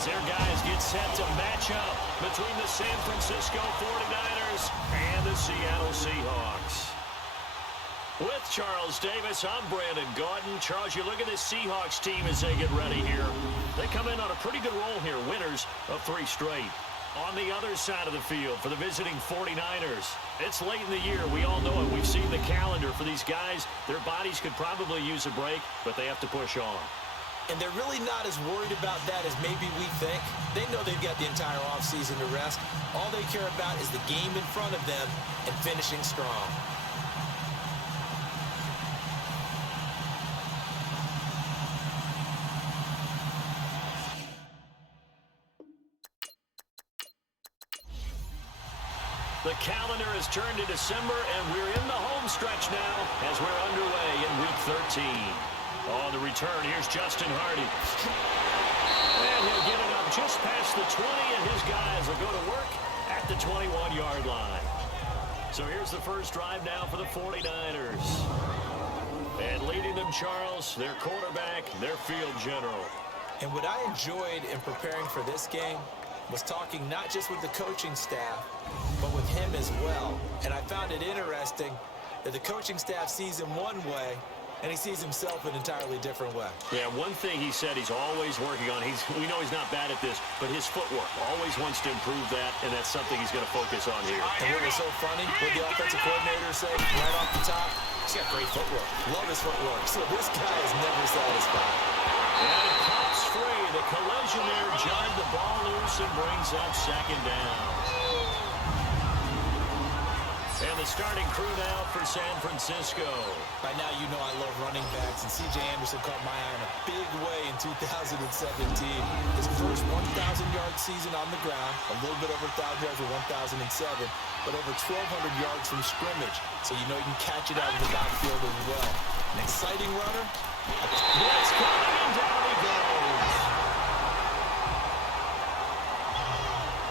as their guys get set to match up between the San Francisco 49ers and the Seattle Seahawks. With Charles Davis, I'm Brandon Gaudin. Charles, you look at this Seahawks team as they get ready here. They come in on a pretty good roll here, winners of 3 straight. On the other side of the field for the visiting 49ers, it's late in the year. We all know it. We've seen the calendar for these guys. Their bodies could probably use a break, but they have to push on. And they're really not as worried about that as maybe we think. They know they've got the entire offseason to rest. All they care about is the game in front of them and finishing strong. The calendar has turned to December, and we're in the home stretch now as we're underway in Week 13. On the return, here's Justin Hardy. And he'll get it up just past the 20, and his guys will go to work at the 21-yard line. So here's the first drive now for the 49ers. And leading them, Charles, their quarterback, their field general. And what I enjoyed in preparing for this game was talking not just with the coaching staff, but with him as well. And I found it interesting that the coaching staff sees him one way, and he sees himself an entirely different way. Yeah, one thing he said he's always working on, we know he's not bad at this, but his footwork, always wants to improve that, and that's something he's going to focus on here. And what was so funny, what the offensive coordinator said right off the top, he's got great footwork. Love his footwork. So this guy is never satisfied. And it pops free. The collision there jarred the ball loose and brings up second down. And the starting crew now for San Francisco. By now, you know I love running backs, and C.J. Anderson caught my eye in a big way in 2017. His first 1,000-yard season on the ground, a little bit over 1,000 yards for 1,007, but over 1,200 yards from scrimmage, so you know you can catch it out of the backfield as well. An exciting runner. Blitz coming, and down he goes.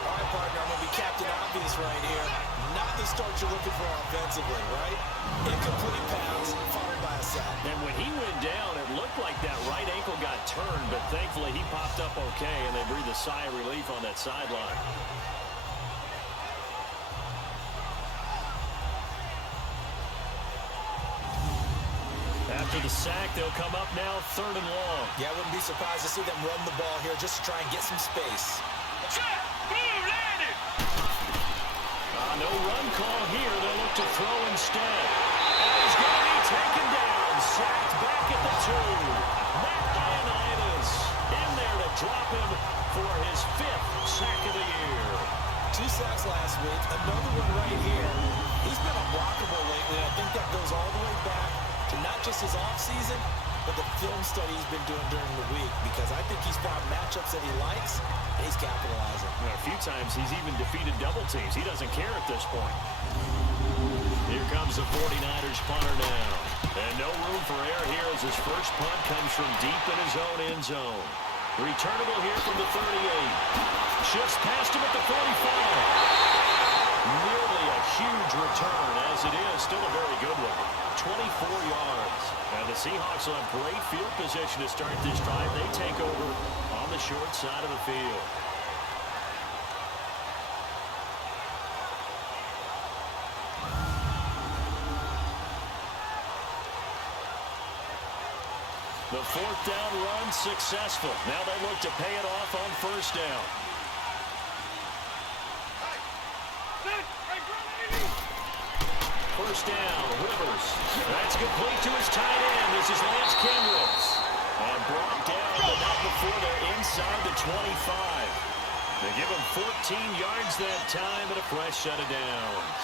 All right, partner, I'm going to be Captain Obvious right here. Not the start you're looking for offensively, right? Incomplete pass, followed by a sack. And when he went down, it looked like that right ankle got turned, but thankfully he popped up okay, and they breathed a sigh of relief on that sideline. After the sack, they'll come up now, 3rd and long. Yeah, I wouldn't be surprised to see them run the ball here just to try and get some space. No run call here. They'll look to throw instead. And he's going to be taken down. Sacked back at the 2. Matt Ioannidis in there to drop him for his 5th sack of the year. 2 sacks last week. Another one right here. He's been unblockable lately. I think that goes all the way back to not just his offseason, but the film study he's been doing during the week, because I think he's found matchups that he likes, and he's capitalizing. A few times he's even defeated double teams. He doesn't care at this point. Here comes the 49ers punter now. And no room for error here as his first punt comes from deep in his own end zone. Returnable here from the 38. Shifts past him at the 45. Nearly a huge return, as it is. Still a very good one. 24 yards. And the Seahawks will have great field position to start this drive. They take over on the short side of the field. The 4th down run successful. Now they look to pay it off on 1st down. First down, Rivers. That's complete to his tight end. This is Lance Kendricks. And brought down, but not before they're inside the 25. They give him 14 yards that time and a fresh set of downs.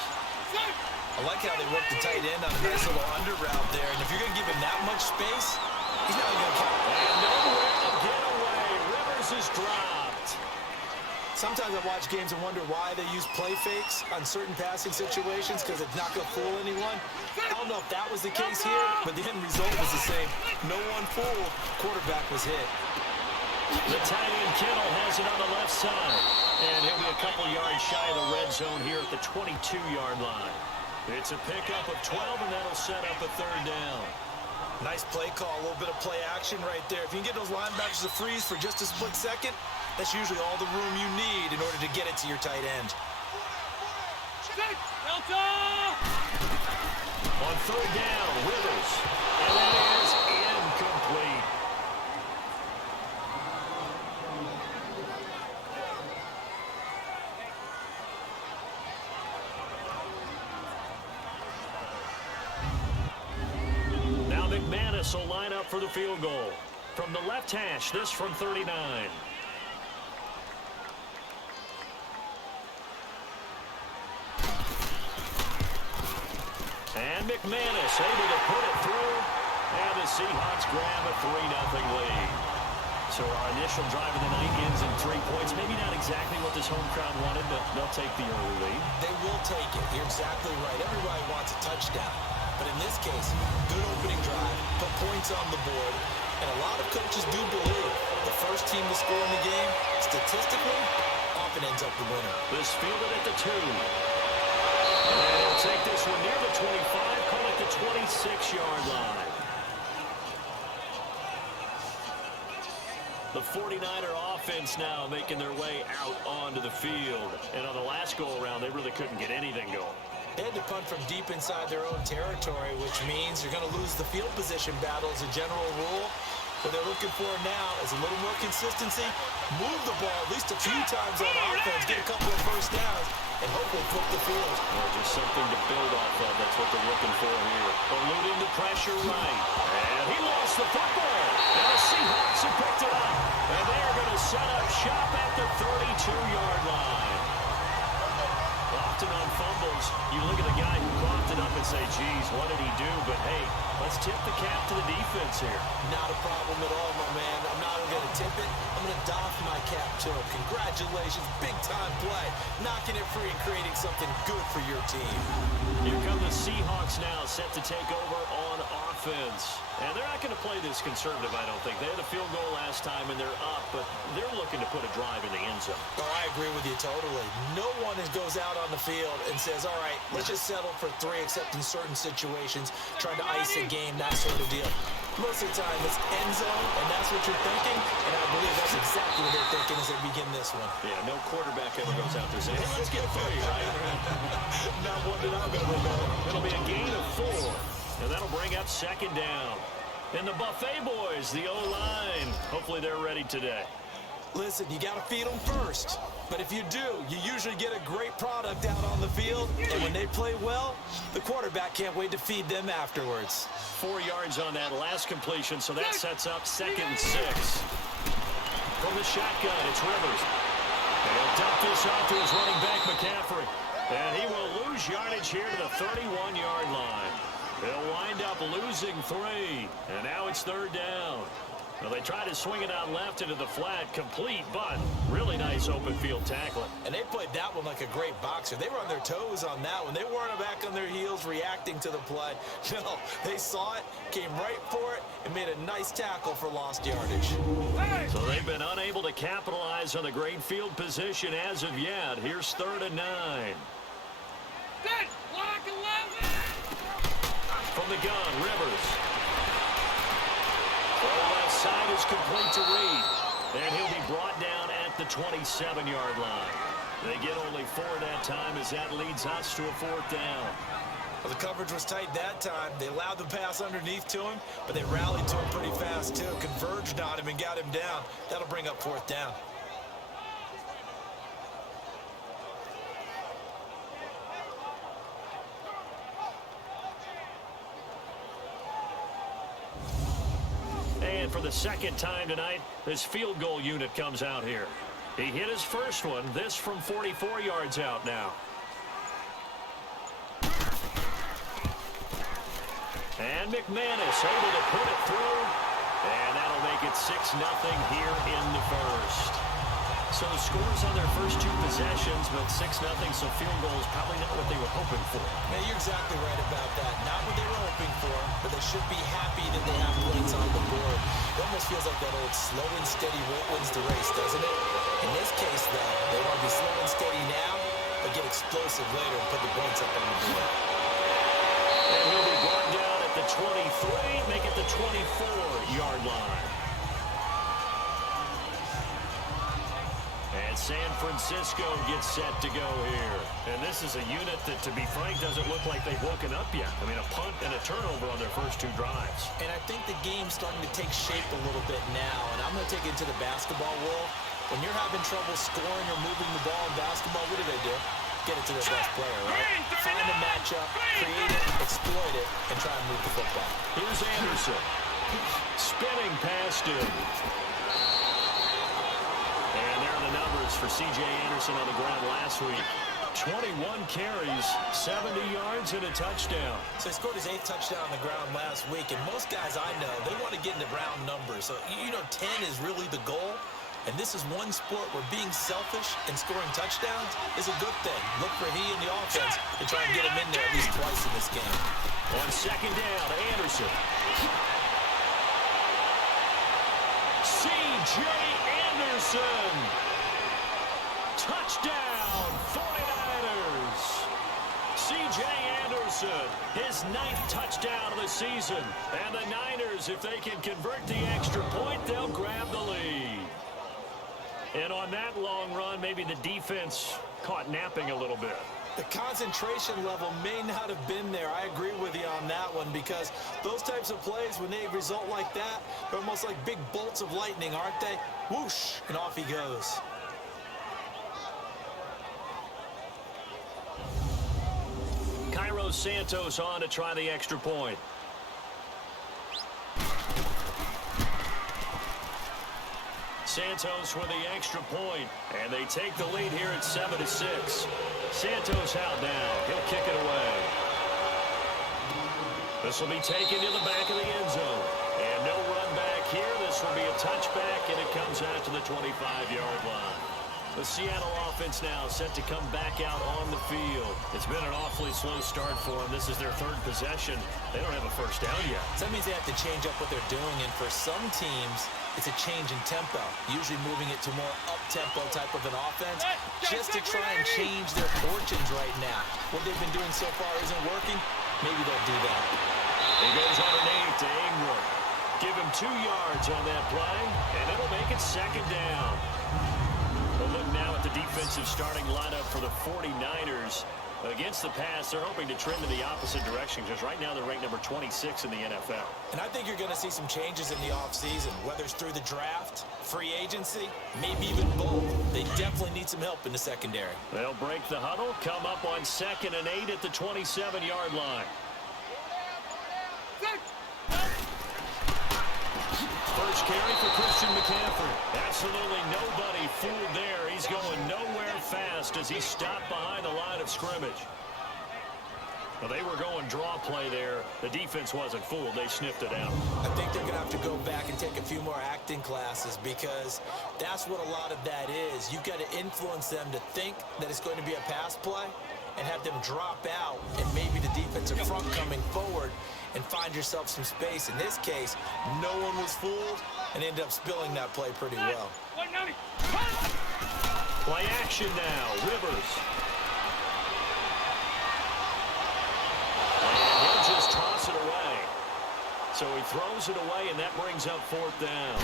I like how they work the tight end on a nice little under route there. And if you're going to give him that much space, he's not even going to count. And nowhere to get away. Rivers is dropped. Sometimes I watch games and wonder why they use play fakes on certain passing situations, because it's not going to fool anyone. I don't know if that was the case here, but the end result was the same. No one fooled. Quarterback was hit. The tight end Kittle has it on the left side. And he'll be a couple yards shy of the red zone here at the 22-yard line. It's a pickup of 12, and that'll set up a 3rd down. Nice play call, a little bit of play action right there. If you can get those linebackers to freeze for just a split second, That's usually all the room you need in order to get it to your tight end. On third down, Rivers. And that is incomplete. Now McManus will line up for the field goal. From the left hash, this from 39. And McManus able to put it through. And the Seahawks grab a 3-0 lead. So our initial drive of the night ends in 3 points. Maybe not exactly what this home crowd wanted, but they'll take the early lead. They will take it. You're exactly right. Everybody wants a touchdown. But in this case, good opening drive, put points on the board. And a lot of coaches do believe the first team to score in the game, statistically, often ends up the winner. This fielded at the 2. And they'll take this one near the 25, call it the 26-yard line. The 49er offense now making their way out onto the field. And on the last go-around, they really couldn't get anything going. They had to punt from deep inside their own territory, which means you're going to lose the field position battle as a general rule. What they're looking for now is a little more consistency, move the ball at least a few times on offense, get a couple of first downs, and hopefully flip the field. Well, just something to build off of. That's what they're looking for here. Eluding the pressure right. And he lost the football. And the Seahawks have picked it up. And they are going to set up shop at the 32-yard line. Often on fumbles, you look at the guy who coughed it up and say, geez, what did he do? But, hey, let's tip the cap to the defense here. Not a problem at all, my man. I'm not going to tip it. I'm going to doff my cap to him. Congratulations. Big-time play. Knocking it free and creating something good for your team. Here come the Seahawks now, set to take over on offense. And they're not going to play this conservative, I don't think. They had a field goal last time, and they're up, but they're looking to put a drive in the end zone. Oh, I agree with you totally. No one goes out on the field and says, all right, let's just settle for 3, except in certain situations, trying to ice a game, that sort of deal. Most of the time, it's end zone, and that's what you're thinking, and I believe that's exactly what they're thinking as they begin this one. Yeah, no quarterback ever goes out there saying, hey, let's get 3, right? Not one that I'm going to remember. It'll be a gain of 4, and that'll bring up second down. And the Buffet boys, the O-line, hopefully they're ready today. Listen, you got to feed them first. But if you do, you usually get a great product out on the field. And when they play well, the quarterback can't wait to feed them afterwards. 4 yards on that last completion, so that sets up 2nd and 6. From the shotgun, it's Rivers. And he'll dump this off to his running back, McCaffrey. And he will lose yardage here to the 31-yard line. They'll wind up losing 3. And now it's 3rd down. Well, they tried to swing it out left into the flat, complete, but really nice open field tackling. And they played that one like a great boxer. They were on their toes on that one. They weren't back on their heels reacting to the play. No, they saw it, came right for it, and made a nice tackle for lost yardage. So they've been unable to capitalize on the great field position as of yet. Here's 3rd and 9. From the gun, Rivers. Left side is complete to Reed. And he'll be brought down at the 27-yard line. They get only 4 that time as that leads us to a 4th down. Well, the coverage was tight that time. They allowed the pass underneath to him, but they rallied to him pretty fast, too. Converged on him and got him down. That'll bring up 4th down. And for the 2nd time tonight, this field goal unit comes out here. He hit his first one. This from 44 yards out now. And McManus able to put it through. And that'll make it 6-0 here in the first. So the scores on their first 2 possessions, but 6-0, so field goal is probably not what they were hoping for. Yeah, you're exactly right about that. Not what they were hoping for, but they should be happy that they have points on the board. It almost feels like that old slow and steady wins the race, doesn't it? In this case, though, they want to be slow and steady now, but get explosive later and put the points up on the board. And he'll be brought down at the 23, make it the 24-yard line. And San Francisco gets set to go here. And this is a unit that, to be frank, doesn't look like they've woken up yet. I mean, a punt and a turnover on their first two drives. And I think the game's starting to take shape a little bit now. And I'm going to take it to the basketball world. When you're having trouble scoring or moving the ball in basketball, what do? Get it to their best player, right? Find a matchup, create it, exploit it, and try and move the football. Here's Anderson. Spinning past him. And there are the numbers for C.J. Anderson on the ground last week. 21 carries, 70 yards, and a touchdown. So he scored his 8th touchdown on the ground last week, and most guys I know, they want to get into round numbers. So, 10 is really the goal. And this is one sport where being selfish and scoring touchdowns is a good thing. Look for he and the offense to try and get him in there at least twice in this game. On second down, Anderson. C.J. Anderson. Touchdown, 49ers. C.J. Anderson, his 9th touchdown of the season. And the Niners, if they can convert the extra point, they'll grab the lead. And on that long run, maybe the defense caught napping a little bit. The concentration level may not have been there. I agree with you on that one because those types of plays, when they result like that, they're almost like big bolts of lightning, aren't they? Whoosh, and off he goes. Cairo Santos on to try the extra point. Santos with the extra point, and they take the lead here at 7-6. Santos held down. He'll kick it away. This will be taken to the back of the end zone. And no run back here. This will be a touchback, and it comes out to the 25-yard line. The Seattle offense now set to come back out on the field. It's been an awfully slow start for them. This is their 3rd possession. They don't have a first down yet. So that means they have to change up what they're doing, and for some teams, it's a change in tempo, usually moving it to more up-tempo type of an offense, just to try and change their fortunes right now. What they've been doing so far isn't working. Maybe they'll do that. He goes underneath to Ingram. Give him 2 yards on that play, and it'll make it second down. But look now at the defensive starting lineup for the 49ers. Against the pass, they're hoping to trend in the opposite direction because right now they're ranked number 26 in the NFL. And I think you're going to see some changes in the offseason, whether it's through the draft, free agency, maybe even both. They definitely need some help in the secondary. They'll break the huddle, come up on 2nd and 8 at the 27-yard line. First carry for Christian McCaffrey. Absolutely nobody fooled there. He's going nowhere fast as he stopped behind the line of scrimmage. Well, they were going draw play there. The defense wasn't fooled. They sniffed it out. I think they're going to have to go back and take a few more acting classes because that's what a lot of that is. You've got to influence them to think that it's going to be a pass play and have them drop out and maybe the defensive front coming forward and find yourself some space. In this case, no one was fooled and ended up spilling that play pretty well. Play action now. Rivers. And he'll just toss it away. So he throws it away, and that brings up 4th down.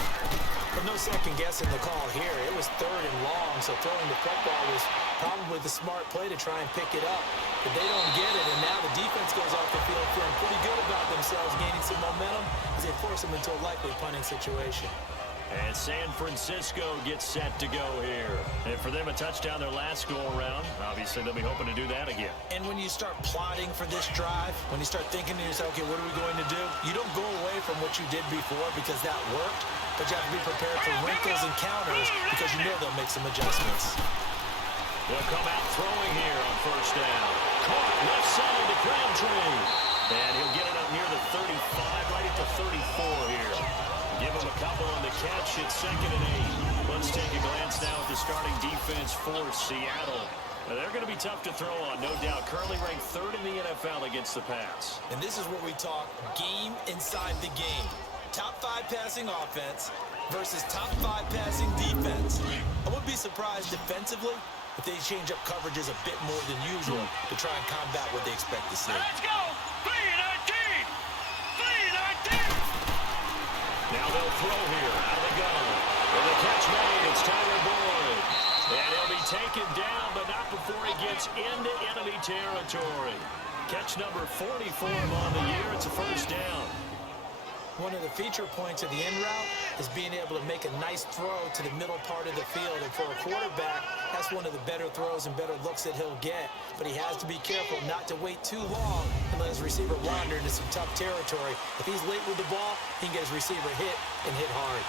But no second guessing the call here. It was 3rd and long, so throwing the football was probably the smart play to try and pick it up. But they don't get it, and now the defense goes off the field feeling pretty good about themselves, gaining some momentum as they force them into a likely punting situation. And San Francisco gets set to go here. And for them, a touchdown their last go-around. Obviously, they'll be hoping to do that again. And when you start plotting for this drive, when you start thinking to yourself, okay, what are we going to do? You don't go away from what you did before because that worked, but you have to be prepared for wrinkles and counters because you know they'll make some adjustments. They'll come out throwing here on first down. Caught left side to Crabtree. And he'll get it up near the 35, right at the 34 here. Give him a couple on the catch at 2nd and 8. Let's take a glance now at the starting defense for Seattle. Now, they're going to be tough to throw on, no doubt. Currently ranked 3rd in the NFL against the pass. And this is where we talk game inside the game. Top 5 passing offense versus top 5 passing defense. I wouldn't be surprised defensively if they change up coverages a bit more than usual to try and combat what they expect to see. Let's go! 3-19! 3-19! Now they'll throw here out of the gun. With the catch made, it's Tyler Boyd. And taken down, but not before he gets into enemy territory. Catch number 44 on the year. It's a first down. One of the feature points of the in route is being able to make a nice throw to the middle part of the field. And for a quarterback, that's one of the better throws and better looks that he'll get. But he has to be careful not to wait too long and let his receiver wander into some tough territory. If he's late with the ball, he can get his receiver hit and hit hard.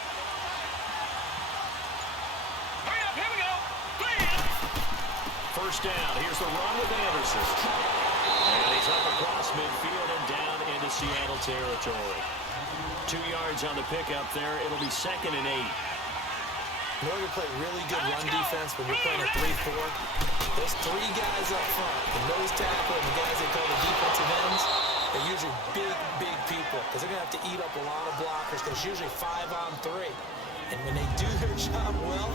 Hurry up, here we go. First down. Here's the run with Anderson. And he's up across midfield and down into Seattle territory. 2 yards on the pickup there. It'll be 2nd and 8. In order to play really good run defense when you're playing a 3-4, there's 3 guys up front. The nose tackle and the guys they call the defensive ends, they're usually big people because they're going to have to eat up a lot of blockers because it's usually 5-on-3. And when they do their job well,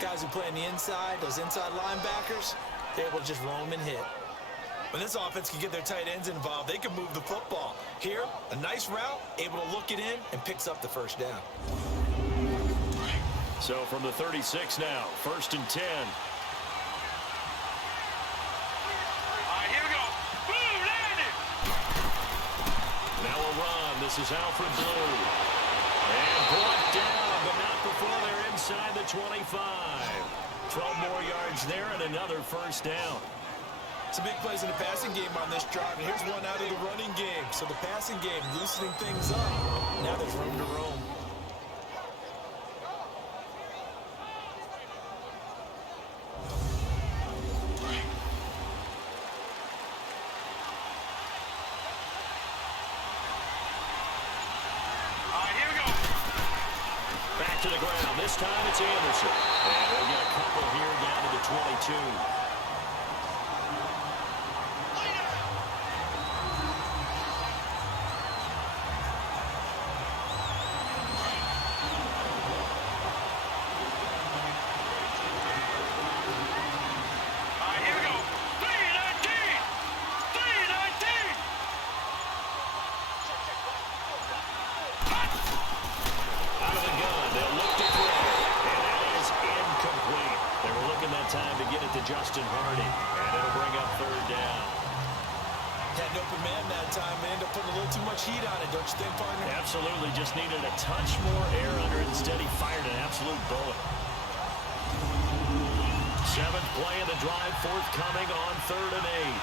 guys who play on the inside, those inside linebackers, they're able to just roam and hit. When this offense can get their tight ends involved, they can move the football. Here, a nice route, able to look it in, and picks up the first down. So from the 36 now, 1st and 10. All right, here we go. Blue, landed. Now a run. This is Alfred Blue. And brought down, but not before they're inside the 25. 12 more yards there and another first down. Some big plays in the passing game on this drive, and here's one out of the running game. So the passing game loosening things up. Now there's room to roam. All right, here we go. Back to the ground. This time it's Anderson. And we'll get a couple here down to the 22. Justin Hardy, and it'll bring up 3rd down. Had an open man that time. They end up putting a little too much heat on it, don't you think, partner? Absolutely. Just needed a touch more air under it. Instead, he fired an absolute bullet. 7th play of the drive, forthcoming on 3rd and 8.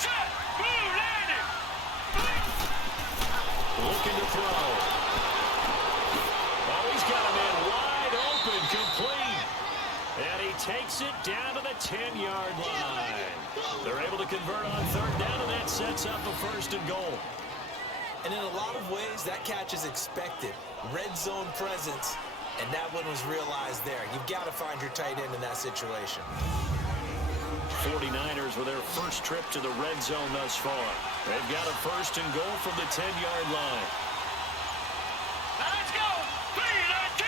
Set. Blue, landed. Looking to throw. Oh, he's got a man wide open, complete. And he takes it down to the 10-yard line. They're able to convert on 3rd down, and that sets up a 1st and goal. And in a lot of ways, that catch is expected. Red zone presence, and that one was realized there. You've got to find your tight end in that situation. 49ers with their first trip to the red zone thus far. They've got a 1st and goal from the 10-yard line. Now let's go. 3-19.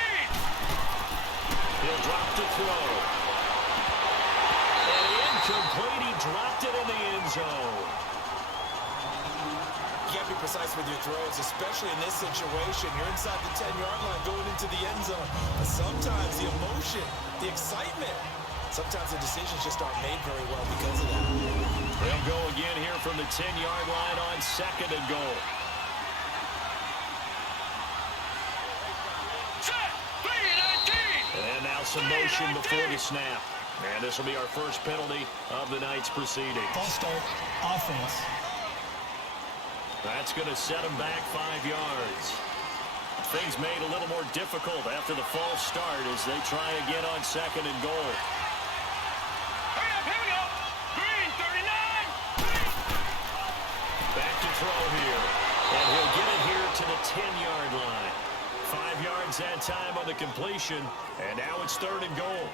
He'll drop to throw. And incomplete. He dropped it in the end zone. You got to be precise with your throws, especially in this situation. You're inside the 10-yard line going into the end zone. But sometimes the emotion, the excitement, sometimes the decisions just aren't made very well because of that. They'll go again here from the 10-yard line on 2nd and goal. Set. 3-19. And now some motion before the snap. And this will be our first penalty of the night's proceedings. False start, offense. That's going to set them back 5 yards. Things made a little more difficult after the false start as they try again on 2nd and goal. Hurry up, here we go. Green, 39. Back to throw here. And he'll get it here to the 10-yard line. 5 yards that time on the completion. And now it's 3rd and goal.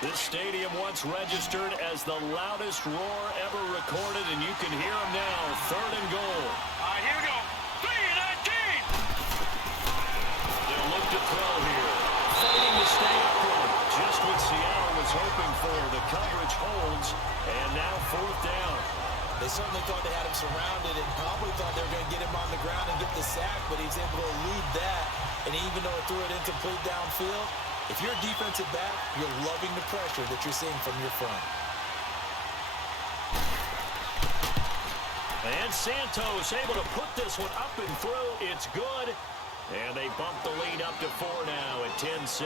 This stadium once registered as the loudest roar ever recorded, and you can hear them now. 3rd and goal. All right, here we go. 3-19. They'll look to throw here. Fighting to stay upright. Just what Seattle was hoping for. The coverage holds, and now 4th down. They certainly thought they had him surrounded and probably thought they were going to get him on the ground and get the sack, but he was able to elude that. And even though it threw it incomplete downfield, if you're a defensive back, you're loving the pressure that you're seeing from your front. And Santos able to put this one up and through. It's good. And they bump the lead up to 4 now at 10-6.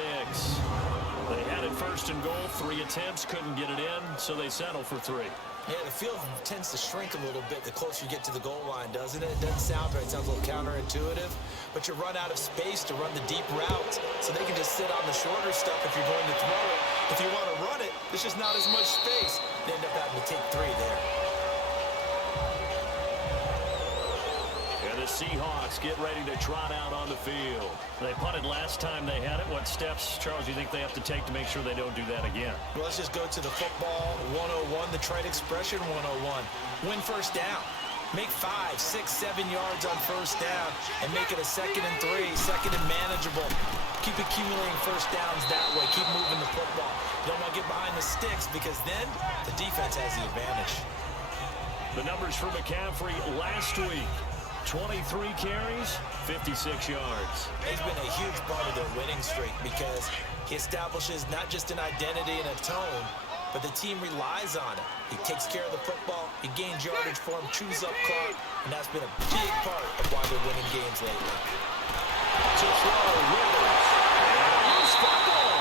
They had it first and goal. 3 attempts, couldn't get it in, so they settle for 3. Yeah, the field tends to shrink a little bit the closer you get to the goal line, doesn't it? It doesn't sound right. It sounds a little counterintuitive. But you run out of space to run the deep routes, so they can just sit on the shorter stuff if you're going to throw it. If you want to run it, there's just not as much space. They end up having to take 3 there. And the Seahawks get ready to trot out on the field. They punted last time they had it. What steps, Charles, do you think they have to take to make sure they don't do that again? Well, let's just go to the football 101, the trite expression 101. Win first down. Make 5, 6, 7 yards on first down and make it a 2nd and 3, 2nd and manageable. Keep accumulating first downs that way. Keep moving the football. You don't want to get behind the sticks because then the defense has the advantage. The numbers for McCaffrey last week. 23 carries, 56 yards. He's been a huge part of their winning streak because he establishes not just an identity and a tone, but the team relies on it. He takes care of the football, he gains yardage for him, chews up clock, and that's been a big part of why they're winning games lately. To throw, Rivers. Loose football.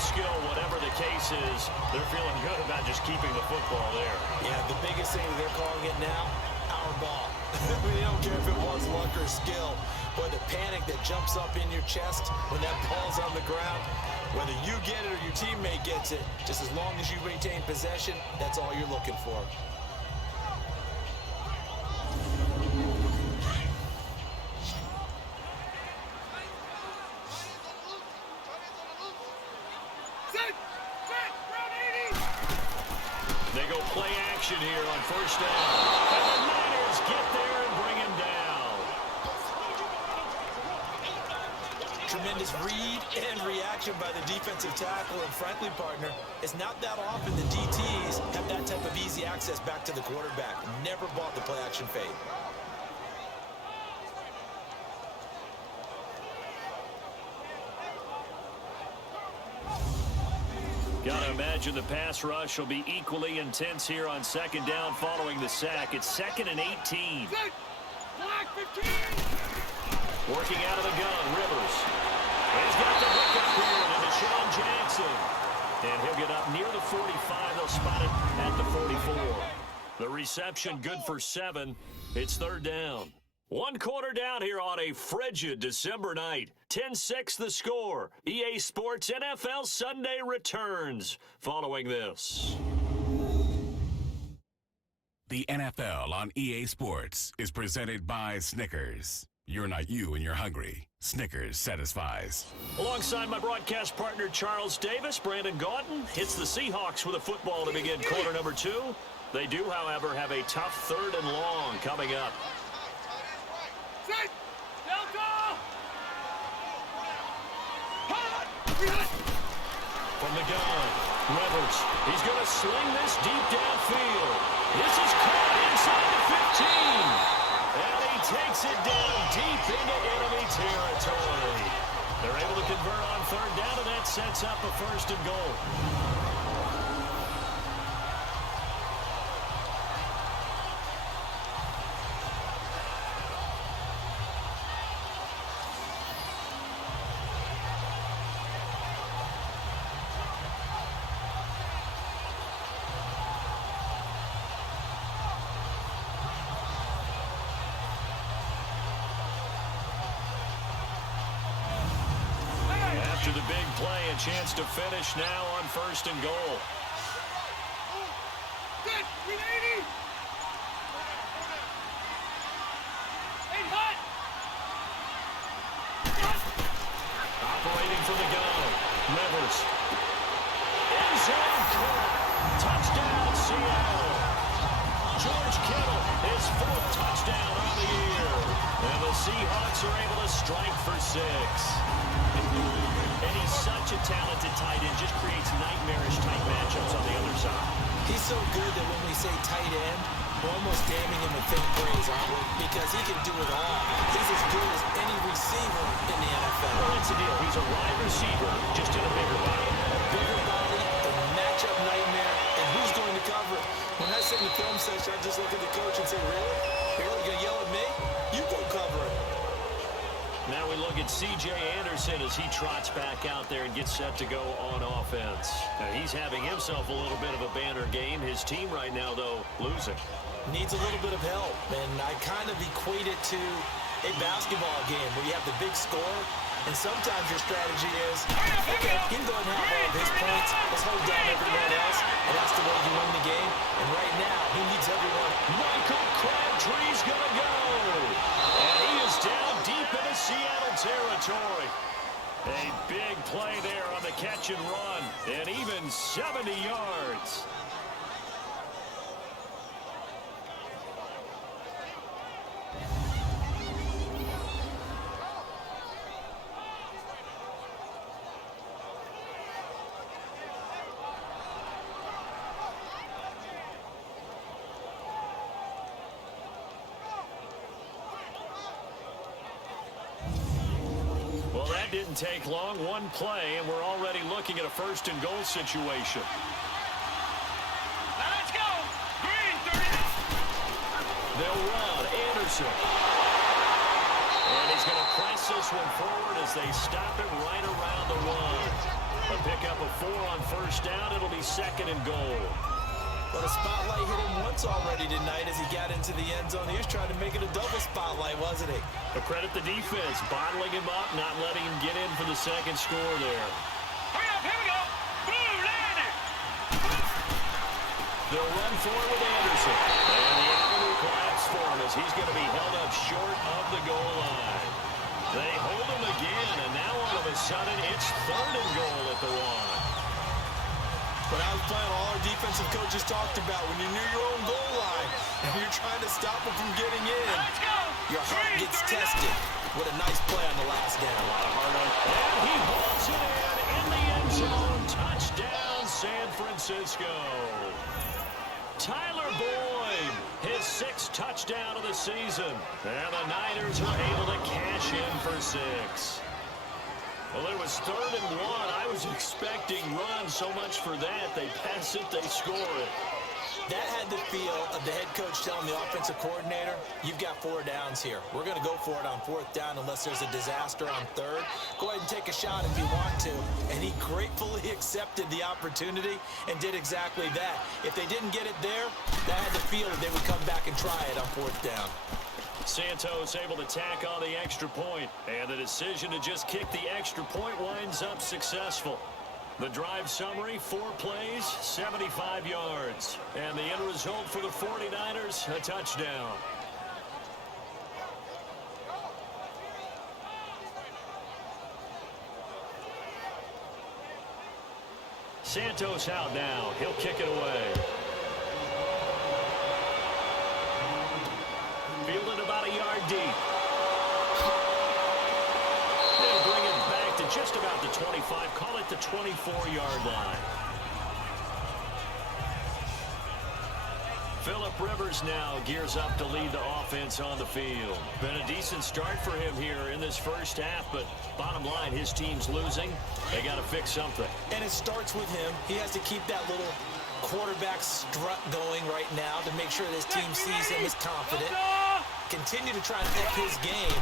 Skill, whatever the case is, they're feeling good about just keeping the football there. Yeah, the biggest thing they're calling it now, our ball. They don't care if it was luck or skill, but the panic that jumps up in your chest when that ball's on the ground, whether you get it or your teammate gets it, just as long as you retain possession, that's all you're looking for. They go play action here on first down. And the Niners get there and bring him down. Tremendous read and reaction by the defensive tackle and frankly, partner, it's not that often the DTs have that type of easy access back to the quarterback. Never bought the play action fade. Gotta imagine the pass rush will be equally intense here on second down following the sack. It's 2nd and 18. Working out of the gun, Rivers. He's got the hook up here to Deshaun Jackson. And he'll get up near the 45. They'll spot it at the 44. The reception good for 7. It's 3rd down. 1 quarter down here on a frigid December night. 10-6 the score. EA Sports NFL Sunday returns following this. The NFL on EA Sports is presented by Snickers. You're not you and you're hungry. Snickers satisfies. Alongside my broadcast partner Charles Davis, Brandon Gaudin hits the Seahawks with a football to begin quarter number 2. They do, however, have a tough 3rd and long coming up. From the gun, Rivers. He's going to sling this deep downfield. This is caught inside the 15. And he takes it down deep into enemy territory. They're able to convert on 3rd down, and that sets up a 1st and goal. After the big play, a chance to finish now on 1st and goal. Operating from the gun, Rivers. End zone caught. Touchdown, Seattle. George Kittle, his 4th touchdown on the year. And the Seahawks are able to strike for 6. And he's such a talented tight end, just creates nightmarish type matchups on the other side. so good that when we say tight end, we're almost damning him with faint praise, aren't we? Because he can do it all. He's as good as any receiver in the NFL. Well, that's the deal. He's a wide receiver, just in a bigger body. Bigger body, a matchup nightmare, and who's going to cover it? When I sit in the film section, I just look at the coach and say, really? You're really going to yell at me? You go cover it. Now we look at C.J. Anderson as he trots back out there and gets set to go on offense. Now he's having himself a little bit of a banner game. His team right now, though, losing. Needs a little bit of help, and I kind of equate it to a basketball game where you have the big score, and sometimes your strategy is, okay, he can go ahead and have all of his points. Let's hold down everyone else, and that's the way you win the game. And right now, he needs everyone. Michael Crabtree's going to go. And he is down deep into Seattle territory. A big play there on the catch and run, and even 70 yards. Well, that didn't take long. One play, and we're already looking at a first-and-goal situation. Now let's go. Green, 39. They'll run. Anderson. And he's going to press this one forward as they stop him right around the one. A pickup of 4 on first down. It'll be second and goal. But a spotlight hit him once already tonight as he got into the end zone. He was trying to make it a double spotlight, wasn't he? But credit the defense, bottling him up, not letting him get in for the second score there. Hurry up, here we go. Boom, landed. They'll run for it with Anderson. And the avenue collapse for him as he's going to be held up short of the goal line. They hold him again, and now all of a sudden it's third and goal at the one. But I was playing, all our defensive coaches talked about when you're near your own goal line and you're trying to stop them from getting in, Let's go. your heart Green, gets 39. tested. What a nice play on the last down. A lot of heart on. And he hauls it in the end zone. Touchdown, San Francisco. Tyler Boyd, his 6th touchdown of the season. And the Niners are able to cash in for 6. Well, it was third and 1. I was expecting runs, so much for that. They pass it, they score it. That had the feel of the head coach telling the offensive coordinator, you've got 4 downs here. We're going to go for it on 4th down unless there's a disaster on 3rd. Go ahead and take a shot if you want to. And he gratefully accepted the opportunity and did exactly that. If they didn't get it there, that had the feel that they would come back and try it on 4th down. Santos able to tack on the extra point, and the decision to just kick the extra point winds up successful. The drive summary, 4 plays, 75 yards. And the end result for the 49ers, a touchdown. Santos out now. He'll kick it away. Fielded about a yard deep. They'll bring it back to just about the 25. Call it the 24-yard line. Phillip Rivers now gears up to lead the offense on the field. Been a decent start for him here in this first half, but bottom line, his team's losing. They got to fix something. And it starts with him. He has to keep that little quarterback strut going right now to make sure this team sees him as confident. Continue to try and up his game,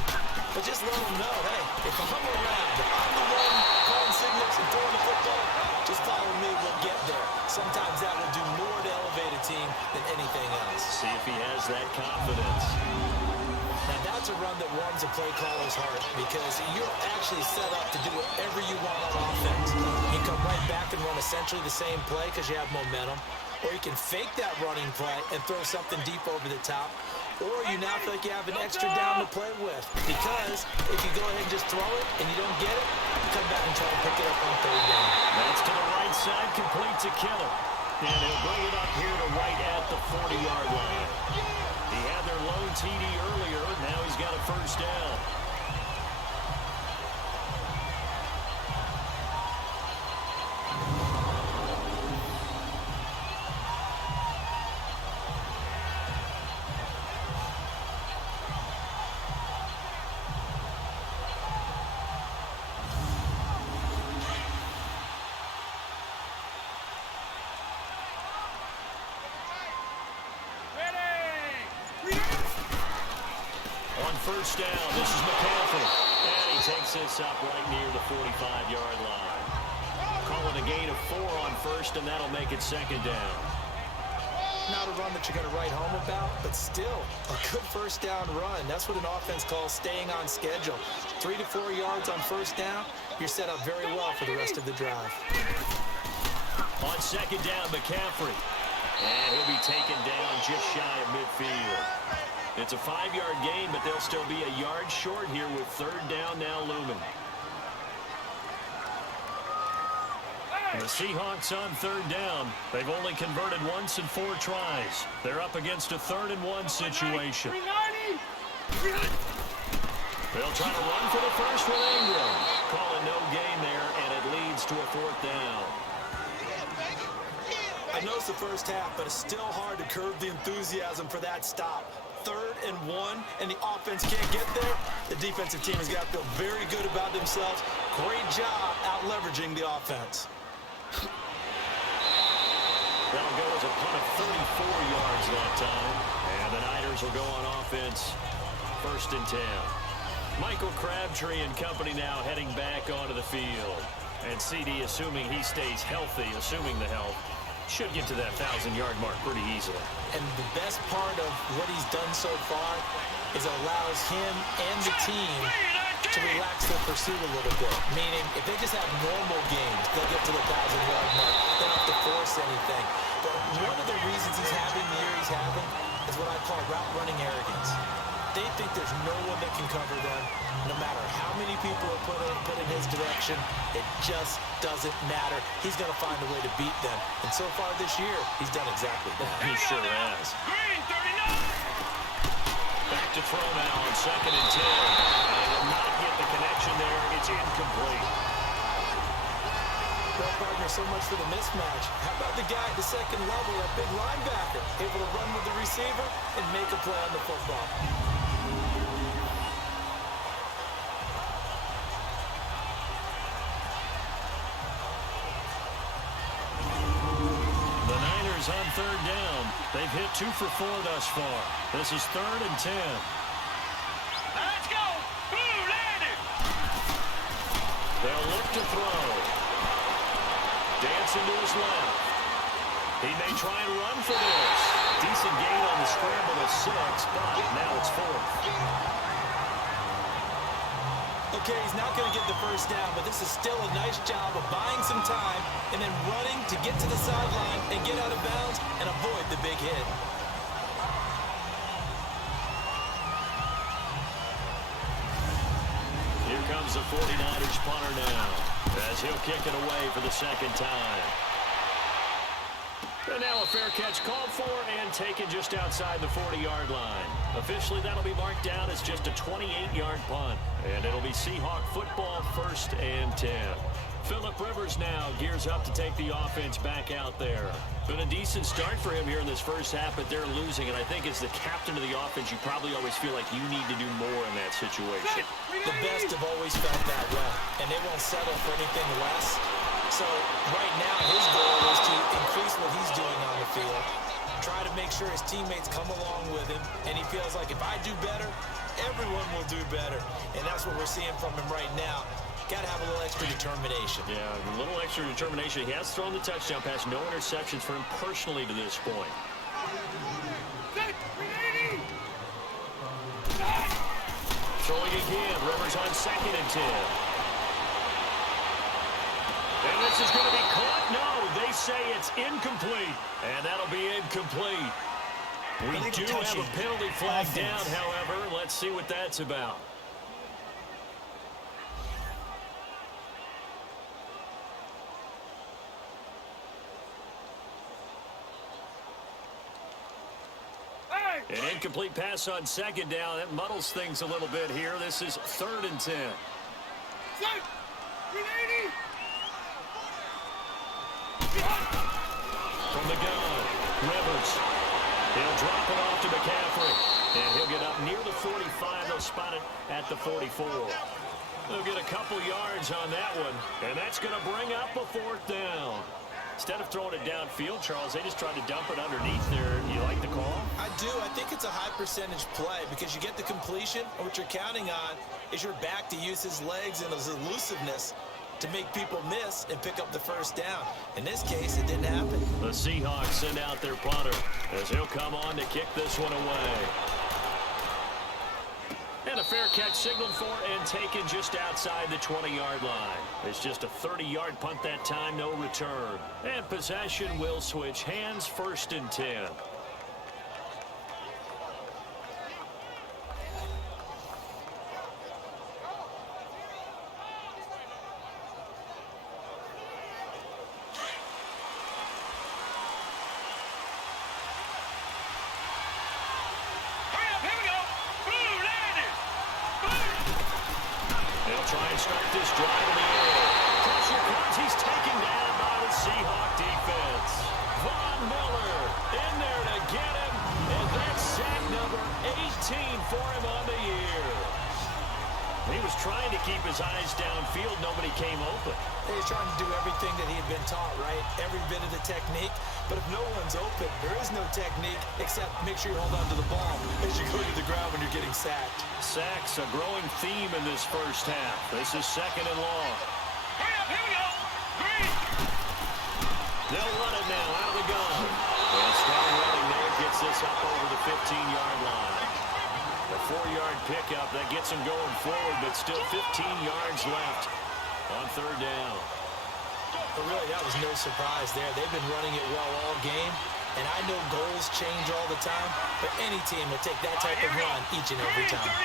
but just let him know, hey, if I'm around, if I'm the one calling signals and throwing the football, just follow me, we'll get there. Sometimes that will do more to elevate a team than anything else. See if he has that confidence. Now that's a run that warms a play caller's heart because you're actually set up to do whatever you want on offense. You come right back and run essentially the same play because you have momentum, or you can fake that running play and throw something deep over the top, or you now feel like you have an extra down to play with. Because if you go ahead and just throw it and you don't get it, you come back and try to pick it up on 3rd down. That's to the right side, complete to Killer. And he'll bring it up here to right at the 40-yard line. He had their lone TD earlier, and now he's got a first down. first down. This is McCaffrey. And he takes this up right near the 45-yard line. Call it a gain of 4 on first, and that'll make it second down. Not a run that you're going to write home about, but still a good first down run. That's what an offense calls staying on schedule. 3 to 4 yards on first down, you're set up very well for the rest of the drive. On second down, McCaffrey. And he'll be taken down just shy of midfield. It's a 5-yard gain, but they'll still be a yard short here with third down now looming. The Seahawks on third down. They've only converted once in 4 tries. They're up against a 3rd and 1 situation. They'll try to run for the first with Ingram. Calling no gain there, and it leads to a 4th down. I know it's the first half, but it's still hard to curb the enthusiasm for that stop. 3rd and 1, and the offense can't get there. The defensive team has got to feel very good about themselves. Great job out-leveraging the offense. That'll go as a punt of 34 yards that time. And the Niners will go on offense. 1st and 10. Michael Crabtree and company now heading back onto the field. And CD, assuming he stays healthy, assuming the health, should get to that 1,000-yard mark pretty easily. And the best part of what he's done so far is it allows him and the team to relax their pursuit a little bit. Meaning, if they just have normal games, they'll get to the 1,000-yard mark. They don't have to force anything. But one of the reasons he's having the year he's having is what I call route running arrogance. They think there's no one that can cover them. No matter how many people are put in his direction, it just doesn't matter. He's going to find a way to beat them. And so far this year, he's done exactly that. He sure has. Back to throw now on 2nd and 10. And will not get the connection there. It's incomplete. Well, partner, so much for the mismatch. How about the guy at the second level, that big linebacker, able to run with the receiver and make a play on the football? On third down. They've hit 2 for 4 thus far. This is 3rd and 10. Let's go. Blue landed. They'll look to throw. Dancing to his left. He may try and run for this. Decent gain on the scramble of 6, but now it's 4th. Okay, he's not going to get the first down, but this is still a nice job of buying some time and then running to get to the sideline and get out of bounds and avoid the big hit. Here comes the 49ers punter now as he'll kick it away for the 2nd time. And now a fair catch called for and taken just outside the 40-yard line. Officially, that'll be marked down as just a 28-yard punt. And it'll be Seahawk football 1st and 10. Phillip Rivers now gears up to take the offense back out there. Been a decent start for him here in this first half, but they're losing. And I think as the captain of the offense, you probably always feel like you need to do more in that situation. The best have always felt that way, and they won't settle for anything less. So right now, his goal is to increase what he's doing on the field, try to make sure his teammates come along with him, and he feels like if I do better, everyone will do better. And that's what we're seeing from him right now. Got to have a little extra determination. Yeah, a little extra determination. He has thrown the touchdown pass. No interceptions for him personally to this point. Throwing again. Rivers on 2nd and 10. And this is going to be caught. No, they say it's incomplete. And that'll be incomplete. We do have a penalty flag down, however. Let's see what that's about. An incomplete pass on 2nd down. That muddles things a little bit here. This is 3rd and 10. From the gun, Rivers. He'll drop it off to McCaffrey. And he'll get up near the 45. They'll spot it at the 44. They'll get a couple yards on that one. And that's going to bring up a 4th down. Instead of throwing it downfield, Charles, they just tried to dump it underneath there. You like the call? I do. I think it's a high percentage play because you get the completion, and what you're counting on is your back to use his legs and his elusiveness to make people miss and pick up the first down. In this case, it didn't happen. The Seahawks send out their punter as he'll come on to kick this one away. And a fair catch signaled for and taken just outside the 20-yard line. It's just a 30-yard punt that time, no return. And possession will switch hands, 1st and 10. Try and start this drive in the air. Pressure comes. He's taken down by the Seahawk defense. Von Miller in there to get him. And that's sack number 18 for him on the year. He was trying to keep his eyes downfield. Nobody came open. He's trying to do everything that he had been taught, right? Every bit of the technique. But if no one's open, there is no technique except make sure you hold on to the ball as you go to the ground when you're getting sacked. Sacks, a growing theme in this first half. This is 2nd and long. Here we go. Green. They'll run it now out of the gun. And strong running there gets this up over the 15-yard line. A 4-yard pickup that gets him going forward, but still 15 yards left on 3rd down. But really, that was no surprise there. They've been running it well all game. And I know goals change all the time, but any team will take that type of run each and every time.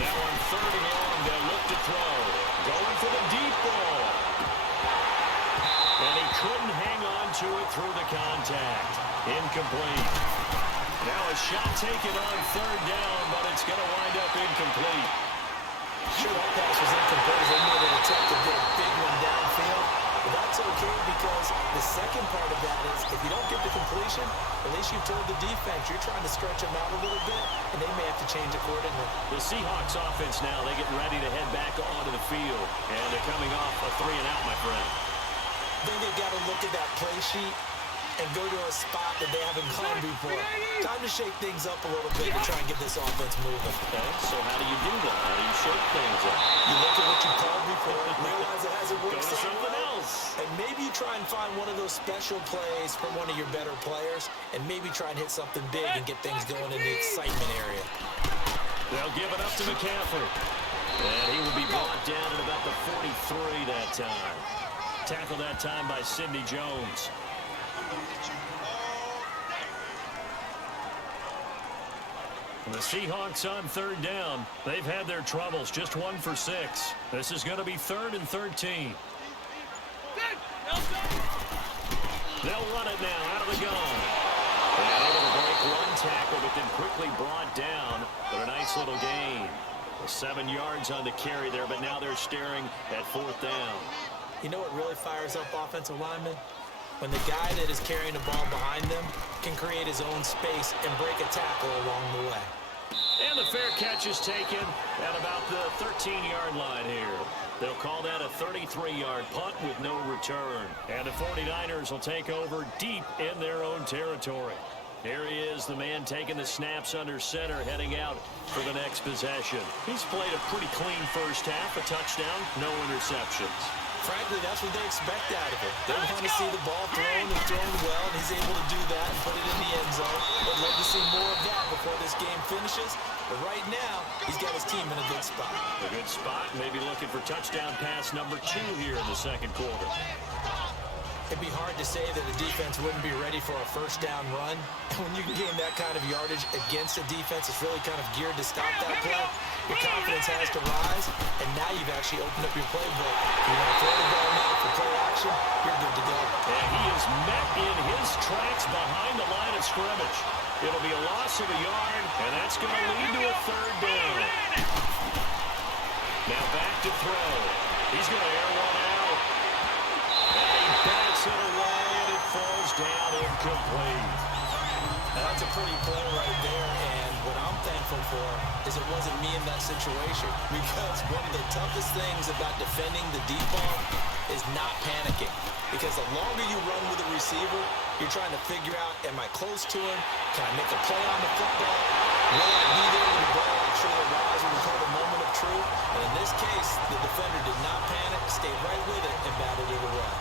Now on 3rd and long, they'll look to throw. Going for the deep ball. And he couldn't hang on to it through the contact. Incomplete. Now a shot taken on 3rd down, but it's going to wind up incomplete. Sure, that pass was incomplete. They made an attempt to get a big one downfield. But that's okay because the second part of that is if you don't get the completion, at least you've told the defense you're trying to stretch them out a little bit, and they may have to change accordingly. The Seahawks offense now, they get ready to head back onto the field. And they're coming off a 3-and-out, my friend. Then they've got to look at that play sheet and go to a spot that they haven't gone before. Time to shake things up a little bit to try and get this offense moving. Okay, so how do you do that? How do you shake things up? You look at what you called before, realize it hasn't Go worked to something else. and maybe try and find one of those special plays from one of your better players, and maybe try and hit something big and get things going in the excitement area. They'll give it up to McCaffrey. And he will be brought down at about the 43 that time. Tackled that time by Sidney Jones. The Seahawks on 3rd down. They've had their troubles, just 1 for 6. This is going to be 3rd and 13. They'll run it now out of the gun. And able to break one tackle, but then quickly brought down. But a nice little gain. 7 yards on the carry there, but now they're staring at 4th down. You know what really fires up offensive linemen? When the guy that is carrying the ball behind them can create his own space and break a tackle along the way. And the fair catch is taken at about the 13-yard line here. They'll call that a 33-yard punt with no return. And the 49ers will take over deep in their own territory. Here he is, the man taking the snaps under center, heading out for the next possession. He's played a pretty clean first half, a touchdown, no interceptions. Frankly, that's what they expect out of it. They want to see the ball thrown and thrown well, and he's able to do that and put it in the end zone. They'd love to see more of that before this game finishes. But right now, he's got his team in a good spot. A good spot, maybe looking for touchdown pass number 2 here in the second quarter. It'd be hard to say that the defense wouldn't be ready for a first down run. And when you can gain that kind of yardage against a defense, it's really kind of geared to stop that play. Your confidence has to rise, and now you've actually opened up your playbook. You want to throw the ball now for play action, you're good to go. And he is met in his tracks behind the line of scrimmage. It'll be a loss of a yard, and that's going to lead to a 3rd down. Now back to throw. He's going to air one out. And he bats it away, and it falls down incomplete. Now, that's a pretty play right there, and what I'm thankful for is it wasn't me in that situation, because one of the toughest things about defending the deep ball is not panicking. because the longer you run with a receiver, you're trying to figure out, am I close to him? Can I make a play on the football? Will I be there when the ball actually arrives when we call the moment of truth? And in this case, the defender did not panic, stayed right with it, and batted it away.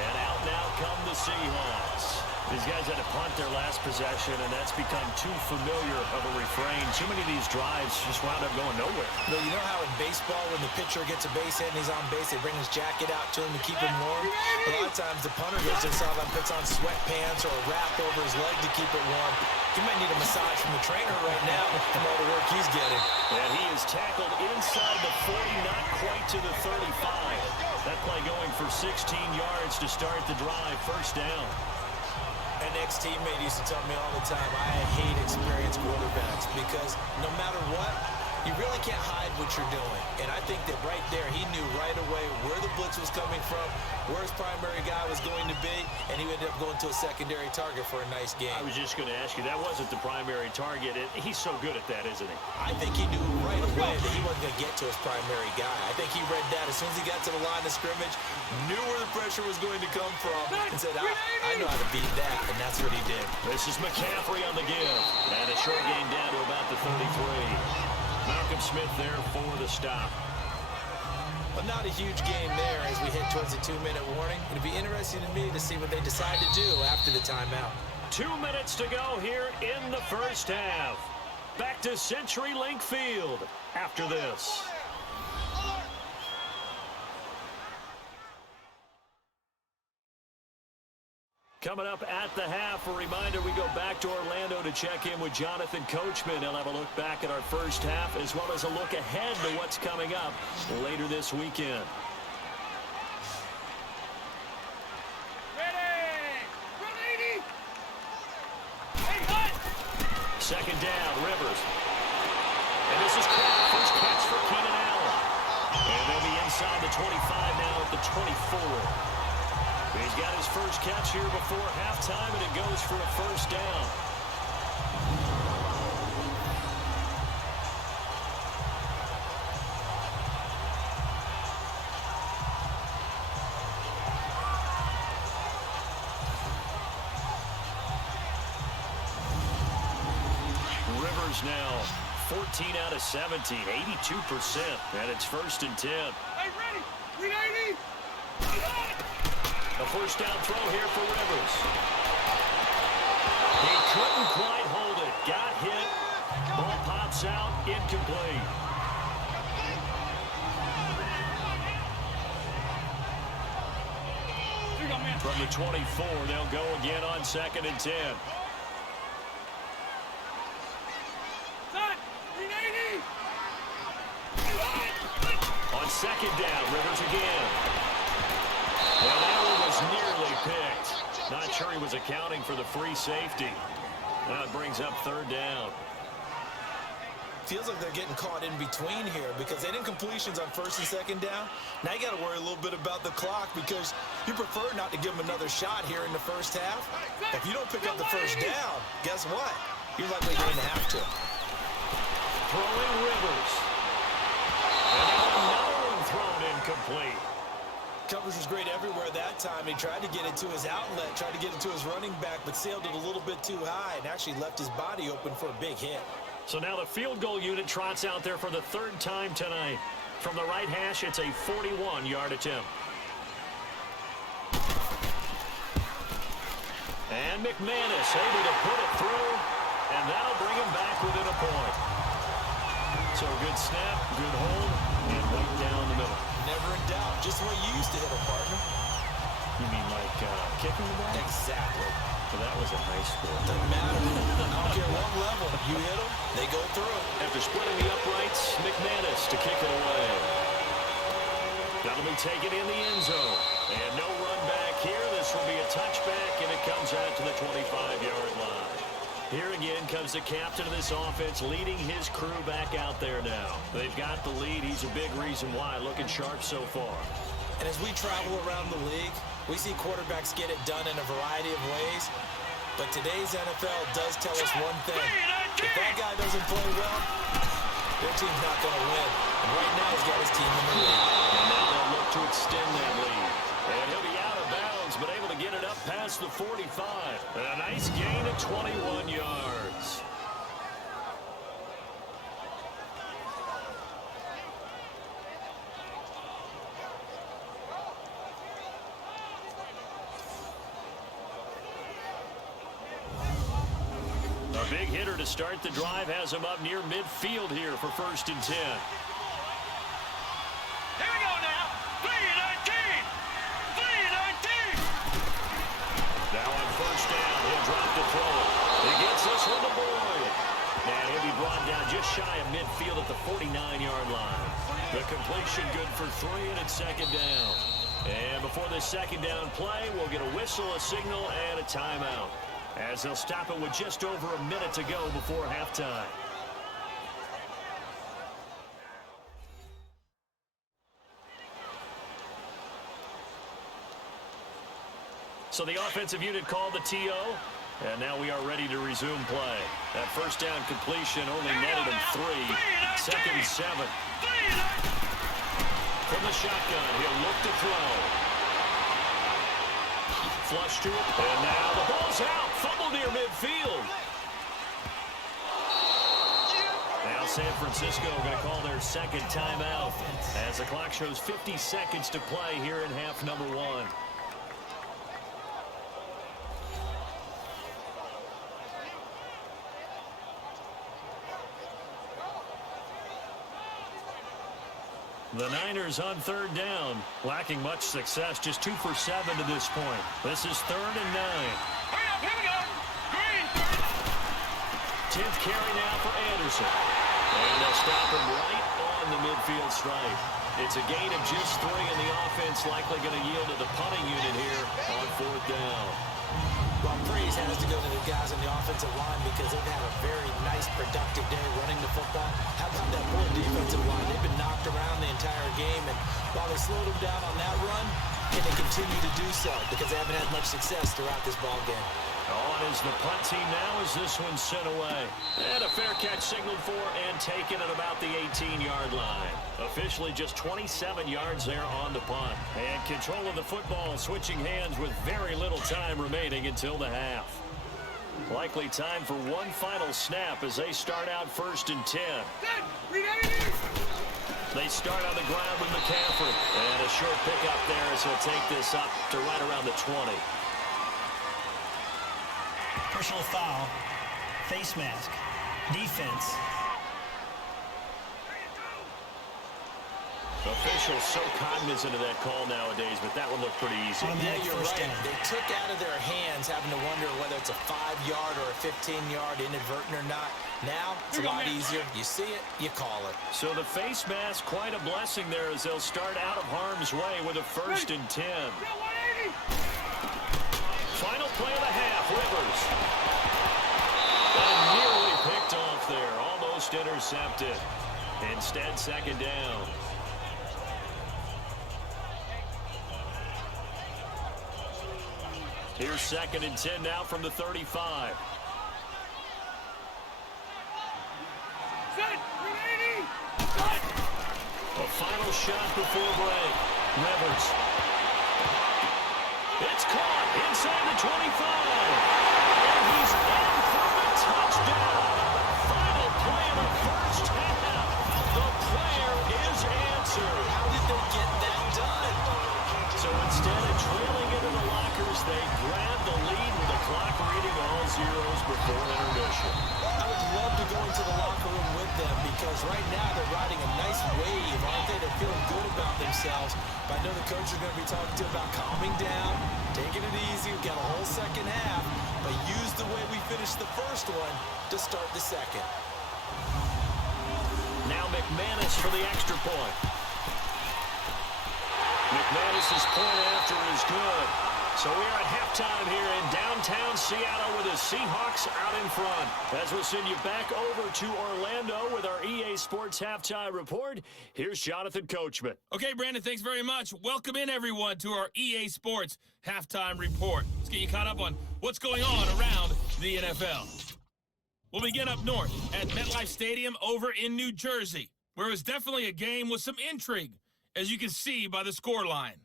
And out now come the Seahawks. These guys had to punt their last possession, and that's become too familiar of a refrain. Too many of these drives just wound up going nowhere. Well, you know how in baseball, when the pitcher gets a base hit and he's on base, they bring his jacket out to him to keep him warm? A lot of times the punter goes to the sideline, puts on sweatpants or a wrap over his leg to keep it warm. He might need a massage from the trainer right now from all the work he's getting. And he is tackled inside the 40, not quite to the 35. That play going for 16 yards to start the drive, first down. An ex-teammate used to tell me all the time, I hate experienced quarterbacks because no matter what, you really can't hide what you're doing. And I think that right there, he knew right away where the blitz was coming from, where his primary guy was going to be, and he ended up going to a secondary target for a nice game. I was just going to ask you, that wasn't the primary target. He's so good at that, isn't he? I think he knew right away that he wasn't going to get to his primary guy. I think he read that as soon as he got to the line of scrimmage, knew where the pressure was going to come from, and said, I know how to beat that, and that's what he did. This is McCaffrey on the give, and a short gain down to about the 33. Malcolm Smith there for the stop. But not a huge game there as we head towards the 2-minute warning. It'll be interesting to me to see what they decide to do after the timeout. 2 minutes to go here in the first half. Back to CenturyLink Field after this. Coming up at the half, a reminder, we go back to Orlando to check in with Jonathan Coachman. He'll have a look back at our first half as well as a look ahead to what's coming up later this weekend. Ready! 80! Second down, Rivers. And this is caught. First catch for Keenan Allen. And they'll be inside the 25 now at the 24. He's got his first catch here before halftime, and it goes for a first down. Rivers now 14 out of 17, 82%, and it's 1st and 10. Hey, ready! 380! A first down throw here for Rivers. He couldn't quite hold it. Got hit. Ball pops out. Incomplete. From the 24, they'll go again on 2nd and 10. On 2nd down, Rivers again. Well, that one was nearly picked. Not sure he was accounting for the free safety. Now it brings up 3rd down. Feels like they're getting caught in between here because they didn't completions on 1st and 2nd down. Now you got to worry a little bit about the clock because you prefer not to give them another shot here in the first half. If you don't pick up the first down, guess what? You're likely going to have to. Throwing Rivers. And another one thrown incomplete. Coverage was great everywhere that time. He tried to get it to his outlet, tried to get it to his running back, but sailed it a little bit too high and actually left his body open for a big hit. So now the field goal unit trots out there for the 3rd time tonight. From the right hash, it's a 41-yard attempt. And McManus able to put it through, and that'll bring him back within a point. So a good snap, good hold, and right down the middle. Never in doubt. Just the way you used to hit a partner. You mean like kicking the ball? Exactly. Well, that was a high school. Doesn't matter. I don't care what level. You hit them, they go through. After splitting the uprights, McManus to kick it away. That'll be taken in the end zone. And no run back here. This will be a touchback, and it comes out to the 25-yard line. Here again comes the captain of this offense leading his crew back out there now. They've got the lead. He's a big reason why. Looking sharp so far. And as we travel around the league, we see quarterbacks get it done in a variety of ways. But today's NFL does tell us one thing. If that guy doesn't play well, their team's not going to win. And right now he's got his team in the lead. And now they'll look to extend that lead. And he'll be out of bounds across the 45. And a nice gain of 21 yards. A big hitter to start the drive has him up near midfield here for 1st and 10. Here we go now. 3-19. 3-19. Now on 1st down, he'll drop the throw. He gets this one to Boyd. And he'll be brought down just shy of midfield at the 49-yard line. The completion good for 3, and it's 2nd down. And before this 2nd down play, we'll get a whistle, a signal, and a timeout, as they'll stop it with just over a minute to go before halftime. So the offensive unit called the TO, and now we are ready to resume play. That 1st down completion only netted him 3. 2nd and 7. From the shotgun, he'll look to throw. Flush to it, and now the ball's out. Fumble near midfield. Now San Francisco going to call their 2nd timeout as the clock shows 50 seconds to play here in half number 1. The Niners on 3rd down, lacking much success, just 2 for 7 to this point. This is 3rd and 9. Hurry up, here we go. Green. 10th carry now for Anderson. And they'll stop him right on the midfield stripe. It's a gain of just 3, and the offense likely going to yield to the punting unit here on 4th down. Well, praise has to go to the guys on the offensive line because they've had a very nice, productive day running the football. How about that poor defensive line? They've been knocked around the entire game, and while they slowed them down on that run, can they continue to do so? Because they haven't had much success throughout this ball game. On is the punt team now as this one's sent away. And a fair catch signaled for and taken at about the 18-yard line. Officially just 27 yards there on the punt. And control of the football switching hands with very little time remaining until the half. Likely time for one final snap as they start out 1st and 10. They start on the ground with McCaffrey. And a short pickup there as he'll take this up to right around the 20. Personal foul, face mask, defense. Officials so cognizant of that call nowadays, but that one looked pretty easy. Yeah, you're right. They took out of their hands having to wonder whether it's a 5-yard or a 15-yard inadvertent or not. Now, it's a lot easier. You see it, you call it. So the face mask, quite a blessing there as they'll start out of harm's way with a 1st and 10. Final play of the half, Rivers. And nearly picked off there, almost intercepted. Instead, 2nd down. Here's 2nd and 10 now from the 35. A final shot before break. Rivers. It's caught inside the 25. And he's in for the touchdown. Final play of the 1st half. The player is answered. How did they get that done? So instead of trailing into the lockers, they grab the lead with the clock reading all zeros before intermission. I would love to go into the locker room with them because right now they're riding a nice wave, aren't they? They're feeling good about themselves. But I know the coach is going to be talking to them about calming down, taking it easy. We've got a whole 2nd half, but use the way we finished the 1st one to start the 2nd. Now McManus for the extra point. McManus's point after is good. So we are at halftime here in downtown Seattle with the Seahawks out in front. As we'll send you back over to Orlando with our EA Sports Halftime Report, here's Jonathan Coachman. Okay, Brandon, thanks very much. Welcome in, everyone, to our EA Sports Halftime Report. Let's get you caught up on what's going on around the NFL. We'll begin up north at MetLife Stadium over in New Jersey, where it was definitely a game with some intrigue, as you can see by the scoreline.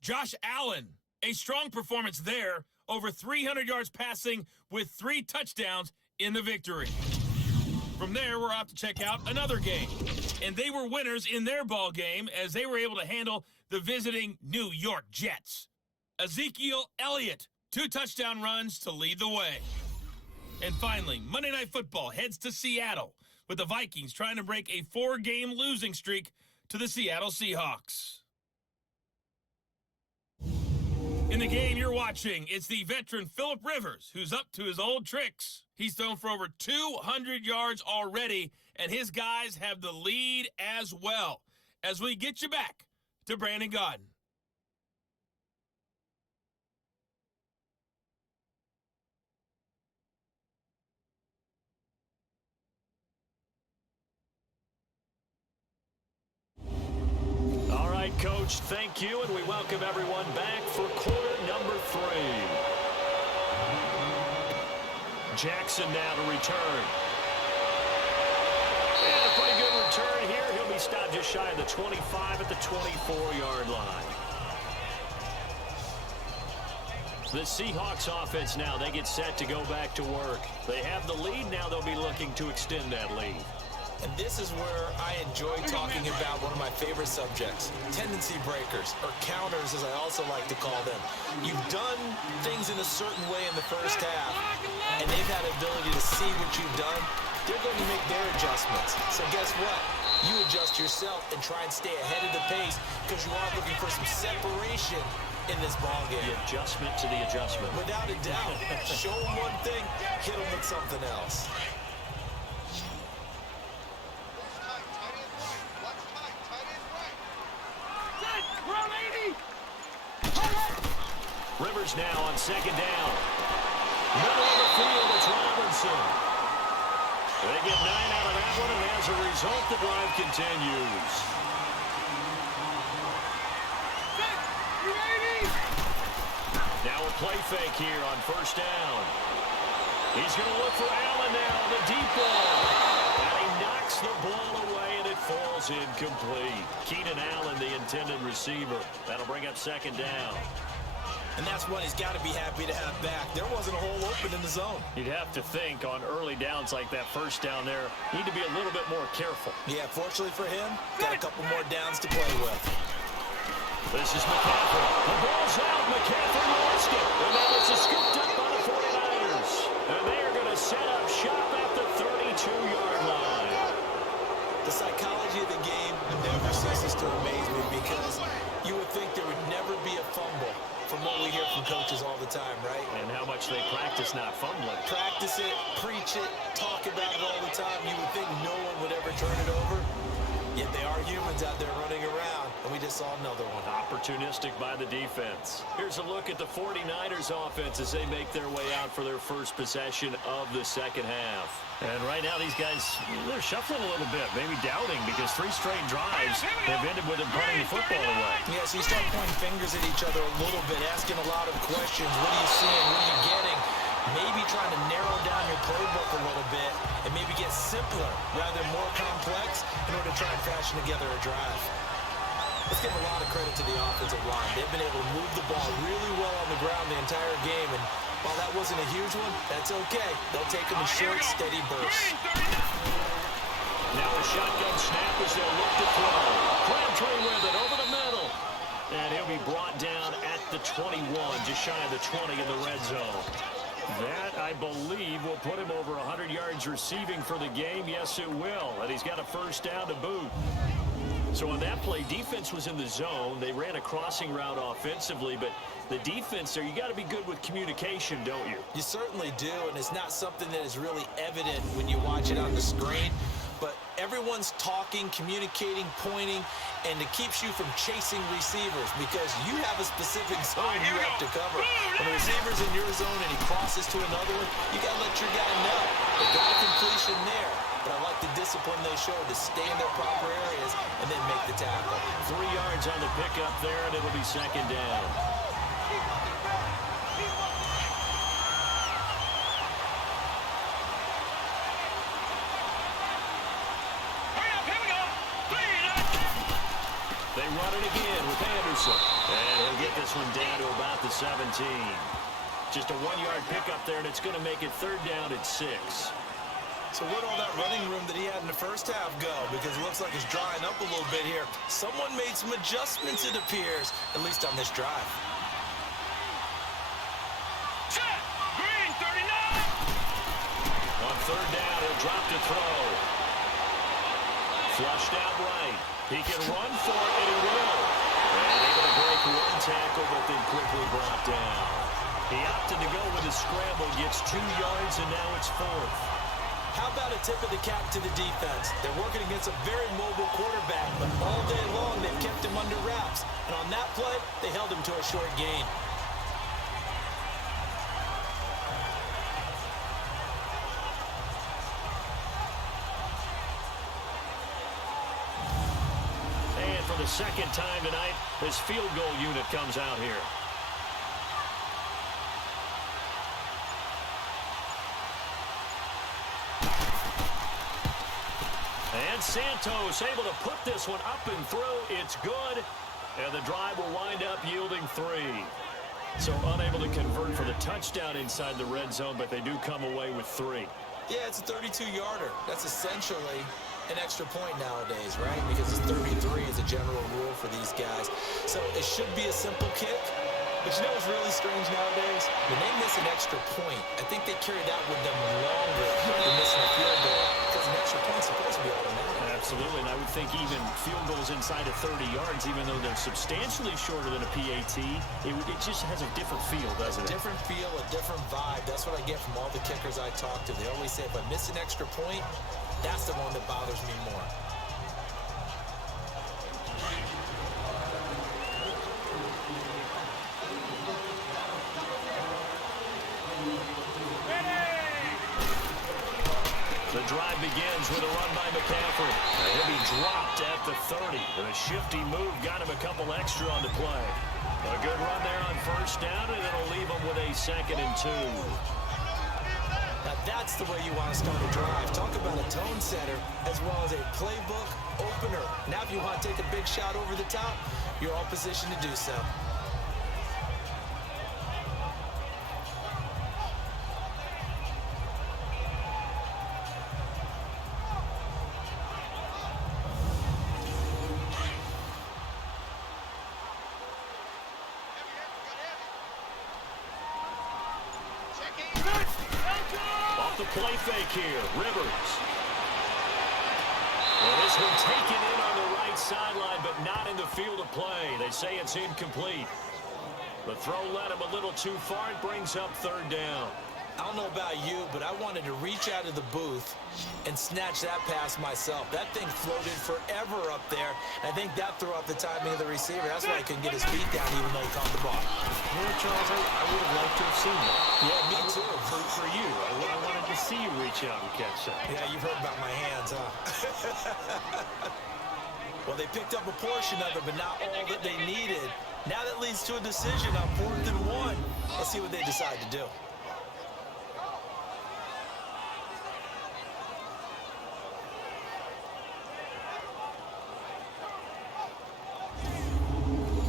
Josh Allen A strong performance there, over 300 yards passing with 3 touchdowns in the victory. From there, we're off to check out another game. And they were winners in their ball game as they were able to handle the visiting New York Jets. Ezekiel Elliott, 2 touchdown runs to lead the way. And finally, Monday Night Football heads to Seattle with the Vikings trying to break a 4-game losing streak to the Seattle Seahawks. In the game you're watching, it's the veteran Phillip Rivers who's up to his old tricks. He's thrown for over 200 yards already, and his guys have the lead as well. As we get you back to Brandon Gaudin. All right, Coach, thank you, and we welcome everyone back for quarter number 3. Jackson now to return. And a pretty good return here. He'll be stopped just shy of the 25 at the 24-yard line. The Seahawks offense now, they get set to go back to work. They have the lead. Now they'll be looking to extend that lead. And this is where I enjoy talking about one of my favorite subjects, tendency breakers, or counters as I also like to call them. You've done things in a certain way in the first half, and they've had the ability to see what you've done. They're going to make their adjustments. So guess what? You adjust yourself and try and stay ahead of the pace because you are looking for some separation in this ball game. The adjustment to the adjustment. Without a doubt. Show them one thing, hit them with something else. Rivers now on second down. Middle of the field, it's Robinson. They get 9 out of that one, and as a result, the drive continues. Now a play fake here on first down. He's going to look for Allen now, the deep ball. And he knocks the ball away, and it falls incomplete. Keenan Allen, the intended receiver. That'll bring up second down. And that's what he's got to be happy to have back. There wasn't a hole open in the zone. You'd have to think on early downs like that first down there, need to be a little bit more careful. Yeah, fortunately for him, got a couple more downs to play with. This is McCaffrey. The ball's out. McCaffrey lost it. And now it's scooped up by the 49ers. And they are going to set up shop at the 32-yard line. The psychology of the game never ceases to amaze me because you would think there would never be a fumble from what we hear from coaches all the time, right? And how much they practice not fumbling. Practice it, preach it, talk about it all the time. You would think no one would ever turn it over. Yet they are humans out there running around, and we just saw another one. Opportunistic by the defense. Here's a look at the 49ers offense as they make their way out for their first possession of the second half. And right now these guys, they're shuffling a little bit, maybe doubting because 3 straight drives have ended with them punting the football away. Yeah, so you start pointing fingers at each other a little bit, asking a lot of questions. What are you seeing? What are you getting? Maybe trying to narrow down your playbook a little bit and maybe get simpler rather than more complex in order to try and fashion together a drive. Let's give a lot of credit to the offensive line. They've been able to move the ball really well on the ground the entire game, and while that wasn't a huge one, that's okay. They'll take them in short, steady bursts. Now a shotgun snap as they'll look to throw. Crabtree with it over the middle. And he'll be brought down at the 21, just shy of the 20 in the red zone. That, I believe, will put him over 100 yards receiving for the game. Yes, it will. And he's got a first down to boot. So on that play, defense was in the zone. They ran a crossing route offensively, but the defense there, you got to be good with communication, don't you? You certainly do, and it's not something that is really evident when you watch it on the screen. But everyone's talking, communicating, pointing, and it keeps you from chasing receivers because you have a specific zone you have to cover. When the receiver's in your zone and he crosses to another one, you got to let your guy know. They got a completion there, but I like the discipline they showed to stay in their proper areas and then make the tackle. 3 yards on the pickup there, and it'll be second down. They run it again with Anderson. And he'll get this one down to about the 17. Just a 1-yard pickup there, and it's going to make it 3rd down at 6. So where'd all that running room that he had in the first half go? Because it looks like it's drying up a little bit here. Someone made some adjustments, it appears, at least on this drive. Set. Green 39. On 3rd down, he'll drop to throw. Flushed out right. He can run for it, and he will. And able to break 1 tackle, but then quickly brought down. He opted to go with a scramble, gets 2 yards, and now it's 4th. How about a tip of the cap to the defense? They're working against a very mobile quarterback, but all day long they've kept him under wraps. And on that play, they held him to a short gain. And for the 2nd time tonight, this field goal unit comes out here. And Santos able to put this one up and through. It's good. And the drive will wind up yielding 3. So unable to convert for the touchdown inside the red zone, but they do come away with 3. Yeah, it's a 32-yarder. That's essentially an extra point nowadays, right? Because it's 33 as a general rule for these guys. So it should be a simple kick. But you know what's really strange nowadays? When they miss an extra point, I think they carry that with them longer than missing a field goal. Because an extra point's supposed to be automatic. Absolutely, and I would think even field goals inside of 30 yards, even though they're substantially shorter than a PAT, it just has a different feel, doesn't it? A different feel, a different vibe. That's what I get from all the kickers I talk to. They always say, if I miss an extra point, that's the one that bothers me more. The drive begins with a run by McCaffrey. He'll be dropped at the 30. And a shifty move got him a couple extra on the play. A good run there on 1st down, and it'll leave him with a 2nd and 2. Now that's the way you want to start a drive. Talk about a tone setter as well as a playbook opener. Now if you want to take a big shot over the top, you're all positioned to do so. Off the play fake here, Rivers. Well, this one taken in on the right sideline, but not in the field of play. They say it's incomplete. The throw led him a little too far. It brings up 3rd down. I don't know about you, but I wanted to reach out of the booth and snatch that pass myself. That thing floated forever up there. I think that threw off the timing of the receiver. That's why he couldn't get his feet down even though he caught the ball. You know, Charles, I would have liked to have seen that. Yeah, me too. For you. I wanted to see you reach out and catch that. Yeah, you've heard about my hands, huh? Well, they picked up a portion of it, but not all that they needed. Now that leads to a decision on 4th and 1. Let's see what they decide to do.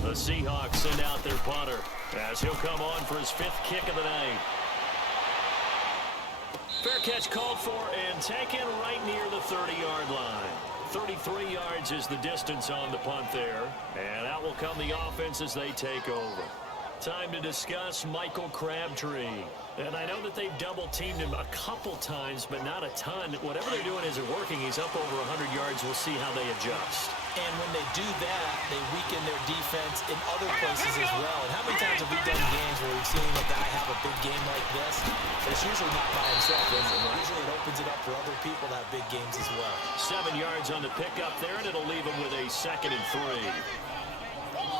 The Seahawks send out their punter as he'll come on for his 5th kick of the night. Fair catch called for and taken right near the 30-yard line. 33 yards is the distance on the punt there. And out will come the offense as they take over. Time to discuss Michael Crabtree. And I know that they've double-teamed him a couple times, but not a ton. Whatever they're doing isn't working. He's up over 100 yards. We'll see how they adjust. And when they do that, they weaken their defense in other places as well. And how many times have we done games where we've seen a guy have a big game like this? But it's usually not by himself, is it? Usually it opens it up for other people to have big games as well. 7 yards on the pickup there, and it'll leave him with a 2nd and 3.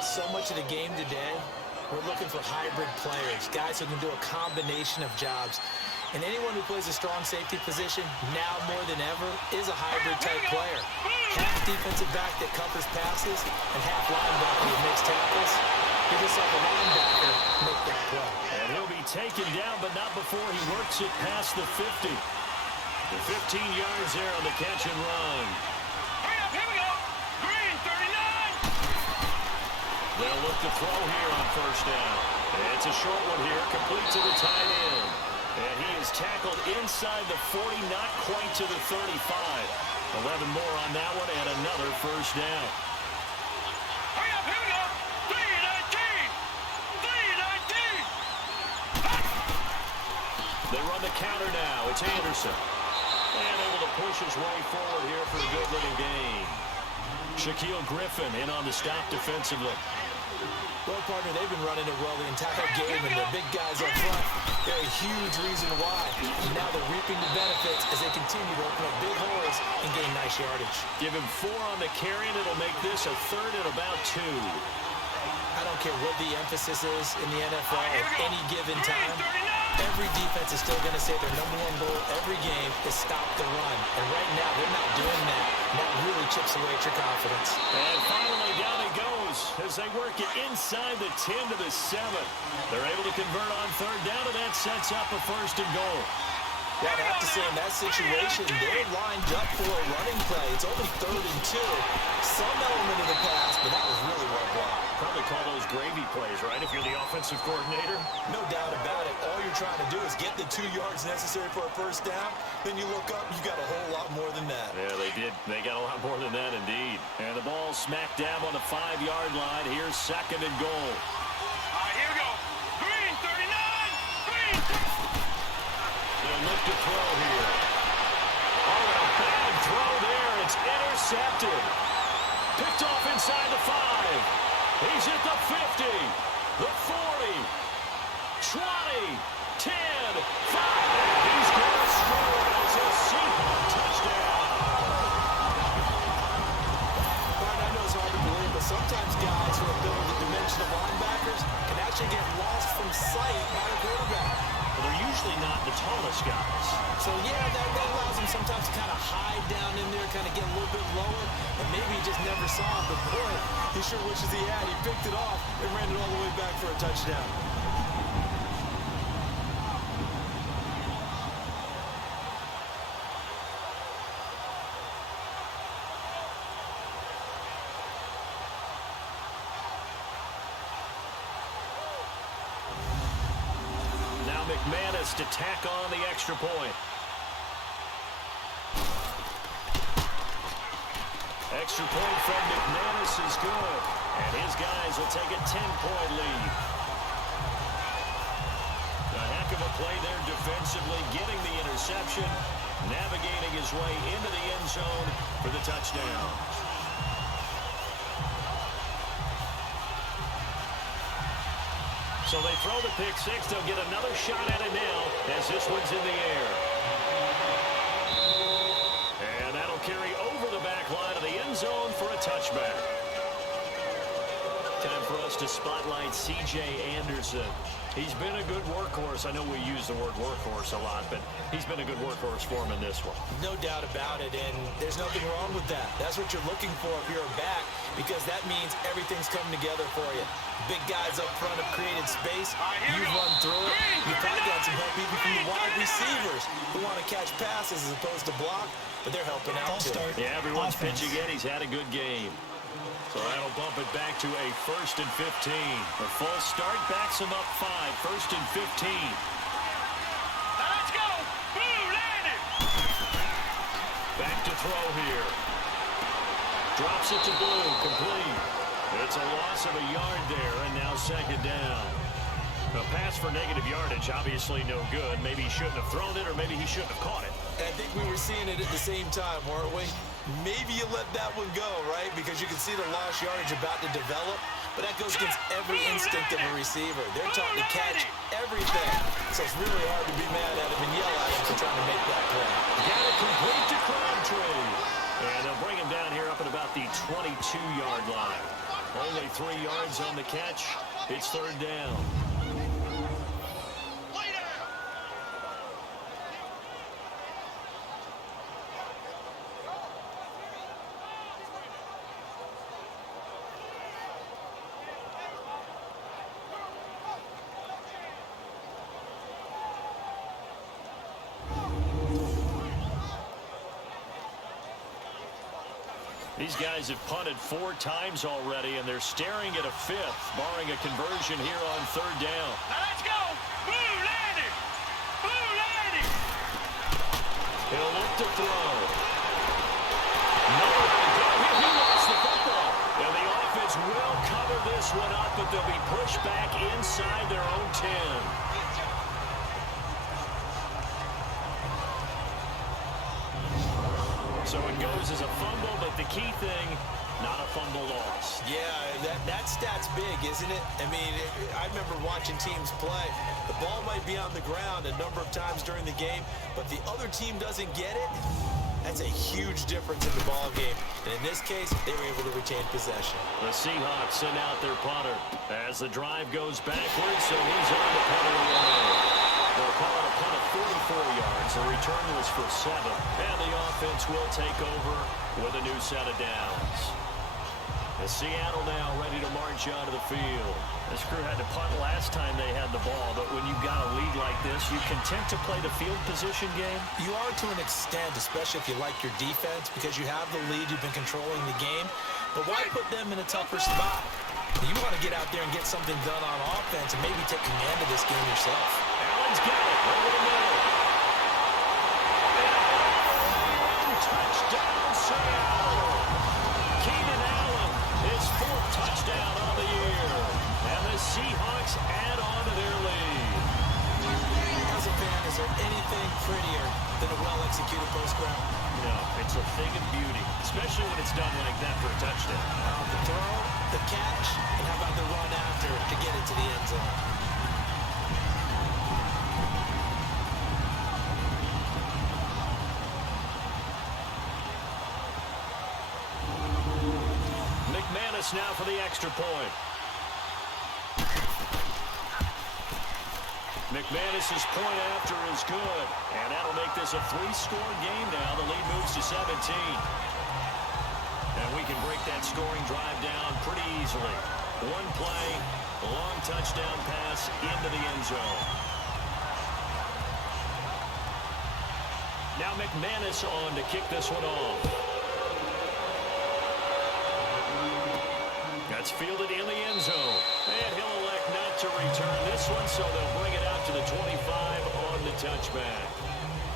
So much of the game today, we're looking for hybrid players, guys who can do a combination of jobs. And anyone who plays a strong safety position, now more than ever, is a hybrid-type player. Half defensive back that covers passes, and half linebacker that makes tackles. Give yourself a linebacker, make that play. And he'll be taken down, but not before he works it past the 50. The 15 yards there on the catch and run. Hurry up, here we go. Green 39. They'll look to throw here on first down. It's a short one here, complete to the tight end. And he is tackled inside the 40, not quite to the 35. 11 more on that one, and another first down. Hurry up, here we go. 3-19. 3-19. They run the counter now. It's Anderson. And able to push his way forward here for a good little gain. Shaquille Griffin in on the stop defensively. Well, partner, they've been running it well the entire game, and the big guys up front, they're a huge reason why. And now they're reaping the benefits as they continue to open up big holes and gain nice yardage. Give him 4 on the carry, and it'll make this a third and about 2. I don't care what the emphasis is in the NFL at any given time. Every defense is still going to say their number one goal every game is stop the run. And right now, they're not doing that. And that really chips away at your confidence. And finally, down he goes as they work it inside the 10 to the 7. They're able to convert on third down, and that sets up a first and goal. Yeah, I'd have to say in that situation, they're lined up for a running play. It's only 3rd and 2. Some element of the pass, but that was really well blocked. Probably call those gravy plays, right, if you're the offensive coordinator? No doubt about it. All you're trying to do is get the 2 yards necessary for a first down. Then you look up, you got a whole lot more than that. Yeah, they did. They got a lot more than that, indeed. And the ball smack dab on the 5-yard line. Here's 2nd and goal. All right, here we go. Green, 39. Green. They'll look to throw here. Oh, and a bad throw there. It's intercepted. Picked off inside the 5. He's at the 50, the 40, 20, 10, 5. He's going to score. It's a Seahawk touchdown. Brian, I know it's hard to believe, but sometimes guys who are built the dimension of linebackers can actually get lost from sight by the quarterback. Well, they're usually not the tallest guys. So, yeah, that allows them sometimes to kind of hide down in there, kind of get a little bit lower, and maybe he just never saw him. But, boy, he sure wishes he had. He picked it off and ran it all the way back for a touchdown. Now McManus to tack on the extra point. Extra point from McManus is good. And his guys will take a 10-point lead. A heck of a play there defensively, getting the interception, navigating his way into the end zone for the touchdown. So they throw the pick 6. They'll get another shot at it now as this one's in the air. And that'll carry over the back line of the end zone for a touchback. Time for us to spotlight C.J. Anderson. He's been a good workhorse. I know we use the word workhorse a lot, but he's been a good workhorse for him in this one. No doubt about it, and there's nothing wrong with that. That's what you're looking for if you're a back, because that means everything's coming together for you. Big guys up front have created space. You run through it. You probably got some help even from the wide receivers who want to catch passes as opposed to block, but they're helping out too. Yeah, everyone's pitching in. He's had a good game. So that'll bump it back to a 1st and 15. The full start backs him up 5. 1st and 15. Now let's go. Blue landed. Back to throw here. Drops it to Blue. Complete. It's a loss of a yard there, and now 2nd down. A pass for negative yardage, obviously no good. Maybe he shouldn't have thrown it, or maybe he shouldn't have caught it. I think we were seeing it at the same time, weren't we? Maybe you let that one go, right? Because you can see the lost yardage about to develop, but that goes against every instinct of a receiver. They're taught to catch everything, so it's really hard to be mad at him and yell at him for trying to make that play. Got it complete to Crabtree. And they'll bring him down here up at about the 22-yard line. Only 3 yards on the catch. It's 3rd down. These guys have punted 4 times already, and they're staring at a 5th, barring a conversion here on 3rd down. Now let's go. Blue landing. Blue landing. He'll look to throw. Nowhere to go. He lost the football. And the offense will cover this one up, but they'll be pushed back inside their own 10. So it goes as a fumble, but the key thing, not a fumble loss. Yeah, that stat's big, isn't it? I mean, I remember watching teams play. The ball might be on the ground a number of times during the game, but the other team doesn't get it. That's a huge difference in the ball game. And in this case, they were able to retain possession. The Seahawks send out their punter as the drive goes backwards, so he's on the punter away. They'll call it a punt of 44 yards. The return was for 7. And the offense will take over with a new set of downs. As Seattle now ready to march onto the field. This crew had to punt last time they had the ball, but when you've got a lead like this, you content to play the field position game? You are to an extent, especially if you like your defense, because you have the lead, you've been controlling the game. But why put them in a tougher spot? You want to get out there and get something done on offense and maybe take command of this game yourself. Allen's got it over the middle. Touchdown, Seattle. Keenan Allen, his 4th touchdown on the year. And the Seahawks add on to their lead. As a fan, is there anything prettier than a well-executed post-grab? No, it's a thing of beauty, especially when it's done like that for a touchdown. The throw, the catch, and how about the run after to get it to the end zone? McManus now for the extra point. McManus's point after is good, and that'll make this a 3-score game now. The lead moves to 17. And we can break that scoring drive down pretty easily. One play, a long touchdown pass into the end zone. Now McManus on to kick this one off. That's fielded in the end zone. And he'll elect not to return this one, so they'll bring it out to the 25 on the touchback.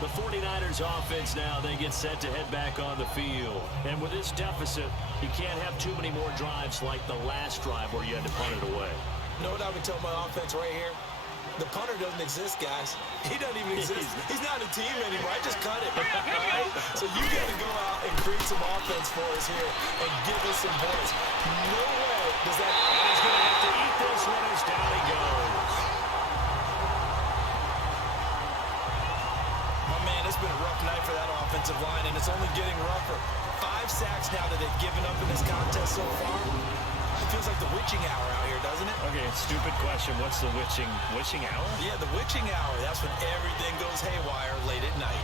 The 49ers offense now, they get set to head back on the field. And with this deficit, you can't have too many more drives like the last drive where you had to punt it away. You know what I would tell my offense right here? The punter doesn't exist, guys. He doesn't even exist. He's not a team anymore. I just cut it. All right? So you got to go out and create some offense for us here and give us some points. No way does that... And he's going to have to eat this one as down he goes. Oh, man, it's been a rough night for that offensive line, and it's only getting rougher. 5 sacks now that they've given up in this contest so far. It feels like the witching hour out here, doesn't it? Okay, stupid question. What's the witching hour? Yeah, the witching hour. That's when everything goes haywire late at night.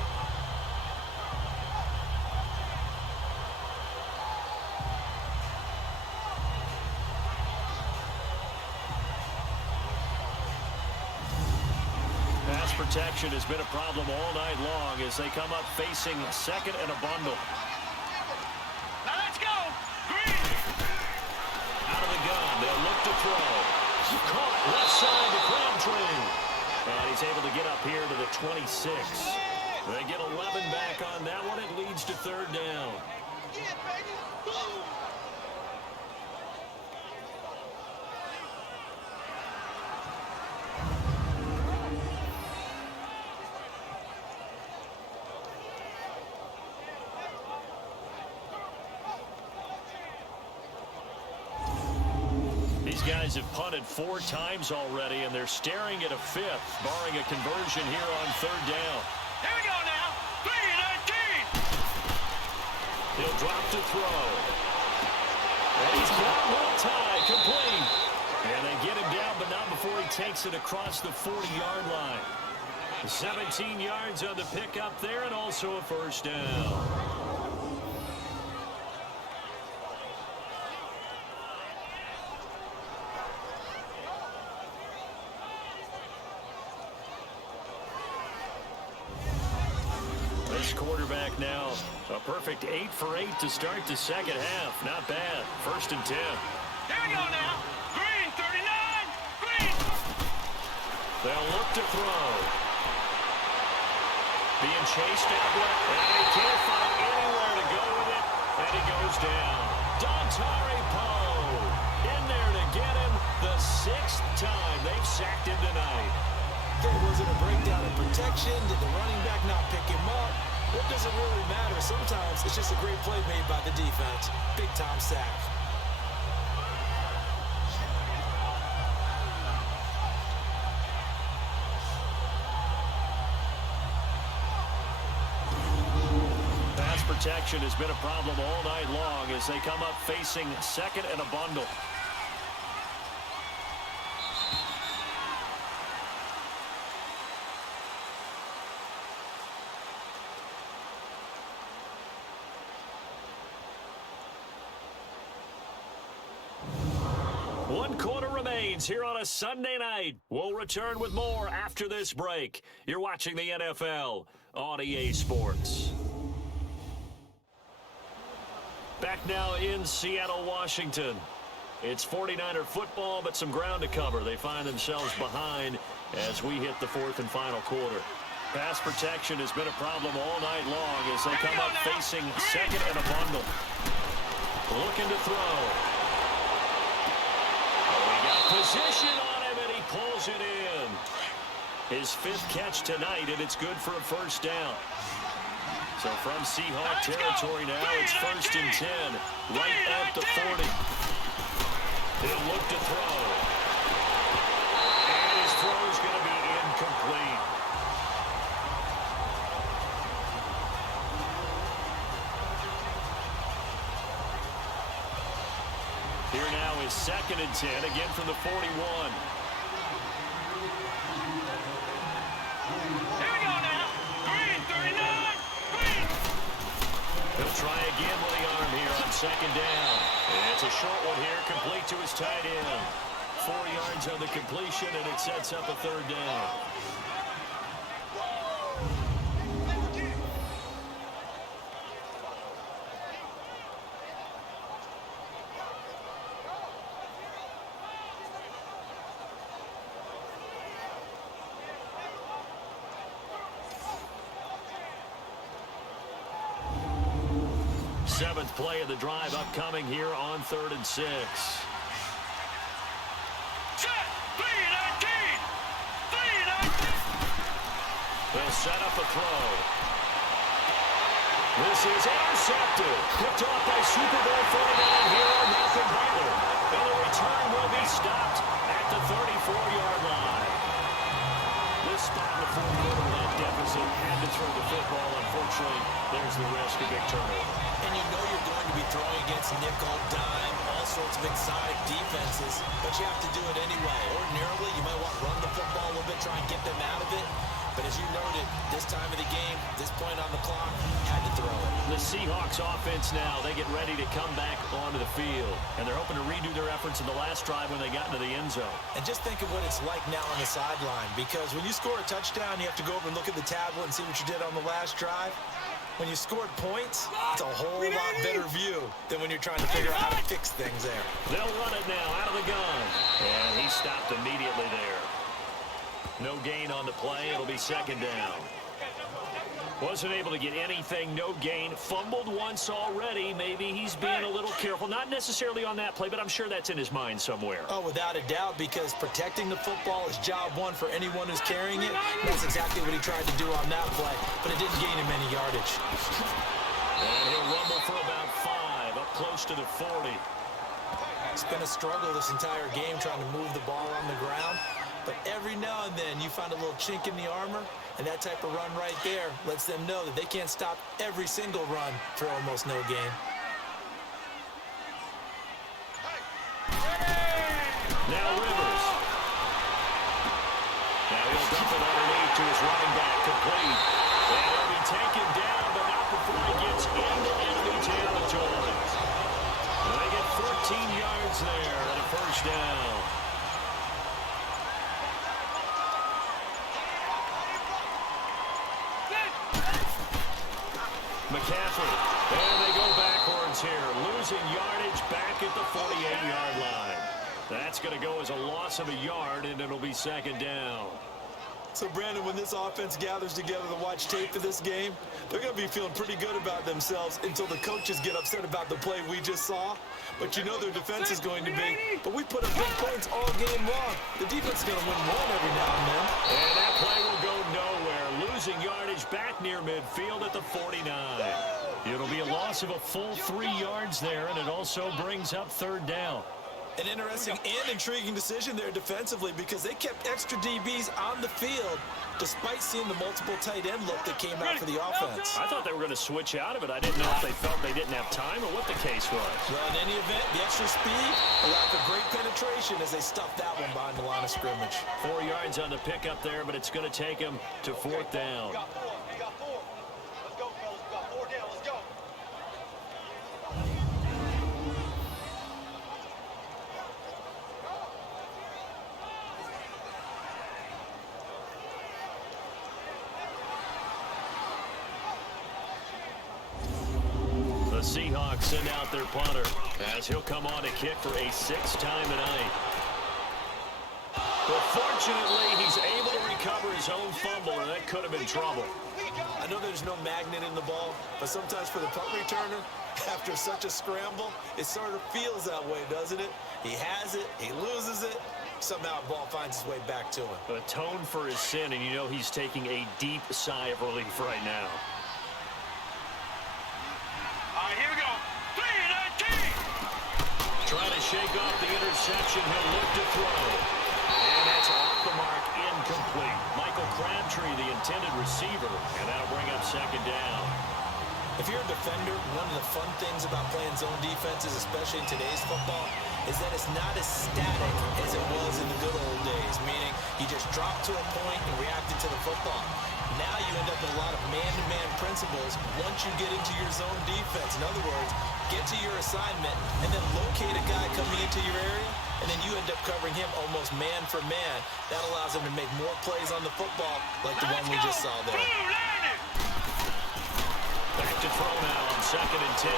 Pass protection has been a problem all night long as they come up facing 2nd and a bundle. Now let's go. Green. Out of the gun, they'll look to throw. Caught left side to Crabtree. And he's able to get up here to the 26. They get 11 back on that one. It leads to 3rd down. Yeah, baby. Boom. Guys have punted 4 times already, and they're staring at a 5th, barring a conversion here on 3rd down. Here we go now. 3-19. He'll drop to throw. And he's got one tie, complete. And they get him down, but not before he takes it across the 40-yard line. 17 yards on the pickup there, and also a 1st down. Seahawks quarterback now. A perfect 8 for 8 to start the second half. Not bad. 1st and 10. Here we go now. Green, 39. Green. They'll look to throw. Being chased out left. And he can't find anywhere to go with it. And he goes down. Dontari Poe in there to get him the 6th time they've sacked him tonight. Was it a breakdown in protection? Did the running back not pick him up? What does it really matter? Sometimes it's just a great play made by the defense. Big-time sack. Pass protection has been a problem all night long as they come up facing 2nd and a bundle. One quarter remains here on a Sunday night. We'll return with more after this break. You're watching the NFL on EA Sports. Back now in Seattle, Washington. It's 49er football, but some ground to cover. They find themselves behind as we hit the 4th and final quarter. Pass protection has been a problem all night long as they come up facing 2nd and a bundle. Looking to throw. Position on him, and he pulls it in. His 5th catch tonight, and it's good for a 1st down. So from Seahawk territory now, it's 1st and 10, right at the 40. He'll look to throw. And his throw's going to be incomplete. Here now is 2nd and 10, again from the 41. Here we go now. Green, 39. Green. He'll try again with the arm here on 2nd down. And it's a short one here, complete to his tight end. 4 yards on the completion, and it sets up a 3rd down. Seventh play of the drive upcoming here on 3rd and 6. They'll set up a throw. This is intercepted. Picked off by Super Bowl 49 hero Malcolm Butler. And the return will be stopped at the 34-yard line. This spot in the 4th quarter with that deficit had to throw the football. Unfortunately, there's the risk of big turnover. And you know you're going to be throwing against nickel, dime, all sorts of exotic defenses, but you have to do it anyway. Ordinarily, you might want to run the football a little bit, try and get them out of it. But as you noted, this time of the game, this point on the clock, had to throw it. The Seahawks offense now, they get ready to come back onto the field. And they're hoping to redo their efforts in the last drive when they got into the end zone. And just think of what it's like now on the sideline, because when you score a touchdown, you have to go over and look at the tablet and see what you did on the last drive. When you scored points, it's a whole lot better view than when you're trying to figure out how to fix things there. They'll run it now out of the gun. And he stopped immediately there. No gain on the play. It'll be 2nd down. Wasn't able to get anything. No gain. Fumbled once already. Maybe he's being a little careful. Not necessarily on that play, but I'm sure that's in his mind somewhere. Oh, without a doubt, because protecting the football is job one for anyone who's carrying it. That's exactly what he tried to do on that play, but it didn't gain him any yardage. And he'll rumble for about 5, up close to the 40. It's been a struggle this entire game trying to move the ball on the ground. But every now and then you find a little chink in the armor, and that type of run right there lets them know that they can't stop every single run for almost no gain. Now Rivers. Now he'll dump it underneath to his running back, complete. And he'll be taken down, but not before he gets into enemy territory. And they get 14 yards there and a 1st down. McCaffrey. And they go backwards here, losing yardage back at the 48-yard line. That's going to go as a loss of a yard, and it'll be second down. So, Brandon, when this offense gathers together to watch tape for this game, they're going to be feeling pretty good about themselves until the coaches get upset about the play we just saw. But you know their defense is going to be. But we put up big points all game long. The defense is going to win one every now and then. And that play will go nowhere. Losing yardage back near midfield at the 49. It'll be a loss of a full 3 yards there, and it also brings up third down. An interesting and intriguing decision there defensively because they kept extra DBs on the field despite seeing the multiple tight end look that came out for the offense. I thought they were going to switch out of it. I didn't know if they felt they didn't have time or what the case was. Well, in any event, the extra speed allowed for great penetration as they stuffed that one behind the line of scrimmage. 4 yards on the pickup there, but it's going to take them to fourth down. We got 4. Let's go, fellas. We got 4 down. Let's go. The Seahawks send out their punter as he'll come on to kick for a 6th time tonight. But fortunately, he's able to recover his own fumble, and that could have been trouble. I know there's no magnet in the ball, but sometimes for the punt returner, after such a scramble, it sort of feels that way, doesn't it? He has it, he loses it, somehow the ball finds its way back to him. Atone for his sin, and you know he's taking a deep sigh of relief right now. All right, here we go. 3-19. Trying to shake off the interception. He'll look to throw. And that's off the mark, incomplete. Michael Crabtree, the intended receiver, and that'll bring up second down. If you're a defender, one of the fun things about playing zone defenses, especially in today's football, is that it's not as static as it was in the good old days, meaning you just dropped to a point and reacted to the football. Now you end up with a lot of man-to-man principles once you get into your zone defense. In other words, get to your assignment and then locate a guy coming into your area, and then you end up covering him almost man for man. That allows him to make more plays on the football like the one we just saw there. Back to throw now on 2nd and 10.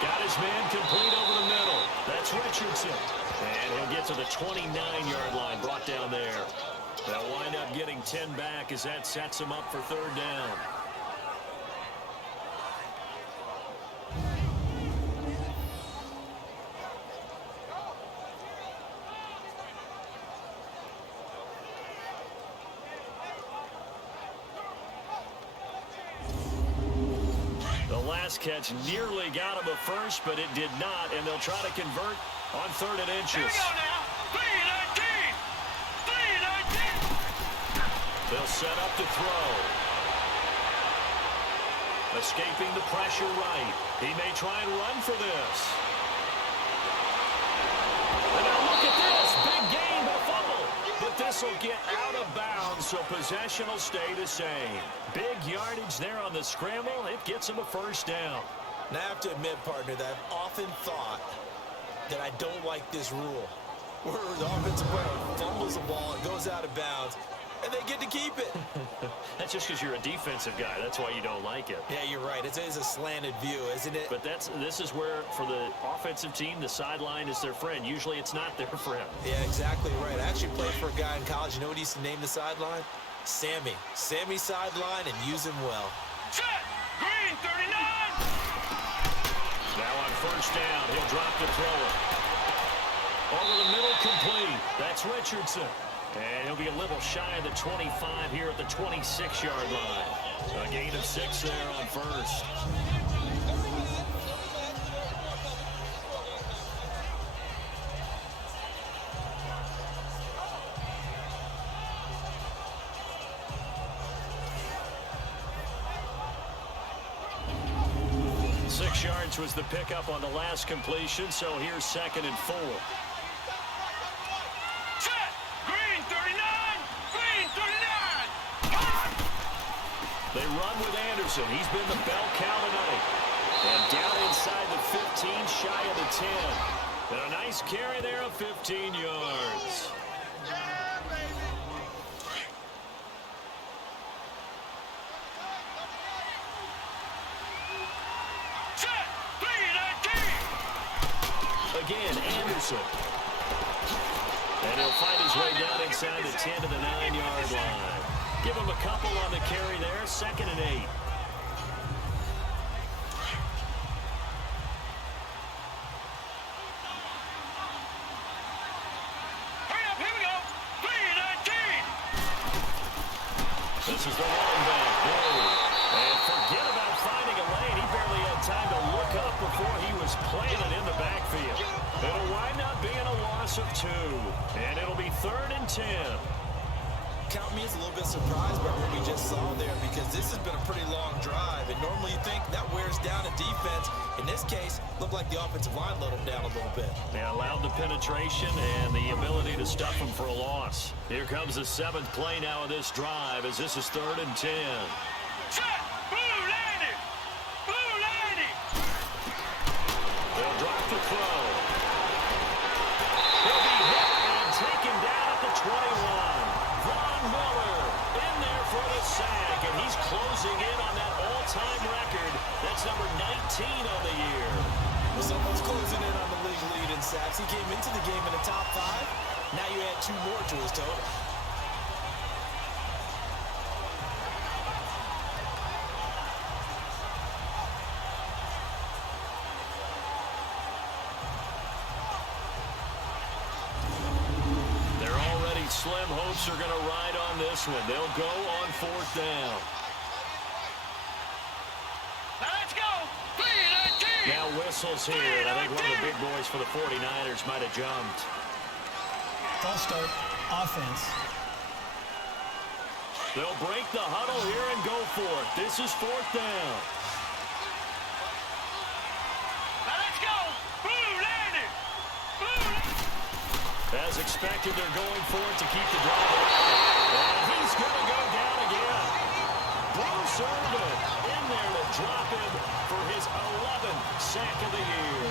Got his man complete over the middle. That's Richardson. And he'll get to the 29-yard line, brought down there. They'll wind up getting 10 back as that sets him up for third down. The last catch nearly got him a first, but it did not, and they'll try to convert on 3rd and inches. Here we go now. 3-19. 3-19. They'll set up to throw. Escaping the pressure right. He may try and run for this. And now look at this. Big gain, but fumble. But this will get out of bounds, so possession will stay the same. Big yardage there on the scramble. It gets him a first down. Now, I have to admit, partner, that I've often thought that I don't like this rule, where the offensive player fumbles the ball, it goes out of bounds, and they get to keep it. That's just because you're a defensive guy. That's why you don't like it. Yeah, you're right. It is a slanted view, isn't it? But this is where, for the offensive team, the sideline is their friend. Usually it's not their friend. Yeah, exactly right. I actually played for a guy in college. You know what he used to name the sideline? Sammy. Sammy sideline, and use him well. Set. Green 39. Now on first down, he'll drop the thrower. Over the middle, complete. That's Richardson. And he'll be a little shy of the 25 here at the 26-yard line. A gain of 6 there on first. Was the pickup on the last completion, so here's 2nd and 4. Set. Green 39. Green 39. They run with Anderson. He's been the bell cow tonight. And down inside the 15, shy of the 10. And a nice carry there of 15 yards. again, Anderson. And he'll find his way down inside the 10 to the 9-yard line. Give him a couple on the carry there, 2nd and 8. This is the long back. And forget about finding a lane. He barely had time to look up before he was planted in the backfield. It'll wind up being a loss of 2. And it'll be 3rd and 10. Count me as a little bit surprised by what we just saw there, because this has been a pretty long drive, and normally you think that wears down a defense. In this case, looked like the offensive line let them down a little bit. They allowed the penetration and the ability to stuff them for a loss. Here comes the 7th play now of this drive, as this is 3rd and 10. Set! Blue landing! Blue landing! They'll drop the throw. He'll be hit and taken down at the 21. Von Miller in there for the sack, and he's closing in on that all-time record. That's number 19 on the year. Well, someone's closing in on the league lead in sacks. He came into the game in the top 5. Now you add 2 more to his total. Slim hopes are going to ride on this one. They'll go on 4th down. Let's go! Now whistles here, and I think one of the big boys for the 49ers might have jumped. False start, offense. They'll break the huddle here and go for it. This is 4th down. Let's go! Blue landing! As expected, they're going for it to keep the drive alive. And he's going to go down again. Bruce Irvin in there to drop him for his 11th sack of the year.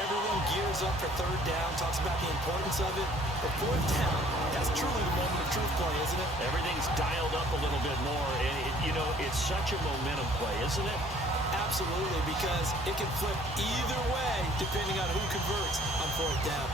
Everyone gears up for 3rd down, talks about the importance of it. But 4th down, that's truly the moment of truth play, isn't it? Everything's dialed up a little bit more. And, it's such a momentum play, isn't it? Absolutely, because it can flip either way depending on who converts on 4th down.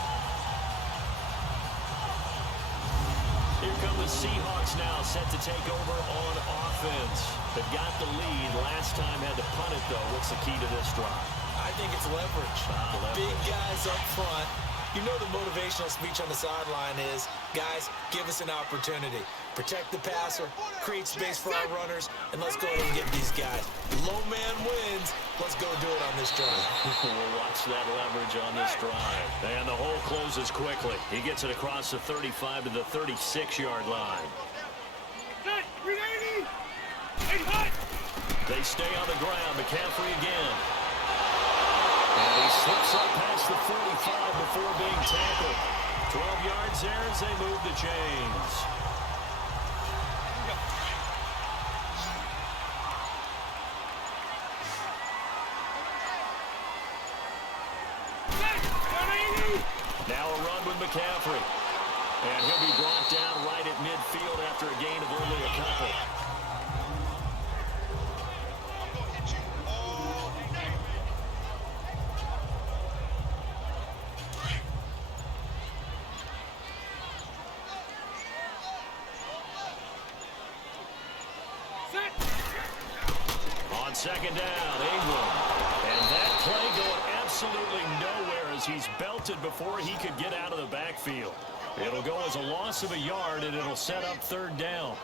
Here come the Seahawks now, set to take over on offense. They've got the lead. Last time had to punt it, though. What's the key to this drive? I think it's leverage. The big guys up front. You know the motivational speech on the sideline is, guys, give us an opportunity. Protect the passer, create space for our runners, and let's go ahead and get these guys. Low man wins. Let's go do it on this drive. We'll watch that leverage on this drive. And the hole closes quickly. He gets it across the 35 to the 36-yard line. They stay on the ground. McCaffrey again. And he slips up past the 45 before being tackled. 12 yards there as they move the chains. Now a run with McCaffrey. And he'll be brought down right at midfield after a gain of only a couple. On 2nd down, Ingram. And that play going absolutely nowhere as he's belted before he could get out of the backfield. It'll go as a loss of a yard, and it'll set up 3rd down.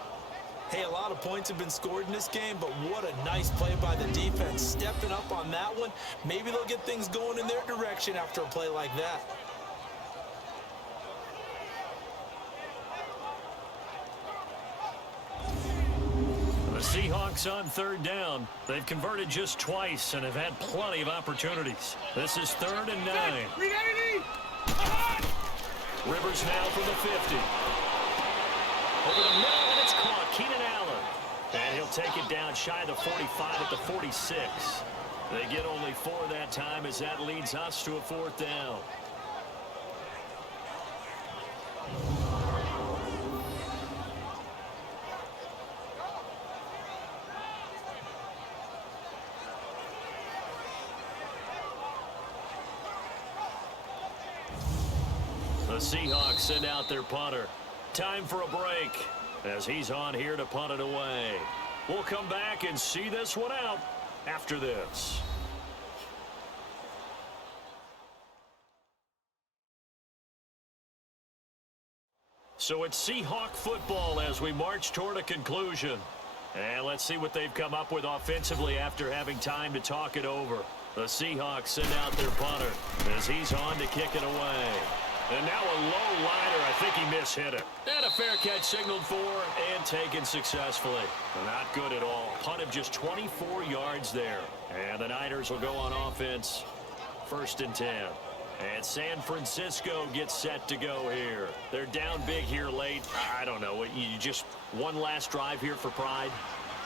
Hey, a lot of points have been scored in this game, but what a nice play by the defense. Stepping up on that one, maybe they'll get things going in their direction after a play like that. The Seahawks on 3rd down. They've converted just twice and have had plenty of opportunities. This is 3rd and 9. Rivers now from the 50. Over the middle, and it's caught. Keenan Allen. And he'll take it down shy of the 45 at the 46. They get only 4 that time as that leads us to a 4th down. The Seahawks send out their punter. Time for a break as he's on here to punt it away. We'll come back and see this one out after this. So it's Seahawk football as we march toward a conclusion. And let's see what they've come up with offensively after having time to talk it over. The Seahawks send out their punter as he's on to kick it away. And now a low liner. I think he mishit it. And a fair catch signaled for and taken successfully. Not good at all. Punt of just 24 yards there. And the Niners will go on offense. 1st and 10. And San Francisco gets set to go here. They're down big here late. I don't know. You just one last drive here for pride?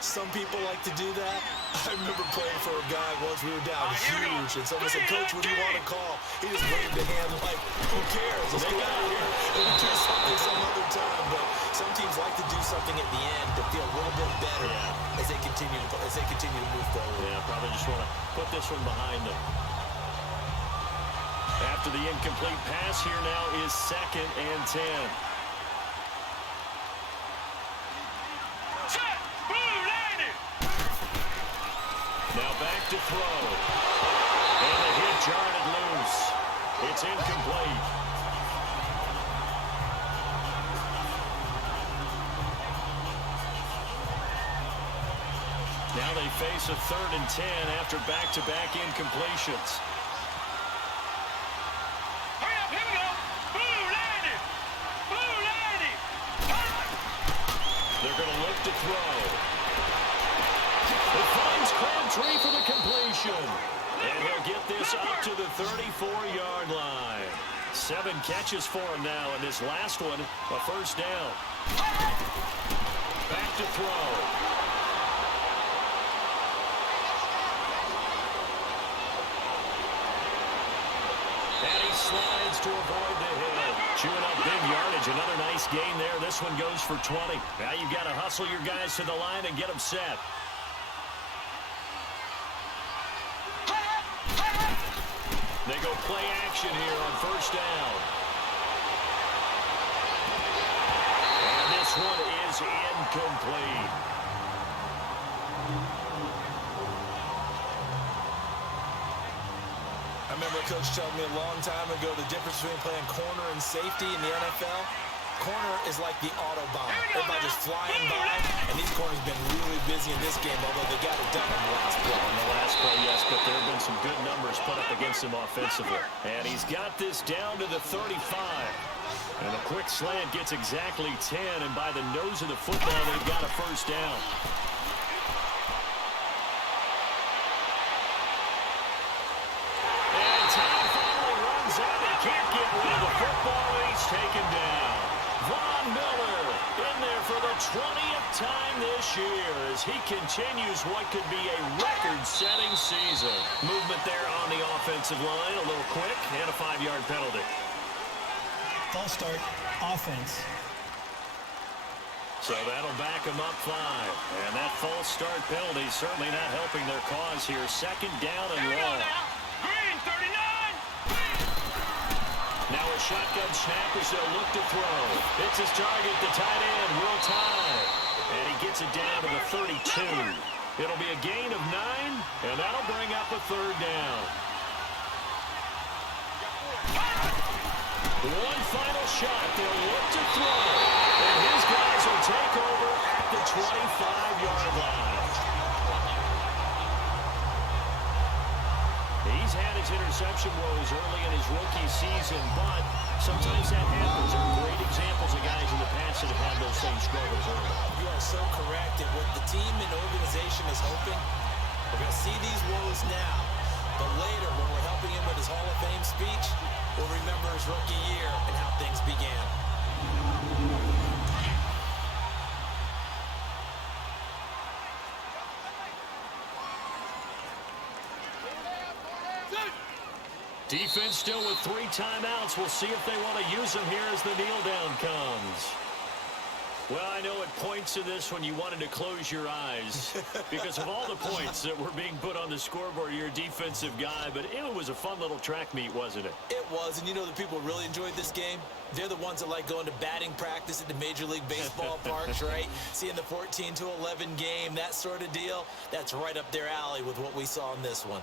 Some people like to do that. I remember playing for a guy once we were down huge, and someone said, "Coach, what do you want to call?" He just waved a hand like, "Who cares? Let's get out of here and do something some other time." But some teams like to do something at the end to feel a little bit better as they continue to move forward. Yeah, probably just want to put this one behind them. After the incomplete pass, here now is 2nd and 10. Now back to throw. And the hit jarred it loose. It's incomplete. Now they face a 3rd and 10 after back-to-back incompletions. They're going to look to throw. It finds Crabtree for the completion. And he'll get this up to the 34-yard line. 7 catches for him now, and this last one, a 1st down. Back to throw. And he slides to avoid the hit. Chewing up big yardage. Another nice gain there. This one goes for 20. Now you've got to hustle your guys to the line and get them set. They go play action here on 1st down. And this one is incomplete. I remember a coach telling me a long time ago the difference between playing corner and safety in the NFL. Corner is like the Autobahn. Everybody just flying by, and these corners have been really busy in this game, although they got it done on the last play. On the last play, yes, but there have been some good numbers put up against him offensively. And he's got this down to the 35. And a quick slant gets exactly 10, and by the nose of the football, they've got a 1st down. And time finally runs out. He can't get rid of the football, and he's taken down. Von Miller in there for the 20th time this year as he continues what could be a record-setting season. Movement there on the offensive line, a little quick, and a 5-yard penalty. False start, offense. So that'll back them up 5. And that false start penalty certainly not helping their cause here. 2nd down and long. Green 39. Now a shotgun snap as they'll look to throw. It's his target, the tight end, Will Tye. And he gets it down to the 32. It'll be a gain of 9, and that'll bring up a 3rd down. One final shot. They'll look to throw. And his guys will take over at the 25-yard line. He's had his interception woes early in his rookie season, but sometimes that happens. There are great examples of guys in the past that have had those same struggles early. You are so correct. And what the team and organization is hoping, we're going to see these woes now. But later, when we're helping him with his Hall of Fame speech, we'll remember his rookie year and how things began. Defense still with 3 timeouts. We'll see if they want to use them here as the kneel down comes. Well, I know at points in this when you wanted to close your eyes because of all the points that were being put on the scoreboard. You're a defensive guy, but it was a fun little track meet, wasn't it? It was, and you know the people who really enjoyed this game? They're the ones that like going to batting practice at the Major League Baseball parks, right? Seeing the 14-11 game, that sort of deal. That's right up their alley with what we saw in this one.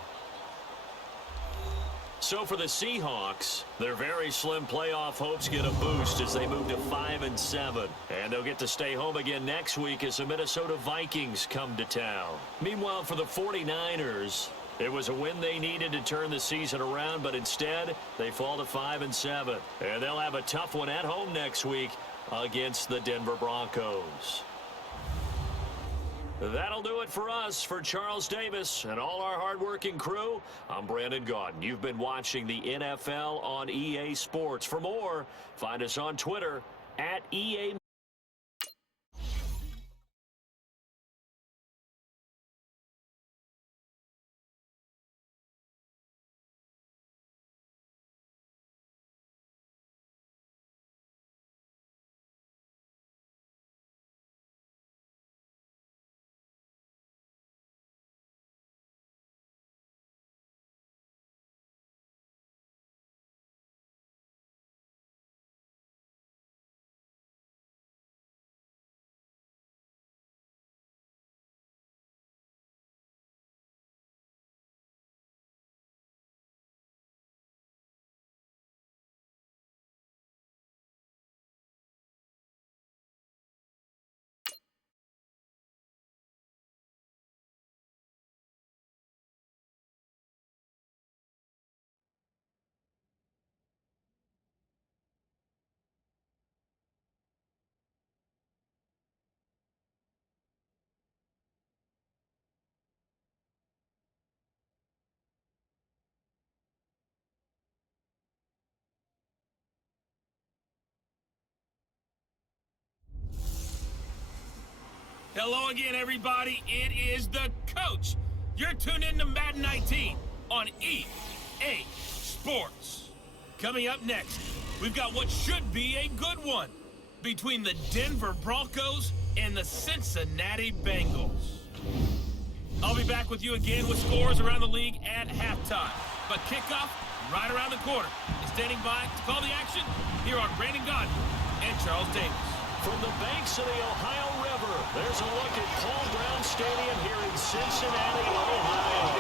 So for the Seahawks, their very slim playoff hopes get a boost as they move to 5-7. And they'll get to stay home again next week as the Minnesota Vikings come to town. Meanwhile, for the 49ers, it was a win they needed to turn the season around, but instead, they fall to 5-7. And they'll have a tough one at home next week against the Denver Broncos. That'll do it for us. For Charles Davis and all our hardworking crew, I'm Brandon Gaudin. You've been watching the NFL on EA Sports. For more, find us on Twitter at EA. Hello again, everybody. It is the coach. You're tuned in to Madden 19 on EA Sports. Coming up next, we've got what should be a good one between the Denver Broncos and the Cincinnati Bengals. I'll be back with you again with scores around the league at halftime. But kickoff right around the corner. And standing by to call the action, here are Brandon Gaudin and Charles Davis. From the banks of the Ohio River, there's a look at Paul Brown Stadium here in Cincinnati, Ohio.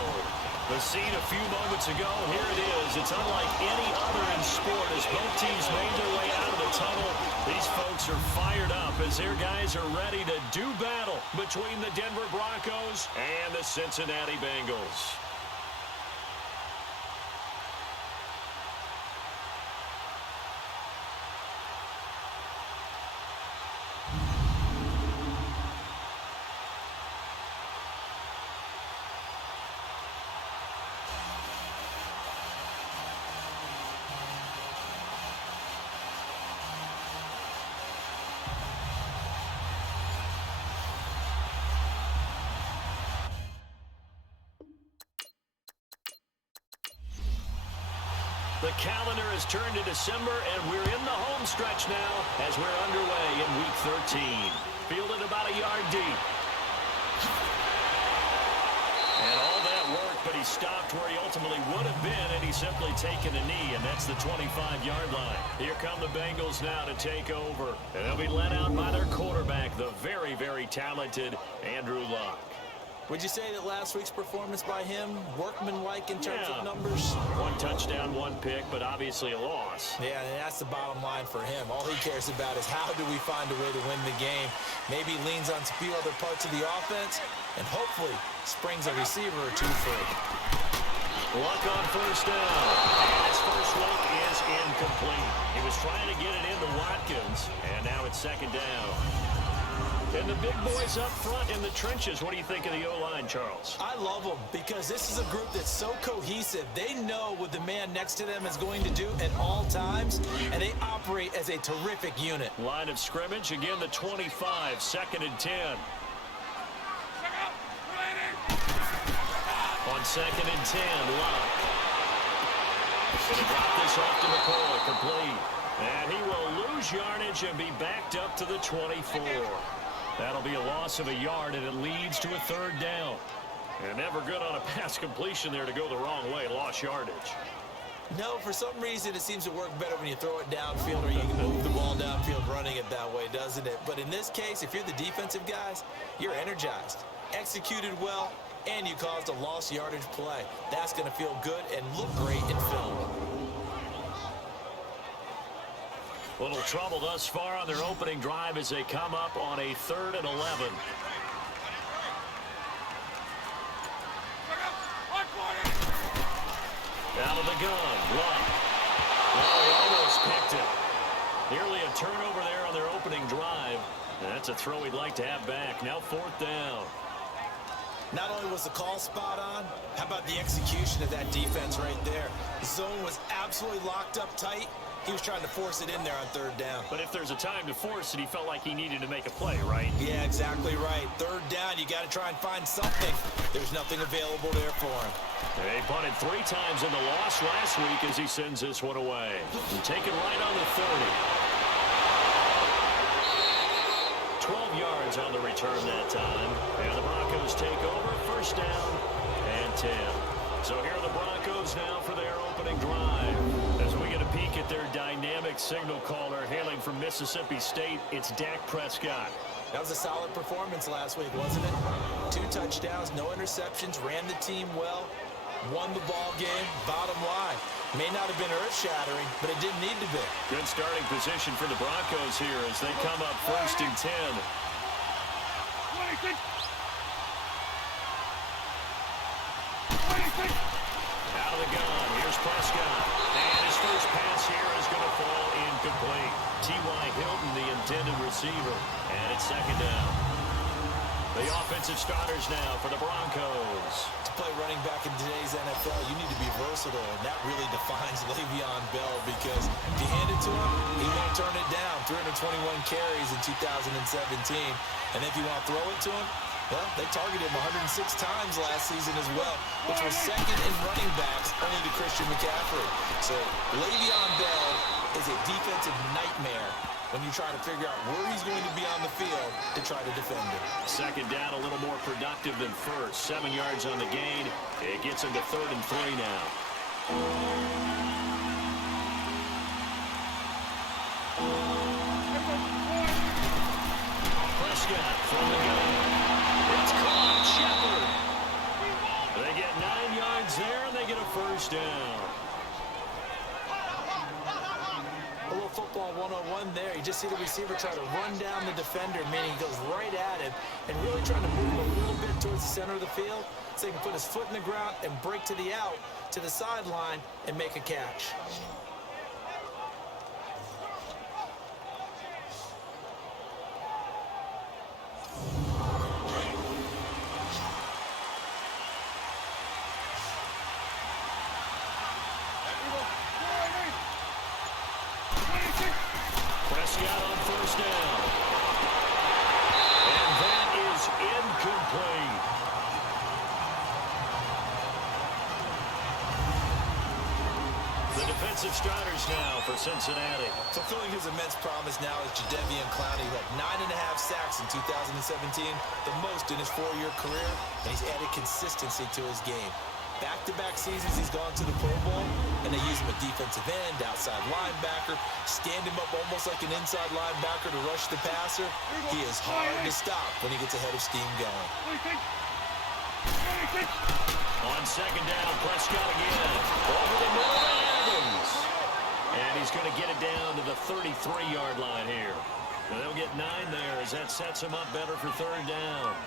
The scene a few moments ago, here it is. It's unlike any other in sport as both teams made their way out of the tunnel. These folks are fired up as their guys are ready to do battle between the Denver Broncos and the Cincinnati Bengals. The calendar has turned to December, and we're in the home stretch now as we're underway in Week 13. Fielded about a yard deep. And all that work, but he stopped where he ultimately would have been had he simply taken a knee, and that's the 25-yard line. Here come the Bengals now to take over, and they'll be led out by their quarterback, the very, very talented Andrew Luck. Would you say that last week's performance by him, workmanlike in terms of numbers? One touchdown, one pick, but obviously a loss. Yeah, and that's the bottom line for him. All he cares about is how do we find a way to win the game. Maybe he leans on a few other parts of the offense and hopefully springs a receiver or two free. Luck on first down. And his first look is incomplete. He was trying to get it into Watkins, and now it's second down. And the big boys up front in the trenches. What do you think of the O-line, Charles? I love them because this is a group that's so cohesive. They know what the man next to them is going to do at all times, and they operate as a terrific unit. Line of scrimmage, again the 25, second and 10. On second and 10, Luck. Going to drop this off to McCoy, complete. And he will lose yardage and be backed up to the 24. That'll be a loss of a yard, and it leads to a third down. And never good on a pass completion there to go the wrong way. Lost yardage. No, for some reason it seems to work better when you throw it downfield or you can move the ball downfield running it that way, doesn't it? But in this case, if you're the defensive guys, you're energized, executed well, and you caused a lost yardage play. That's going to feel good and look great in film. Little trouble thus far on their opening drive as they come up on a 3rd and 11. Out of the gun, Luck. Oh, he almost picked it. Nearly a turnover there on their opening drive. And that's a throw he'd like to have back. Now 4th down. Not only was the call spot on, how about the execution of that defense right there? The zone was absolutely locked up tight. He was trying to force it in there on 3rd down. But if there's a time to force it, he felt like he needed to make a play, right? Yeah, exactly right. 3rd down, you got to try and find something. There's nothing available there for him. They punted 3 times in the loss last week as he sends this one away. And taken right on the 30. 12 yards on the return that time. And the Broncos take over. 1st down and 10. So here are the Broncos now for their opening drive. As we get a peek at their dynamic signal caller hailing from Mississippi State, it's Dak Prescott. That was a solid performance last week, wasn't it? 2 touchdowns, no interceptions, ran the team well, won the ball game. Bottom line, may not have been earth-shattering, but it didn't need to be. Good starting position for the Broncos here as they come up 1st and 10. 26. Out of the gun, here's Prescott. And his first pass here is going to fall incomplete. T.Y. Hilton, the intended receiver. And it's 2nd down. The offensive starters now for the Broncos. To play running back in today's NFL, you need to be versatile, and that really defines Le'Veon Bell because if you hand it to him, he won't turn it down. 321 carries in 2017. And if you want to throw it to him, well, they targeted him 106 times last season as well, which was 2nd in running backs only to Christian McCaffrey. So Le'Veon Bell is a defensive nightmare when you try to figure out where he's going to be on the field to try to defend him. 2nd down, a little more productive than 1st. 7 yards on the gain. It gets him to 3rd and 3 now. Prescott from the gun. It's caught. Shepard. They get 9 yards there, and they get a 1st down. A little football 101 there. You just see the receiver try to run down the defender, meaning he goes right at him and really trying to move him a little bit towards the center of the field so he can put his foot in the ground and break to the out, to the sideline, and make a catch. Prescott on 1st down. And that is incomplete. The defensive starters now for Cincinnati. Fulfilling his immense promise now is Jadeveon Clowney, who had 9.5 sacks in 2017, the most in his 4-year career, and he's added consistency to his game. Back-to-back seasons he's gone to the Pro Bowl, and they use him at defensive end, outside linebacker, stand him up almost like an inside linebacker to rush the passer. He is hard to stop when he gets a head of steam going. On 2nd down, Prescott again. Over the middle to Evans. And he's going to get it down to the 33-yard line here. Now they'll get 9 there as that sets him up better for 3rd down.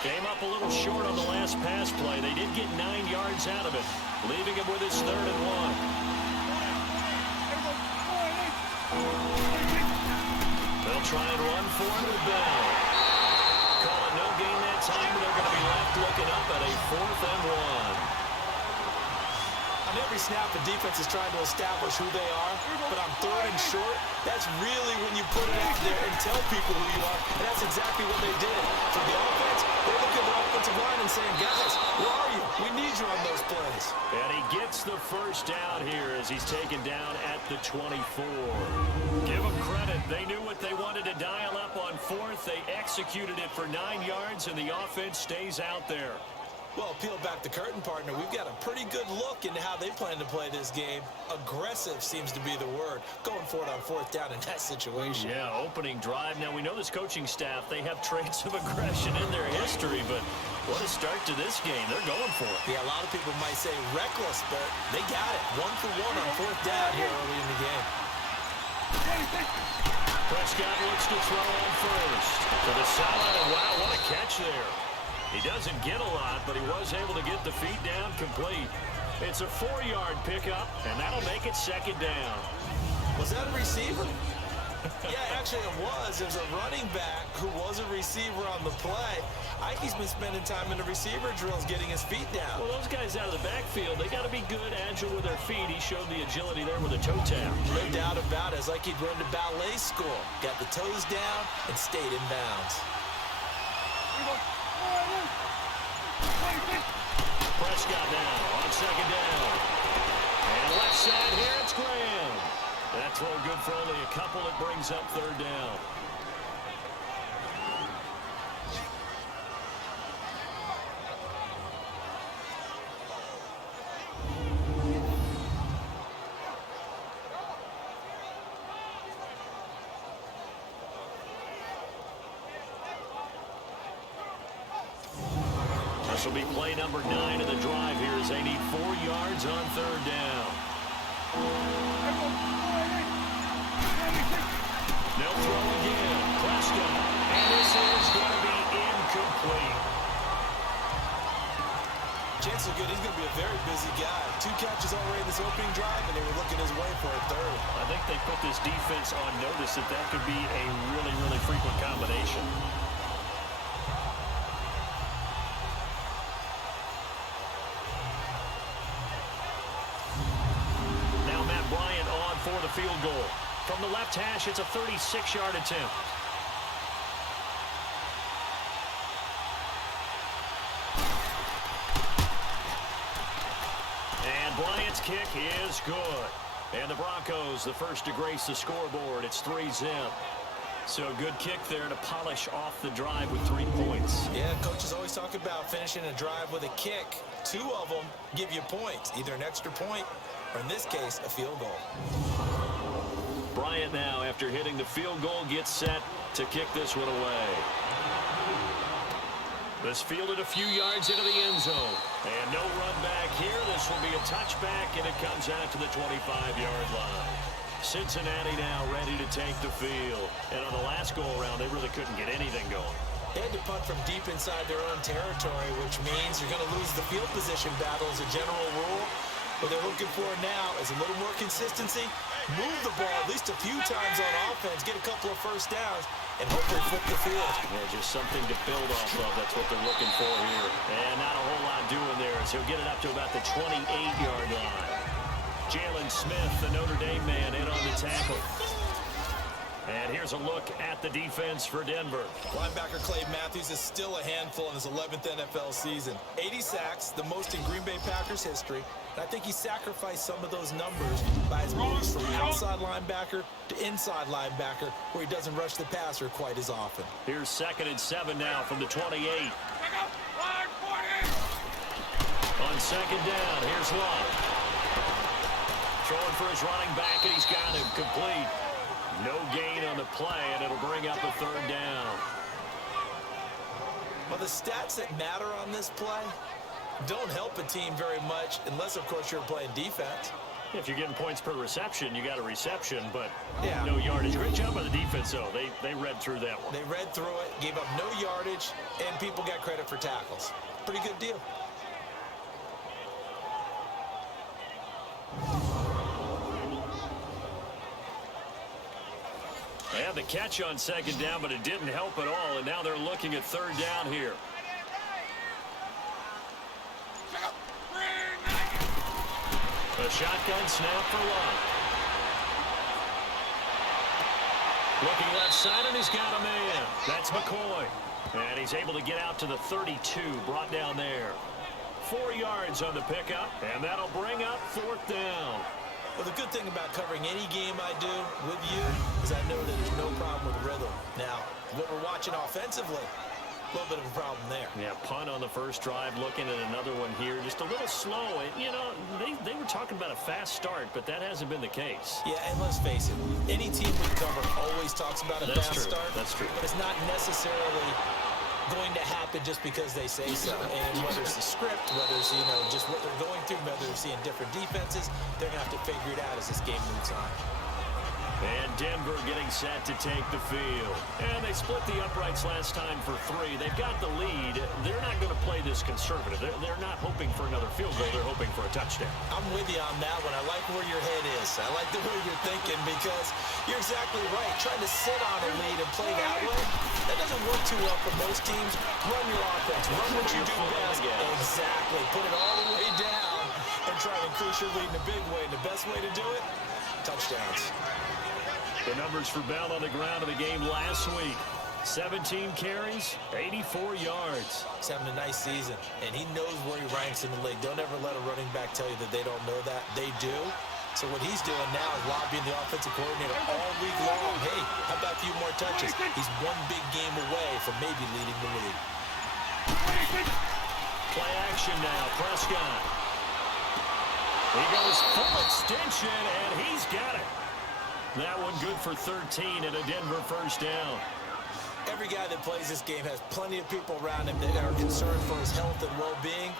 Came up a little short on the last pass play. They did get 9 yards out of it, leaving him with his 3rd and 1. They'll try and run for him with Bell. Calling no gain that time, and they're going to be left looking up at a 4th and 1. On every snap, the defense is trying to establish who they are, but on 3rd and short, that's really when you put it out there and tell people who you are, and that's exactly what they did. For the offense, they look at their offensive line and saying, guys, where are you? We need you on those plays. And he gets the first down here as he's taken down at the 24. Give them credit. They knew what they wanted to dial up on fourth. They executed it for 9 yards, and the offense stays out there. Well, peel back the curtain, partner. We've got a pretty good look into how they plan to play this game. Aggressive seems to be the word. Going for it on fourth down in that situation. Yeah, opening drive. Now, we know this coaching staff, they have traits of aggression in their history, but what a start to this game. They're going for it. Yeah, a lot of people might say reckless, but they got it. 1 for 1 on fourth down here early in the game. Prescott looks to throw on first. To the side, and wow, what a catch there. He doesn't get a lot, but he was able to get the feet down complete. It's a 4-yard pickup, and that'll make it second down. Was that a receiver? Yeah, actually it was. There's a running back who was a receiver on the play. Ike's been spending time in the receiver drills getting his feet down. Well, those guys out of the backfield, they got to be good, agile with their feet. He showed the agility there with a toe tap. No doubt about it. It's like he'd run to ballet school. Got the toes down and stayed in bounds. Prescott now on second down. And left side here, it's Graham. That throw good for only a couple. It brings up third down. This will be play number 9 of the drive here as they need 4 yards on third down. They'll throw again. Prescott. And this is going to be incomplete. Chances are good he's going to be a very busy guy. 2 catches already in this opening drive, and they were looking his way for a third. I think they put this defense on notice that that could be a really, really frequent combination. For the field goal. From the left hash, it's a 36-yard attempt. And Bryant's kick is good. And the Broncos, the first to grace the scoreboard. It's 3-zip. So a good kick there to polish off the drive with 3 points. Yeah, coaches always talk about finishing a drive with a kick. 2 of them give you points, either an extra point or in this case, a field goal. Bryant now, after hitting the field goal, gets set to kick this one away. This fielded a few yards into the end zone. And no run back here. This will be a touchback, and it comes out to the 25-yard line. Cincinnati now ready to take the field. And on the last go-around, they really couldn't get anything going. They had to punt from deep inside their own territory, which means you're going to lose the field position battle as a general rule. What they're looking for now is a little more consistency, move the ball at least a few times on offense, get a couple of first downs, and hopefully flip the field. Yeah, just something to build off of. That's what they're looking for here. And not a whole lot doing there as he'll get it up to about the 28-yard line. Jalen Smith, the Notre Dame man, in on the tackle. And here's a look at the defense for Denver. Linebacker Clay Matthews is still a handful in his 11th NFL season. 80 sacks, the most in Green Bay Packers history. And I think he sacrificed some of those numbers by his moves from outside linebacker to inside linebacker, where he doesn't rush the passer quite as often. Here's 2nd and 7 now from the 28. On second down, here's Love. Throwing for his running back, and he's got him complete. No gain on the play, and it'll bring up a third down. Well, the stats that matter on this play don't help a team very much, unless, of course, you're playing defense. If you're getting points per reception, you got a reception, but yeah, no yardage. Great job by the defense, though. They read through that one. They read through it, gave up no yardage, and people got credit for tackles. Pretty good deal. They had the catch on second down, but it didn't help at all, and now they're looking at third down here. A shotgun snap for Love. Looking left side, and he's got a man. That's McCoy. And he's able to get out to the 32, brought down there. 4 yards on the pickup, and that'll bring up 4th down. Well, the good thing about covering any game I do with you is I know that there's no problem with rhythm. Now, what we're watching offensively, a little bit of a problem there. Yeah, punt on the first drive, looking at another one here. Just a little slow. And, you know, they were talking about a fast start, but that hasn't been the case. Yeah, and let's face it, any team we cover always talks about a fast start. That's true. But it's not necessarily going to happen just because they say so. And whether it's the script, whether it's, you know, just what they're going through, whether they're seeing different defenses, they're going to have to figure it out as this game moves on. And Denver getting set to take the field. And they split the uprights last time for 3. They've got the lead. They're not going to play this conservative. They're not hoping for another field goal. They're hoping for a touchdown. I'm with you on that one. I like where your head is. I like the way you're thinking because you're exactly right. Trying to sit on a lead and play that way, that doesn't work too well for most teams. Run your offense. Run what you do best. Exactly. Put it all the way down and try to increase your lead in a big way. And the best way to do it, touchdowns. The numbers for Bell on the ground in the game last week. 17 carries, 84 yards. He's having a nice season, and he knows where he ranks in the league. Don't ever let a running back tell you that they don't know that. They do. So what he's doing now is lobbying the offensive coordinator all week long. Hey, how about a few more touches? He's one big game away from maybe leading the league. Play action now, Prescott. He goes full extension, and he's got it. That one good for 13 and a Denver first down. Every guy that plays this game has plenty of people around him that are concerned for his health and well-being.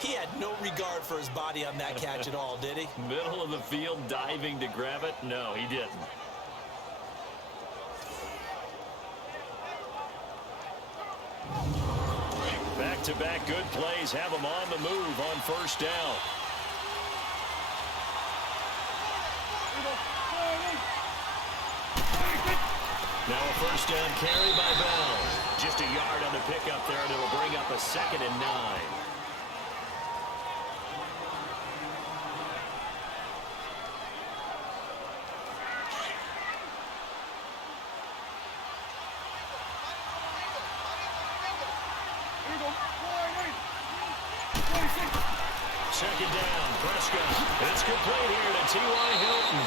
He had no regard for his body on that catch at all, did he? Middle of the field, diving to grab it? No, he didn't. Back-to-back good plays have him on the move on first down. Now a first down carry by Bell. Just a yard on the pickup there, and it'll bring up a 2nd and 9. Second down, Prescott. It's complete here to T.Y. Hilton.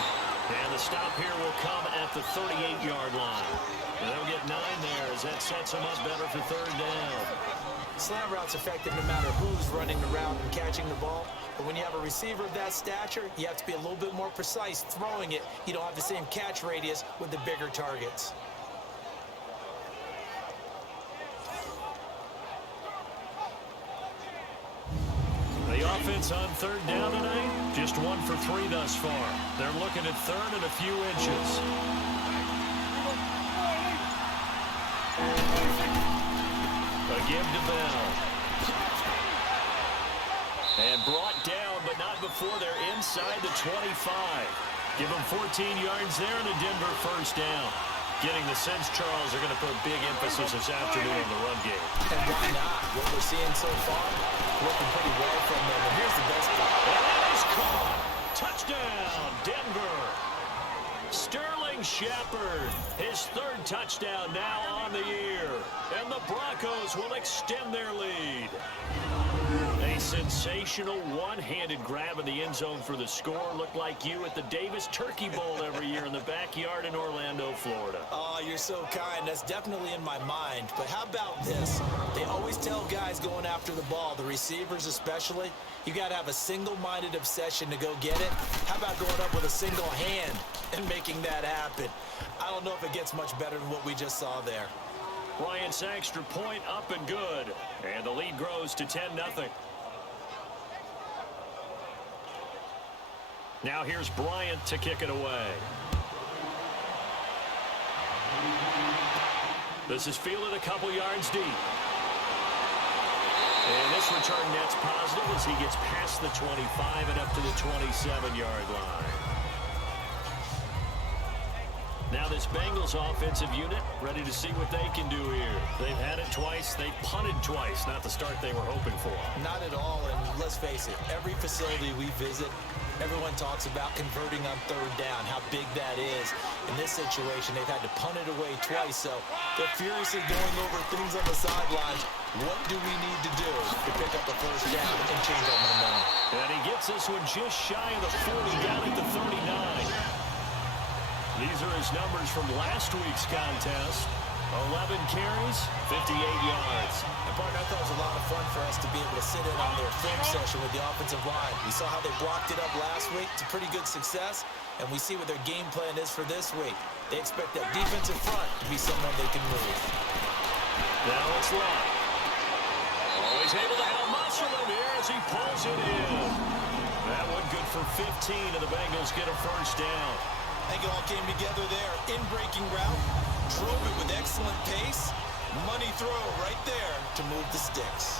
And the stop here will come at the 38-yard line. And they'll get 9 there as that sets them up better for 3rd down. Slant route's effective no matter who's running the route and catching the ball. But when you have a receiver of that stature, you have to be a little bit more precise throwing it. You don't have the same catch radius with the bigger targets. The offense on 3rd down tonight, just 1 for 3 thus far. They're looking at 3rd and a few inches. A give to Bell. And brought down, but not before they're inside the 25. Give them 14 yards there and a Denver first down. Getting the sense, Charles, are going to put big emphasis this afternoon on the run game. And why not? What we're seeing so far, working pretty well from them. And here's the best part. And that is caught. Touchdown, Denver. Sterling Shepard, his 3rd touchdown now on the year. And the Broncos will extend their lead. A sensational one-handed grab in the end zone for the score. Looked like you at the Davis Turkey Bowl every year in the backyard in Orlando, Florida. Oh, you're so kind. That's definitely in my mind. But how about this? They always tell guys going after the ball, the receivers especially, you got to have a single-minded obsession to go get it. How about going up with a single hand and making that happen? I don't know if it gets much better than what we just saw there. Bryant's extra point up and good. And the lead grows to 10-0. Now here's Bryant to kick it away. This is fielded a couple yards deep. And this return net's positive as he gets past the 25 and up to the 27-yard line. Now Now this Bengals offensive unit ready to see what they can do here. They've had it twice. They've punted twice. Not the start they were hoping for. Not at all, and let's face it, every facility we visit, everyone talks about converting on third down, how big that is. In this situation, they've had to punt it away twice, so they're furiously going over things on the sidelines. What do we need to do to pick up a first down and change our momentum? And he gets this one just shy of the 40, down at the 39. These are his numbers from last week's contest. 11 carries, 58 yards. And partner, I thought it was a lot of fun for us to be able to sit in on their film session with the offensive line. We saw how they blocked it up last week. It's a pretty good success, and we see what their game plan is for this week. They expect that defensive front to be someone they can move. Now it's Lott. Always able to out-muscle him here as he pulls it in. That one good for 15, and the Bengals get a first down. I think it all came together there. In breaking route, drove it with excellent pace. Money throw right there to move the sticks.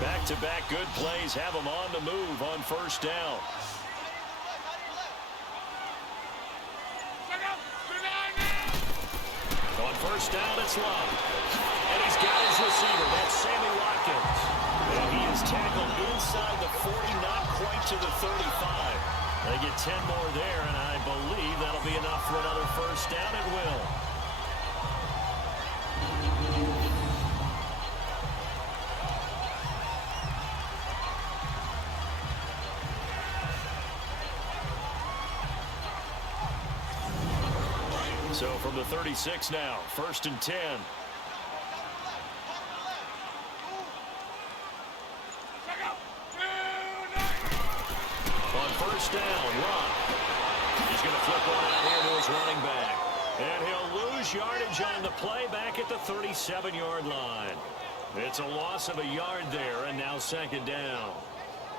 Back-to-back good plays have them on the move on first down. On first down, it's Lott. And he's got his receiver. That's Sammy Watkins. And he is tackled inside the 40, not quite to the 35. They get 10 more there, and I believe that'll be enough for another first down. It will. So from the 36 now, 1st and 10. On first down, Lott. He's going to flip one out here to his running back. And he'll lose yardage on the play back at the 37-yard line. It's a loss of a yard there, and now 2nd down.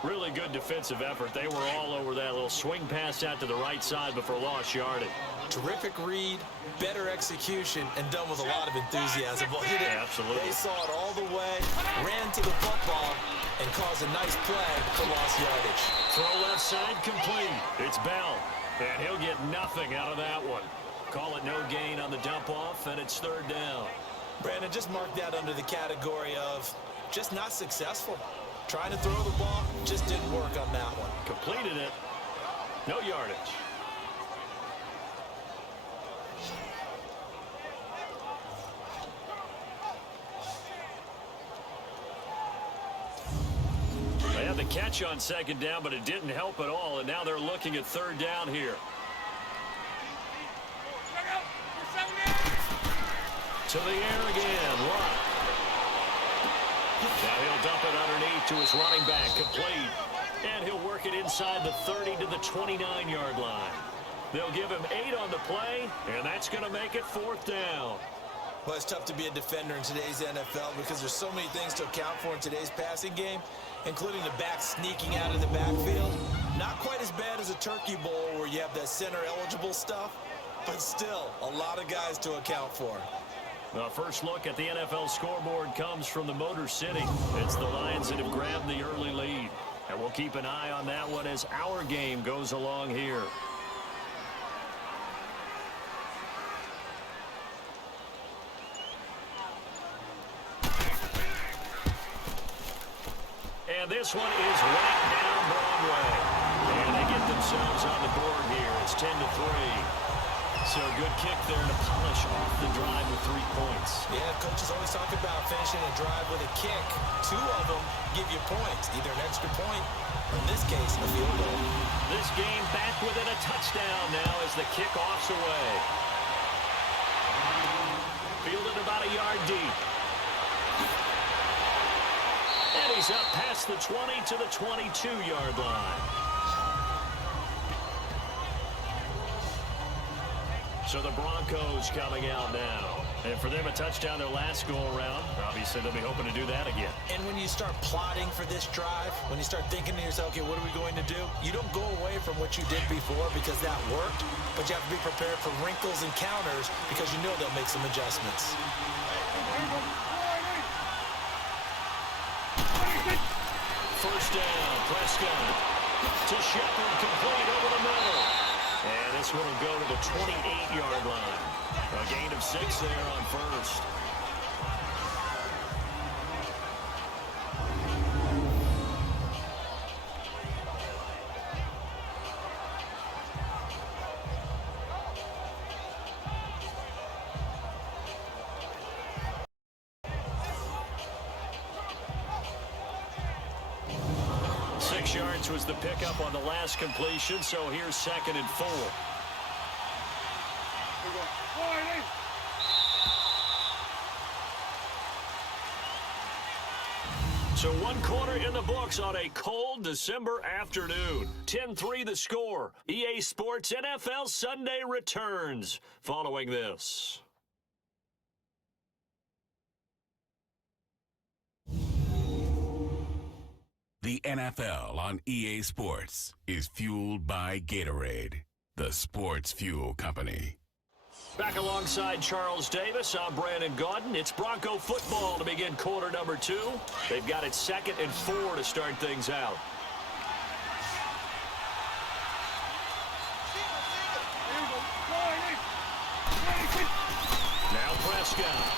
Really good defensive effort. They were all over that little swing pass out to the right side before lost yardage. Terrific read, better execution, and done with a lot of enthusiasm. Well, absolutely. They saw it all the way, ran to the football, and caused a nice play for lost yardage. Throw left side complete. It's Bell, and he'll get nothing out of that one. Call it no gain on the dump off, and it's 3rd down. Brandon, just mark that under the category of just not successful. Trying to throw the ball, just didn't work on that one. Completed it. No yardage. They had the catch on 2nd down, but it didn't help at all, and now they're looking at 3rd down here. To the air again, Lott. Now he'll dump it underneath to his running back, complete. And he'll work it inside the 30 to the 29-yard line. They'll give him 8 on the play, and that's going to make it 4th down. Well, it's tough to be a defender in today's NFL because there's so many things to account for in today's passing game, including the back sneaking out of the backfield. Not quite as bad as a turkey bowl where you have that center-eligible stuff, but still a lot of guys to account for. The first look at the NFL scoreboard comes from the Motor City. It's the Lions that have grabbed the early lead. And we'll keep an eye on that one as our game goes along here. And this one is right down Broadway. And they get themselves on the board here. It's 10-3. So good kick there to polish off the drive with 3 points. Yeah, coaches always talk about finishing a drive with a kick. 2 of them give you points, either an extra point, or in this case, a field goal. This game back within a touchdown now as the kickoff's away. Fielded about a yard deep. And he's up past the 20 to the 22-yard line. So the Broncos coming out now. And for them, a touchdown their last go-around. Obviously, they'll be hoping to do that again. And when you start plotting for this drive, when you start thinking to yourself, okay, what are we going to do? You don't go away from what you did before because that worked, but you have to be prepared for wrinkles and counters because you know they'll make some adjustments. First down, Prescott to Shepard, complete over the middle. And this one will go to the 28-yard line. A gain of 6 there on first. Yards was the pickup on the last completion, so here's 2nd and 4. So 1 quarter in the books on a cold December afternoon. 10-3 the score. EA Sports NFL Sunday returns following this. The NFL on EA Sports is fueled by Gatorade, the sports fuel company. Back alongside Charles Davis, I'm Brandon Gaudin. It's Bronco football to begin quarter number 2. They've got it 2nd and 4 to start things out. Now Prescott.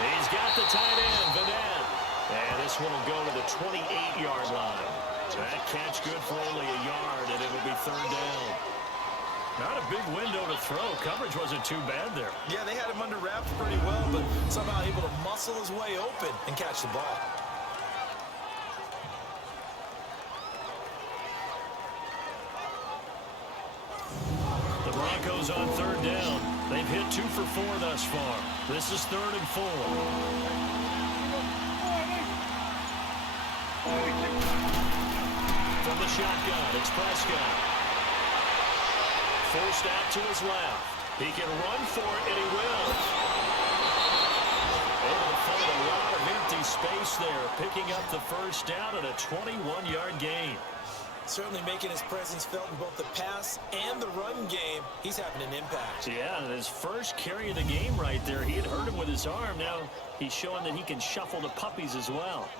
He's got the tight end, Vanette. And this one will go to the 28-yard line. That catch good for only a yard, and it'll be 3rd down. Not a big window to throw. Coverage wasn't too bad there. Yeah, they had him under wraps pretty well, but somehow able to muscle his way open and catch the ball. The Broncos on 3rd down. They've hit 2 for 4 thus far. This is 3rd and 4. From the shotgun, it's Prescott. Forced out to his left. He can run for it, and he will. Able to find a lot of empty space there, picking up the first down and a 21-yard gain. Certainly making his presence felt in both the pass and the run game. He's having an impact. Yeah, and his first carry of the game right there. He had hurt him with his arm. Now he's showing that he can shuffle the puppies as well.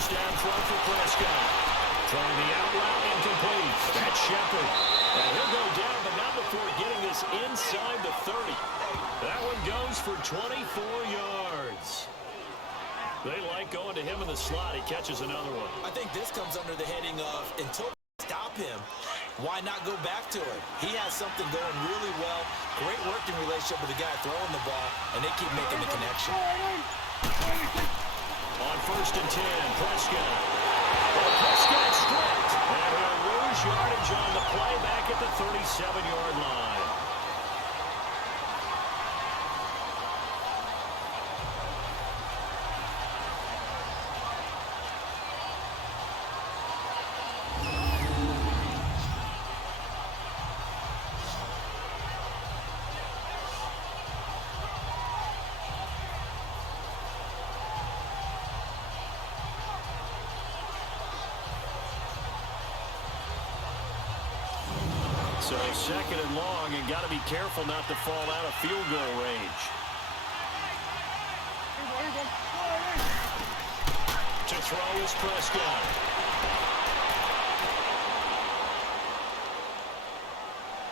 Down throw for Prescott. Throwing the out route incomplete. That's Shepard. And he'll go down, but not before getting this inside the 30. That one goes for 24 yards. They like going to him in the slot. He catches another one. I think this comes under the heading of, until they stop him, why not go back to him? He has something going really well. Great working relationship with the guy throwing the ball, and they keep making the connection. On 1st and 10, Prescott. Well, Prescott stripped. And he'll lose yardage on the play back at the 37-yard line. So 2nd and long, and got to be careful not to fall out of field goal range. To throw is Prescott.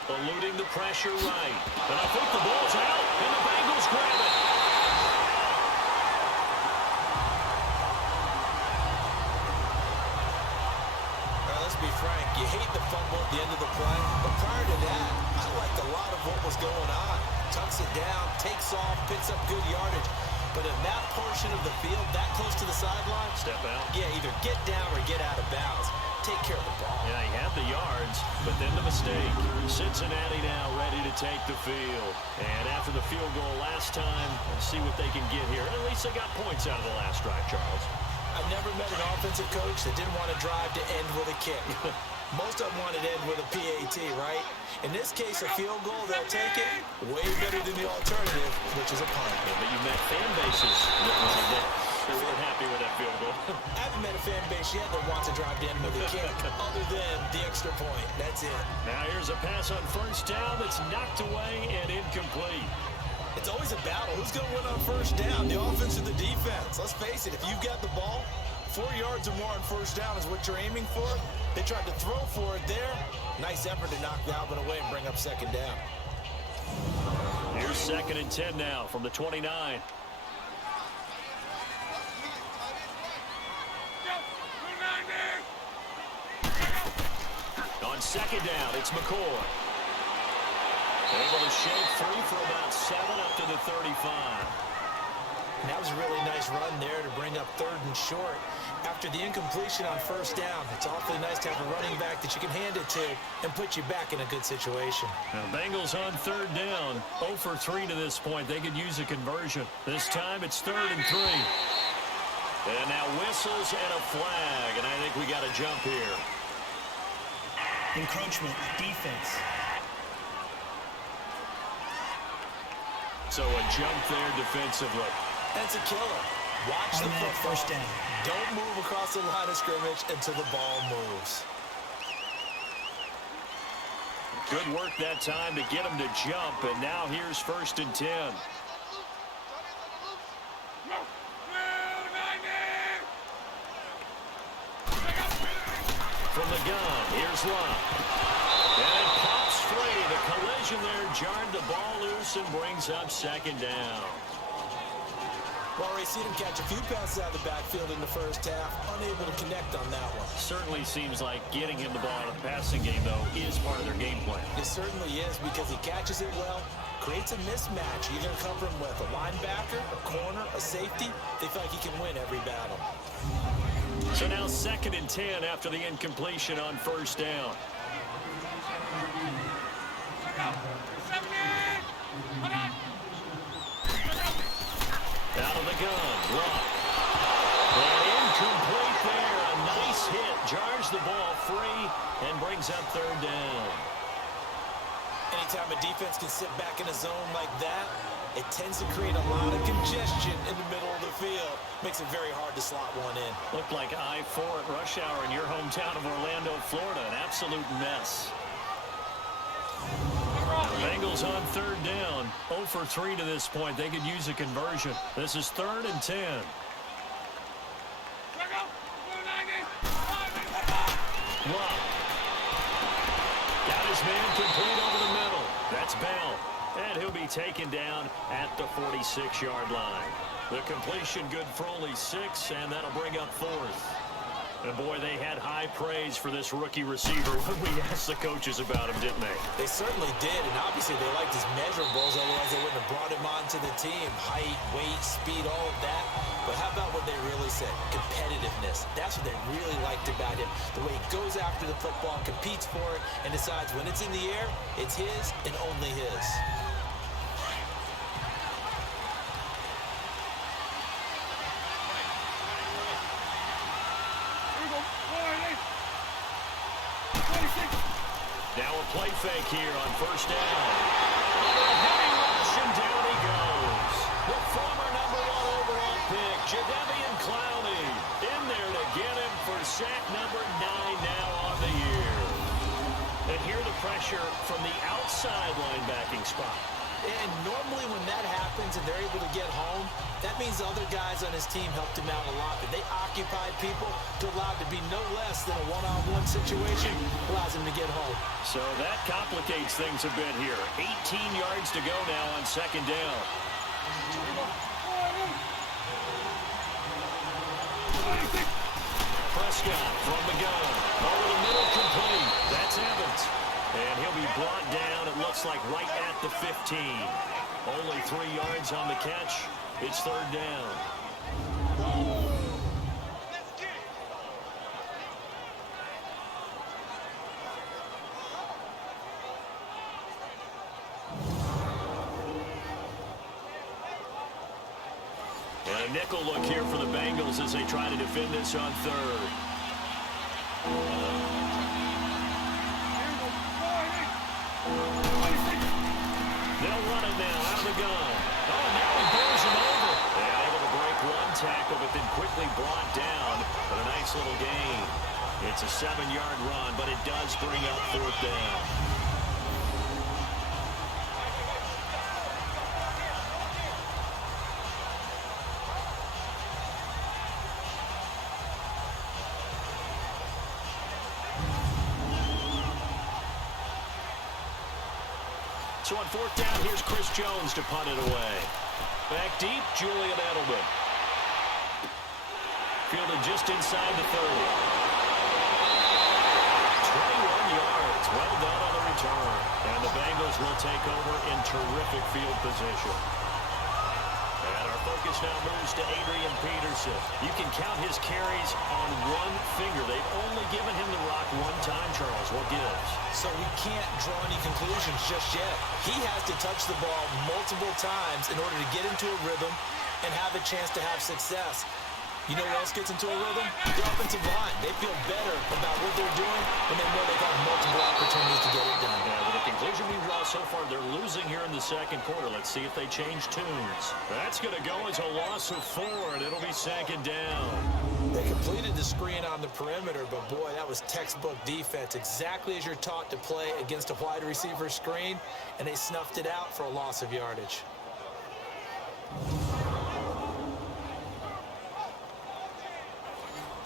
Eluding the pressure right. And I think the ball's out, and the Bengals grab it. Let's be frank, you hate the fumble at the end of the play, but prior to that, I liked a lot of what was going on. Tucks it down, takes off, picks up good yardage. But in that portion of the field, that close to the sideline, step out. Yeah, either get down or get out of bounds. Take care of the ball. Yeah, he had the yards, but then the mistake. Cincinnati now ready to take the field. And after the field goal last time, let's see what they can get here. At least they got points out of the last drive, Charles. I've never met an offensive coach that didn't want to drive to end with a kick. Most of them want it end with a PAT, right? In this case, a field goal, they'll take it way better than the alternative, which is a punt. Yeah, but you met fan bases that weren't happy with that field goal. I haven't met a fan base yet that wants to drive to end with a kick, other than the extra point. That's it. Now here's a pass on first down that's knocked away and incomplete. It's always a battle. Who's going to win on first down, the offense or the defense? Let's face it, if you've got the ball, 4 yards or more on first down is what you're aiming for. They tried to throw for it there. Nice effort to knock Dalvin away and bring up second down. Here's 2nd and 10 now from the 29. On second down, it's McCoy. Able to shake free for about 7 up to the 35. And that was a really nice run there to bring up 3rd and short. After the incompletion on first down, it's awfully nice to have a running back that you can hand it to and put you back in a good situation. Now, Bengals on 3rd down. 0 for 3 to this point. They could use a conversion. This time it's 3rd and 3. And now whistles and a flag. And I think we got a jump here. Encroachment, defense. So a jump there defensively. That's a killer. Watch the Automatic football. first down. Don't move across the line of scrimmage until the ball moves. Good work that time to get him to jump. And now here's 1st and 10. From the gun, here's Love. And it pops free. The collision there jarred the ball loose and brings up 2nd down. Well, Ray, seen him catch a few passes out of the backfield in the first half, unable to connect on that one. Certainly seems like getting him the ball in a passing game, though, is part of their game plan. It certainly is because he catches it well, creates a mismatch. You're going to cover him with a linebacker, a corner, a safety. They feel like he can win every battle. So now 2nd and 10 after the incompletion on first down. Out of the gun, Luck. And incomplete there. A nice hit. Jars the ball free and brings up 3rd down. Anytime a defense can sit back in a zone like that, it tends to create a lot of congestion in the middle of the field. Makes it very hard to slot one in. Looked like I-4 at rush hour in your hometown of Orlando, Florida. An absolute mess. Bengals on 3rd down. 0 for 3 to this point. They could use a conversion. This is 3rd and 10. Luck. Got his man complete over the middle. That's Bell. And he'll be taken down at the 46-yard line. The completion good for only 6, and that'll bring up 4th. And boy, they had high praise for this rookie receiver when we asked the coaches about him, didn't they? They certainly did, and obviously they liked his measurables, otherwise they wouldn't have brought him onto the team. Height, weight, speed, all of that. But how about what they really said? Competitiveness. That's what they really liked about him. The way he goes after the football, competes for it, and decides when it's in the air, it's his and only his. Now a play fake here on first down. Heavy rush, and down he goes. The former number 1 overall pick, Jadeveon Clowney, in there to get him for sack number 9 now on the year. And here the pressure from the outside linebacking spot. And normally when that happens and they're able to get home, that means the other guys on his team helped him out a lot. But they occupied people to allow it to be no less than a one-on-one situation, allows him to get home. So that complicates things a bit here. 18 yards to go now on second down. Prescott from the gun. Over the middle, complete. That's Evans. And he'll be brought down, it looks like, right at the 15. Only 3 yards on the catch. It's third down. And a nickel look here for the Bengals as they try to defend this on third. They'll run it now out of the gun. Oh, now he bowls him over. And able to break one tackle, but then quickly brought down. But a nice little gain. It's a 7-yard run, but it does bring up 4th down. So on 4th down, here's Chris Jones to punt it away. Back deep, Julian Edelman. Fielded just inside the 30. 21 yards. Well done on the return. And the Bengals will take over in terrific field position. And our focus now moves to Adrian Peterson. You can count his carries on one finger. They've only given him the rock one time, Charles. What gives? So we can't draw any conclusions just yet. He has to touch the ball multiple times in order to get into a rhythm and have a chance to have success. You know what else gets into a rhythm? The offensive line. They feel better about what they're doing when they know they've got multiple opportunities to get it done. Yeah, well, the conclusion we draw so far, they're losing here in the second quarter. Let's see if they change tunes. That's going to go as a loss of 4, and it'll be 2nd down. They completed the screen on the perimeter, but boy, that was textbook defense. Exactly as you're taught to play against a wide receiver screen, and they snuffed it out for a loss of yardage.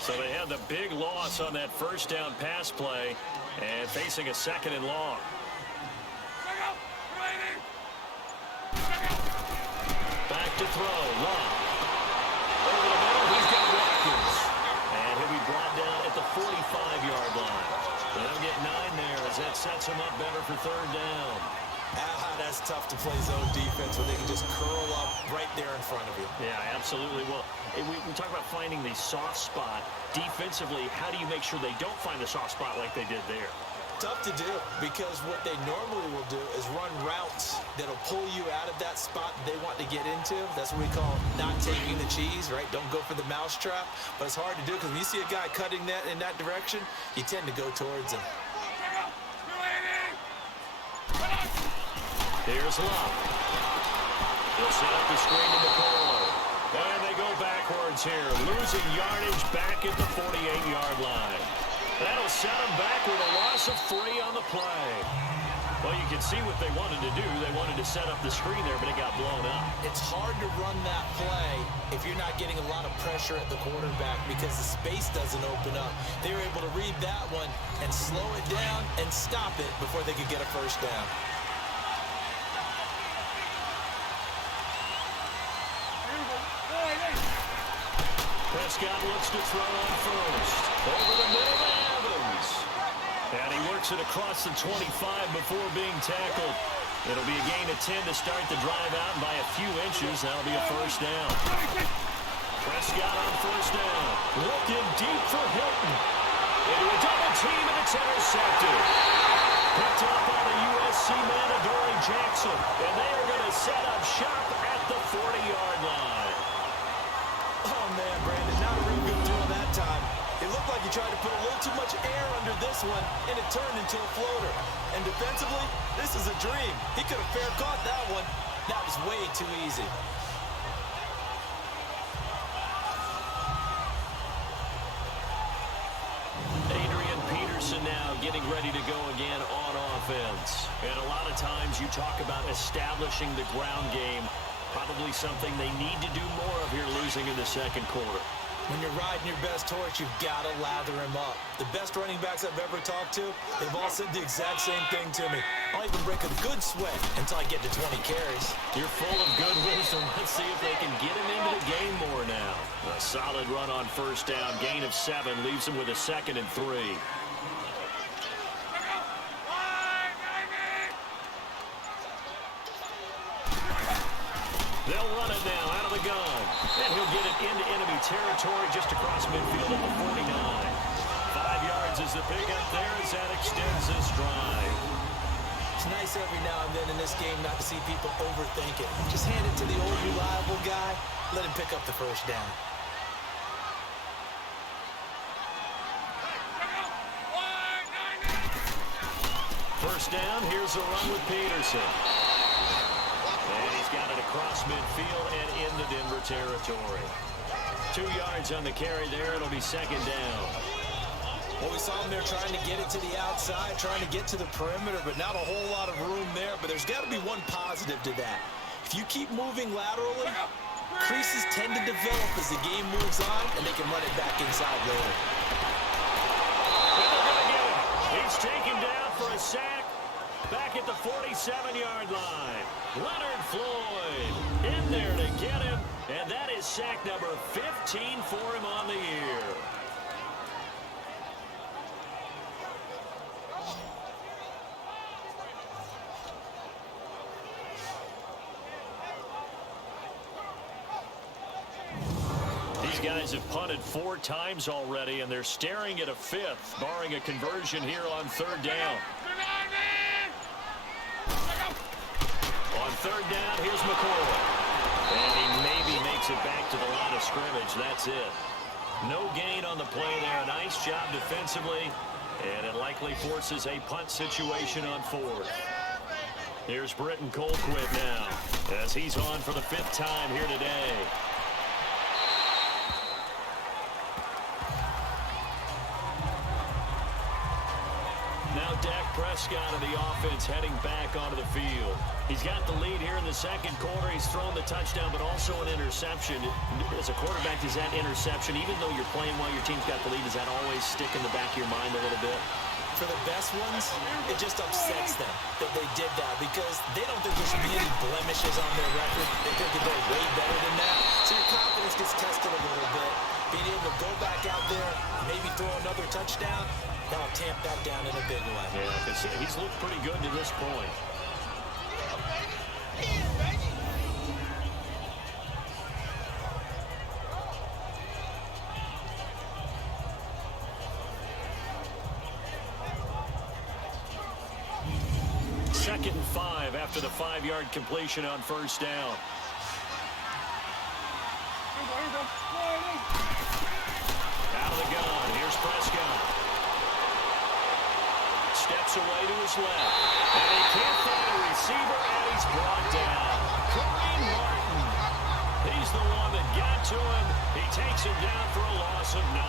So they had the big loss on that 1st down pass play and facing a 2nd and long. Back to throw. Love. Over the middle, he's got Watkins. And he'll be brought down at the 45-yard line. They'll get 9 there as that sets him up better for 3rd down. That's tough to play zone defense when they can just curl up right there in front of you. Yeah, absolutely. Well, we talk about finding the soft spot. Defensively, how do you make sure they don't find the soft spot like they did there? Tough to do because what they normally will do is run routes that'll pull you out of that spot they want to get into. That's what we call not taking the cheese, right? Don't go for the mousetrap. But it's hard to do because when you see a guy cutting that in that direction, you tend to go towards him. Here's Love. They'll set up the screen in the corner. And they go backwards here, losing yardage back at the 48-yard line. That'll set them back with a loss of 3 on the play. Well, you can see what they wanted to do. They wanted to set up the screen there, but it got blown up. It's hard to run that play if you're not getting a lot of pressure at the quarterback because the space doesn't open up. They were able to read that one and slow it down and stop it before they could get a 1st down. Prescott looks to throw on 1st. Over the middle to Evans. And he works it across the 25 before being tackled. It'll be a gain of 10 to start the drive out by a few inches. That'll be a 1st down. Prescott on 1st down. Looking deep for Hilton. Into a double team, and it's intercepted. Picked up by the USC man, Adoree Jackson. And they are going to set up shop at the 40-yard line. Oh, man, Brandon, not a real good deal that time. It looked like he tried to put a little too much air under this one, and it turned into a floater. And defensively, this is a dream. He could have fair caught that one. That was way too easy. Adrian Peterson now getting ready to go again on offense. And a lot of times you talk about establishing the ground game. Probably something they need to do more of here, losing in the second quarter. When you're riding your best horse, you've got to lather him up. The best running backs I've ever talked to, they've all said the exact same thing to me. I'll even break a good sweat until I get to 20 carries. You're full of good wisdom. Let's see if they can get him into the game more now. A solid run on 1st down, gain of 7, leaves him with a 2nd and 3. They'll run it now out of the gun. And he'll get it into enemy territory just across midfield at the 49. 5 yards is the pickup there as that extends this drive. It's nice every now and then in this game not to see people overthink it. Just hand it to the old reliable guy. Let him pick up the 1st down. First down, here's a run with Peterson. across midfield and into Denver territory. 2 yards on the carry there. It'll be second down. Well, we saw him there trying to get it to the outside, trying to get to the perimeter, but not a whole lot of room there. But there's got to be one positive to that. If you keep moving laterally, creases tend to develop as the game moves on, and they can run it back inside later. They're going to get him. He's taken down for a sack back at the 47-yard line. Leonard Floyd in there to get him, and that is sack number 15 for him on the year. Guys have punted 4 times already, and they're staring at a 5th, barring a conversion here on 3rd down. On 3rd down, here's McCoy. And he maybe makes it back to the line of scrimmage. That's it. No gain on the play there. Nice job defensively, and it likely forces a punt situation on 4th. Here's Britton Colquitt now, as he's on for the 5th time here today. Prescott of the offense heading back onto the field. He's got the lead here in the second quarter. He's thrown the touchdown, but also an interception. As a quarterback, does that interception, even though you're playing while your team's got the lead, does that always stick in the back of your mind a little bit? For the best ones, it just upsets them that they did that because they don't think there should be any blemishes on their record. They think they're way better than that. So your confidence gets tested a little bit. Being able to go back out there, maybe throw another touchdown, that'll tamp that down in a big way. Yeah, because he's looked pretty good to this point. Second and 5 after the 5-yard completion on 1st down. Out of the gun, here's Prescott. Steps away to his left. And he can't find a receiver, and he's brought down. Kareem Martin. He's the one that got to him. He takes him down for a loss of 9.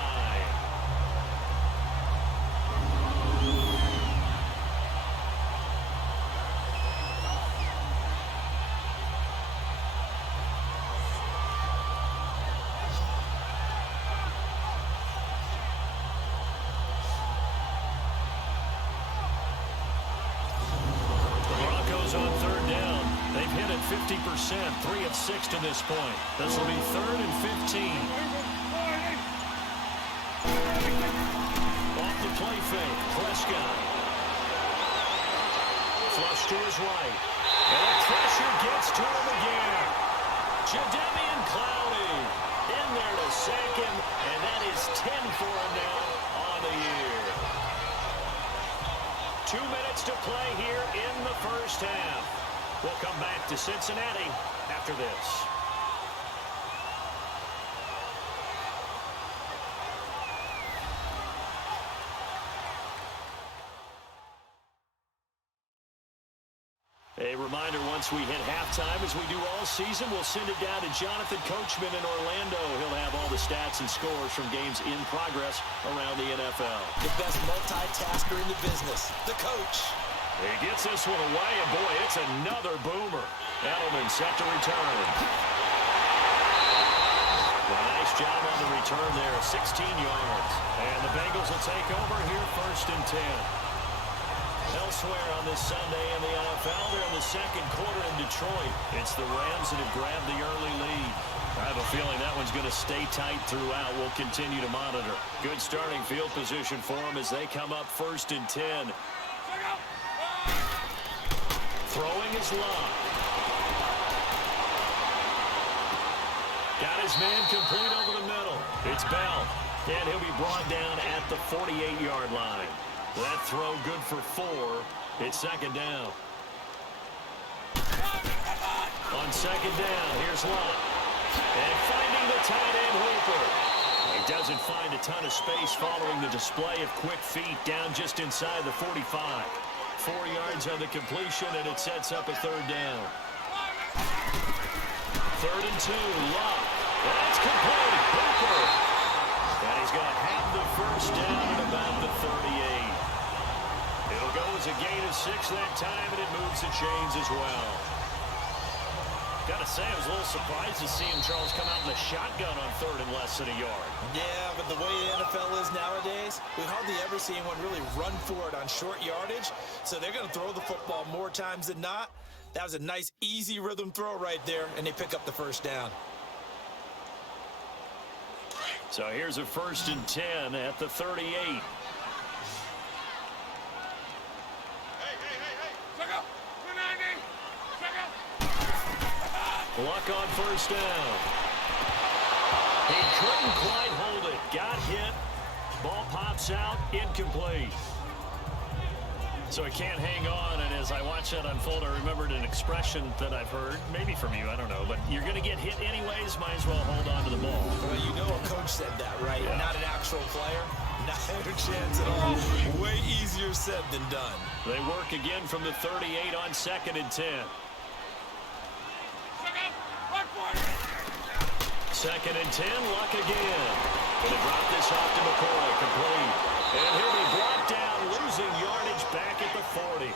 On 3rd down, they've hit it 50%, 3 of 6 to this point. This will be 3rd and 15. Off the play fake, Prescott. Flush to his right. And the pressure gets to him again. Jadeveon Clowney in there to sack him, and that is 10 for him now on the year. 2 minutes to play here in the first half. We'll come back to Cincinnati after this. A reminder, once we hit halftime, as we do all season, we'll send it down to Jonathan Coachman in Orlando. He'll have all the stats and scores from games in progress around the NFL. The best multitasker in the business, the coach. He gets this one away, and boy, it's another boomer. Edelman set to return. Well, nice job on the return there, 16 yards. And the Bengals will take over here 1st and 10. Elsewhere on this Sunday in the NFL, they're in the second quarter in Detroit. It's the Rams that have grabbed the early lead. I have a feeling that one's going to stay tight throughout. We'll continue to monitor. Good starting field position for them as they come up 1st and 10. Throwing is Locke. Got his man complete over the middle. It's Bell. And he'll be brought down at the 48-yard line. That throw good for 4. It's 2nd down. On 2nd down, here's Locke. And finding the tight end Hooper. He doesn't find a ton of space following the display of quick feet down just inside the 45. 4 yards on the completion, and it sets up a 3rd down. 3rd and 2. Luck. That's complete. Hooper. And he's going to have the first down at about the 38. It'll go as a gain of 6 that time, and it moves the chains as well. Got to say, I was a little surprised to see him, Charles, come out in the shotgun on 3rd and less than a yard. Yeah, but the way the NFL is nowadays, we hardly ever see anyone really run for it on short yardage. So they're going to throw the football more times than not. That was a nice, easy rhythm throw right there, and they pick up the first down. So here's a 1st and 10 at the 38. Luck on 1st down. He couldn't quite hold it. Got hit. Ball pops out. Incomplete. So he can't hang on, and as I watch that unfold, I remembered an expression that I've heard, maybe from you, I don't know, but you're going to get hit anyways, might as well hold on to the ball. Well, you know a coach said that, right? Yeah. Not an actual player. Not a chance at all. Way easier said than done. They work again from the 38 on 2nd and 10. 2nd and 10, Luck again. They drop this off to McCoy, complete. And he'll be brought down, losing yardage back at the 40.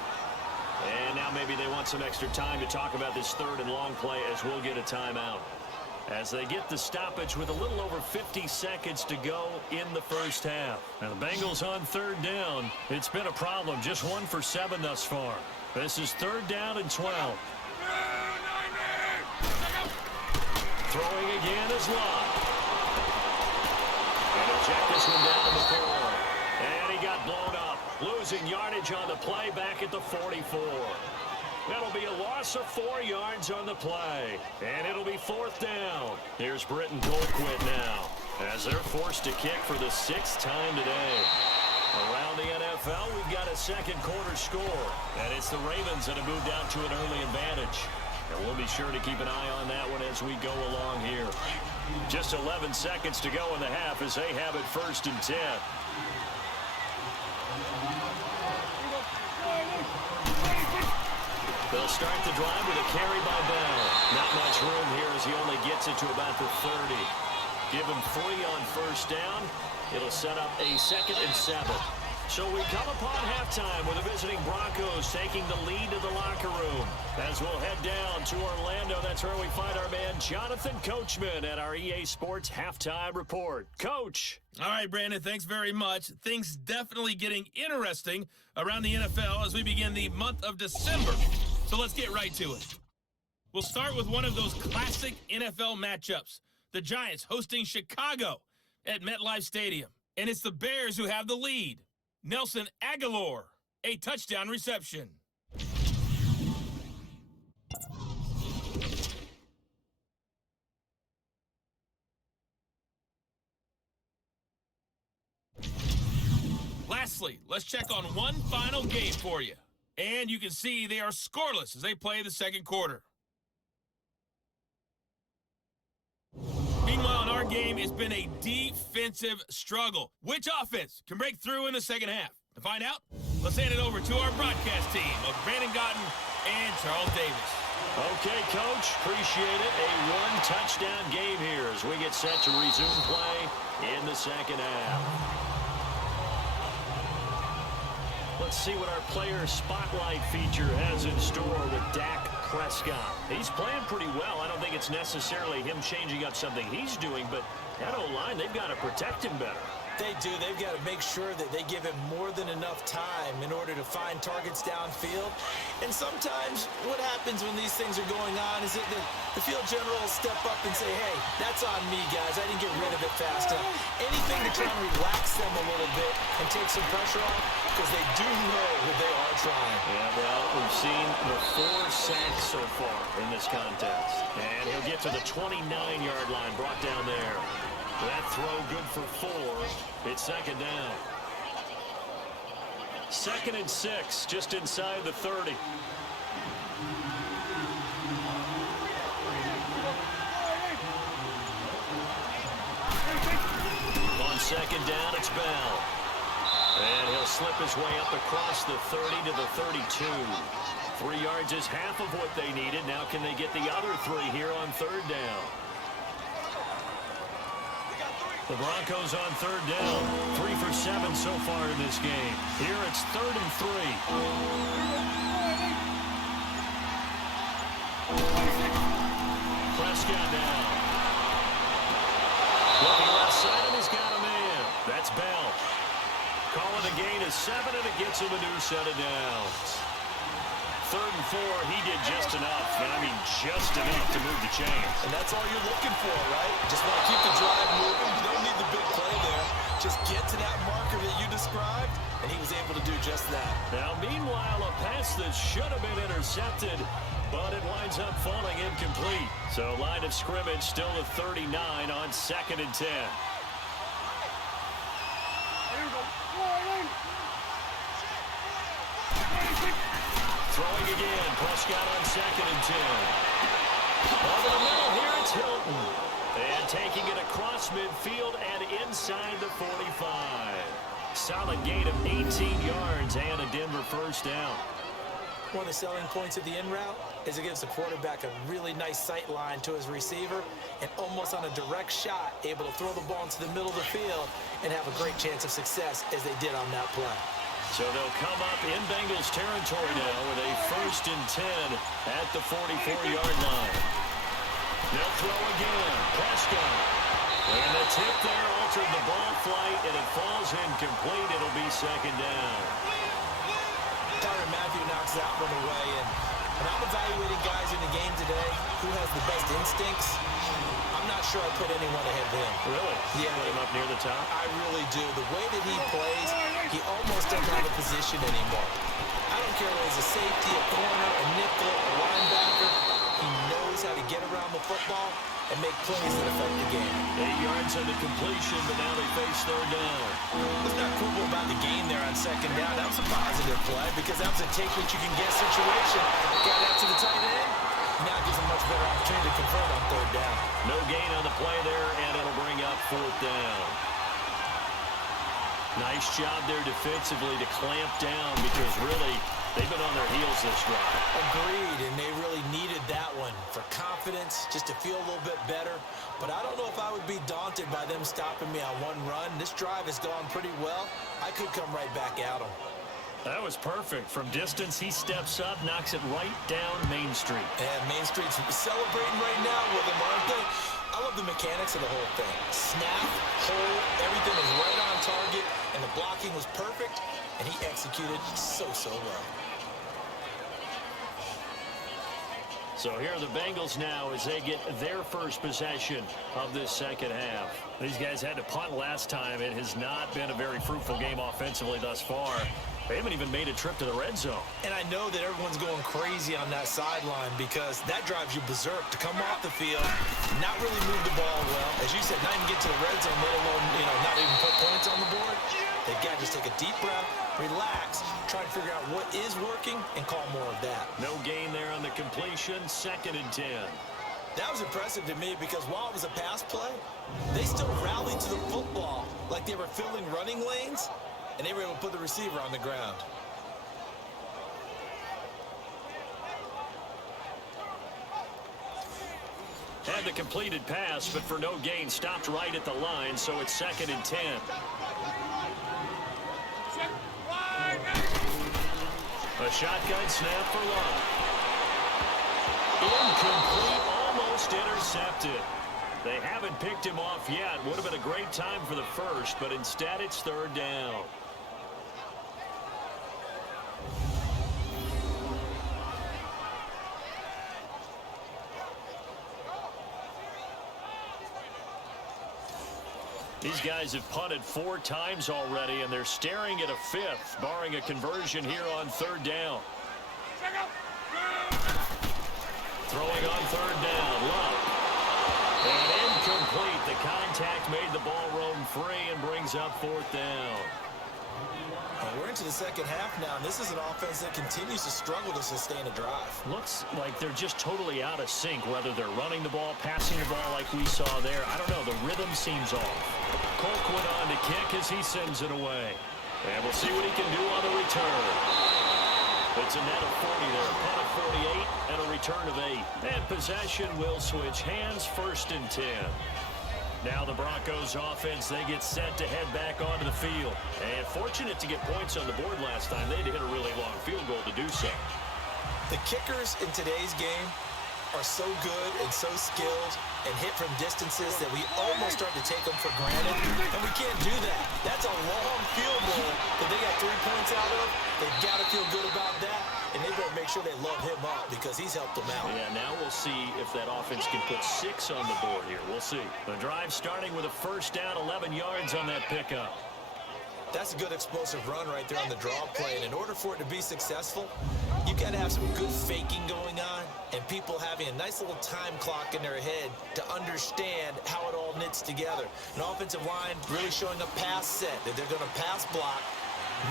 And now maybe they want some extra time to talk about this 3rd and long play, as we'll get a timeout. As they get the stoppage with a little over 50 seconds to go in the first half. Now the Bengals on 3rd down. It's been a problem, just 1 for 7 thus far. This is 3rd down and 12. Throwing again is Luck. And he'll check this one down to McCoy. And he got blown up. Losing yardage on the play back at the 44. That'll be a loss of 4 yards on the play. And it'll be 4th down. Here's Britton Colquitt now, as they're forced to kick for the 6th time today. Around the NFL, we've got a second quarter score. And it's the Ravens that have moved out to an early advantage. And we'll be sure to keep an eye on that one as we go along here. Just 11 seconds to go in the half as they have it 1st and 10. They'll start the drive with a carry by Bell. Not much room here as he only gets it to about the 30. Give him 3 on 1st down. It'll set up a 2nd and 7. So we come upon halftime with the visiting Broncos taking the lead to the locker room. As we'll head down to Orlando, that's where we find our man Jonathan Coachman at our EA Sports Halftime Report. Coach. All right, Brandon, thanks very much. Things definitely getting interesting around the NFL as we begin the month of December. So let's get right to it. We'll start with one of those classic NFL matchups. The Giants hosting Chicago at MetLife Stadium. And it's the Bears who have the lead. Nelson Aguilar, a touchdown reception. Lastly, let's check on one final game for you. And you can see they are scoreless as they play the second quarter. Meanwhile, in our game, it's been a defensive struggle. Which offense can break through in the second half? To find out, let's hand it over to our broadcast team of Brandon Godden and Charles Davis. Okay, Coach, appreciate it. A one-touchdown game here as we get set to resume play in the second half. Let's see what our player spotlight feature has in store with Dak Prescott. He's playing pretty well. I don't think it's necessarily him changing up something he's doing, but that O-line, they've got to protect him better. They do. They've got to make sure that they give him more than enough time in order to find targets downfield. And sometimes what happens when these things are going on is that the field general will step up and say, hey, that's on me, guys. I didn't get rid of it fast enough. Anything to try and relax them a little bit and take some pressure off, because they do know that they are trying. Yeah, well, we've seen the 4 sacks so far in this contest. And he'll get to the 29-yard line, brought down there. That throw good for 4. It's second down. 2nd and 6, just inside the 30. On second down, it's Bell. And he'll slip his way up across the 30 to the 32. 3 yards is half of what they needed. Now can they get the other 3 here on third down? The Broncos on third down. 3 for 7 so far in this game. Here it's 3rd and 3. Prescott now. Looking left side, and he's got a man. That's Bell. Calling a gain of 7, and it gets him a new set of downs. 3rd and 4, he did just enough, and I mean just enough to move the chains. And that's all you're looking for, right? Just want to keep the drive moving. You don't need the big play there. Just get to that marker that you described, and he was able to do just that. Now, meanwhile, a pass that should have been intercepted, but it winds up falling incomplete. So line of scrimmage still at 39 on 2nd and 10. Throwing again, Prescott on 2nd and 10. Over the middle, here it's Hilton. And taking it across midfield and inside the 45. Solid gain of 18 yards and a Denver first down. One of the selling points of the in route is it gives the quarterback a really nice sight line to his receiver and almost on a direct shot able to throw the ball into the middle of the field and have a great chance of success as they did on that play. So they'll come up in Bengals territory now with a 1st and 10 at the 44-yard line. They'll throw again. Prescott. And the tip there altered the ball flight, and it falls incomplete. It'll be 2nd down. Tyrann Mathieu knocks that one away, and when I'm evaluating guys in the game today, who has the best instincts, I'm not sure I put anyone ahead of him. Really? Yeah. Put him up near the top? I really do. The way that he plays, he almost doesn't have a position anymore. I don't care whether he's a safety, a corner, a nickel, a linebacker. He knows how to get around the football and make plays that affect the game. 8 yards on the completion, but now they face 3rd down. Let's not quibble about the gain there on 2nd down. That was a positive play because that was a take-what-you-can-get situation. Got out to the tight end. Now gives him a much better opportunity to convert on 3rd down. No gain on the play there, and it'll bring up 4th down. Nice job there defensively to clamp down because really they've been on their heels this drive. Agreed, and they really needed that one for confidence, just to feel a little bit better. But I don't know if I would be daunted by them stopping me on one run. This drive has gone pretty well. I could come right back at them. That was perfect. From distance, he steps up, knocks it right down Main Street. And Main Street's celebrating right now with him, aren't they? I love the mechanics of the whole thing. Snap, hold, everything is right on target, and the blocking was perfect, and he executed so well. So here are the Bengals now as they get their first possession of this 2nd half. These guys had to punt last time. It has not been a very fruitful game offensively thus far. They haven't even made a trip to the red zone. And I know that everyone's going crazy on that sideline because that drives you berserk to come off the field, not really move the ball well. As you said, not even get to the red zone, let alone, not even put points on the board. They've got to just take a deep breath, relax, try and figure out what is working, and call more of that. No gain there on the completion, 2nd and 10. That was impressive to me because while it was a pass play, they still rallied to the football like they were filling running lanes, and they were able to put the receiver on the ground. Had the completed pass, but for no gain, stopped right at the line, so it's 2nd and 10. A shotgun snap for Love. Incomplete, almost intercepted. They haven't picked him off yet. Would have been a great time for the first, but instead it's 3rd down. These guys have punted 4 times already, and they're staring at a 5th, barring a conversion here on 3rd down. Throwing on 3rd down, Love. And incomplete. The contact made the ball roam free and brings up 4th down. We're into the 2nd half now, and this is an offense that continues to struggle to sustain a drive. Looks like they're just totally out of sync, whether they're running the ball, passing the ball like we saw there. I don't know. The rhythm seems off. Colquitt on to kick as he sends it away. And we'll see what he can do on the return. It's a net of 40 there, a punt of 48, and a return of 8. And possession will switch hands, 1st and 10. Now the Broncos offense, they get set to head back onto the field. And fortunate to get points on the board last time. They had to hit a really long field goal to do so. The kickers in today's game are so good and so skilled and hit from distances that we almost start to take them for granted, and we can't do that. That's a long field goal that they got 3 points out of. They've got to feel good about that, and they better make sure they love him up because he's helped them out. Yeah, now we'll see if that offense can put 6 on the board here. We'll see. The drive starting with a 1st down, 11 yards on that pickup. That's a good explosive run right there on the draw play, and in order for it to be successful, you've got to have some good faking going on and people having a nice little time clock in their head to understand how it all knits together. An offensive line really showing a pass set that they're going to pass block,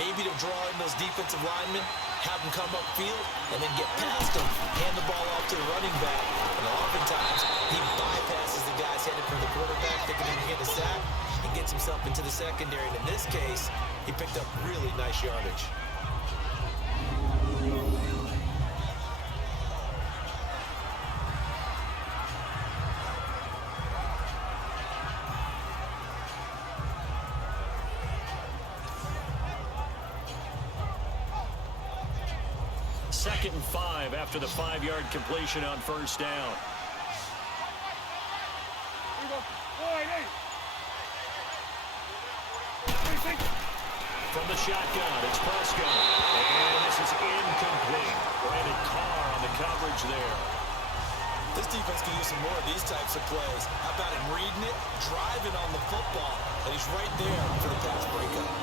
maybe to draw in those defensive linemen, have them come upfield, and then get past them, hand the ball off to the running back, and oftentimes he bypasses the guys headed for the quarterback, thinking he can get a sack, and gets himself into the secondary. And in this case, he picked up really nice yardage. Second and 5 after the 5-yard completion on 1st down. From the shotgun, it's Prescott. And this is incomplete. Brandon Carr on the coverage there. This defense can use some more of these types of plays. How about him reading it, driving on the football, and he's right there for the pass breakup.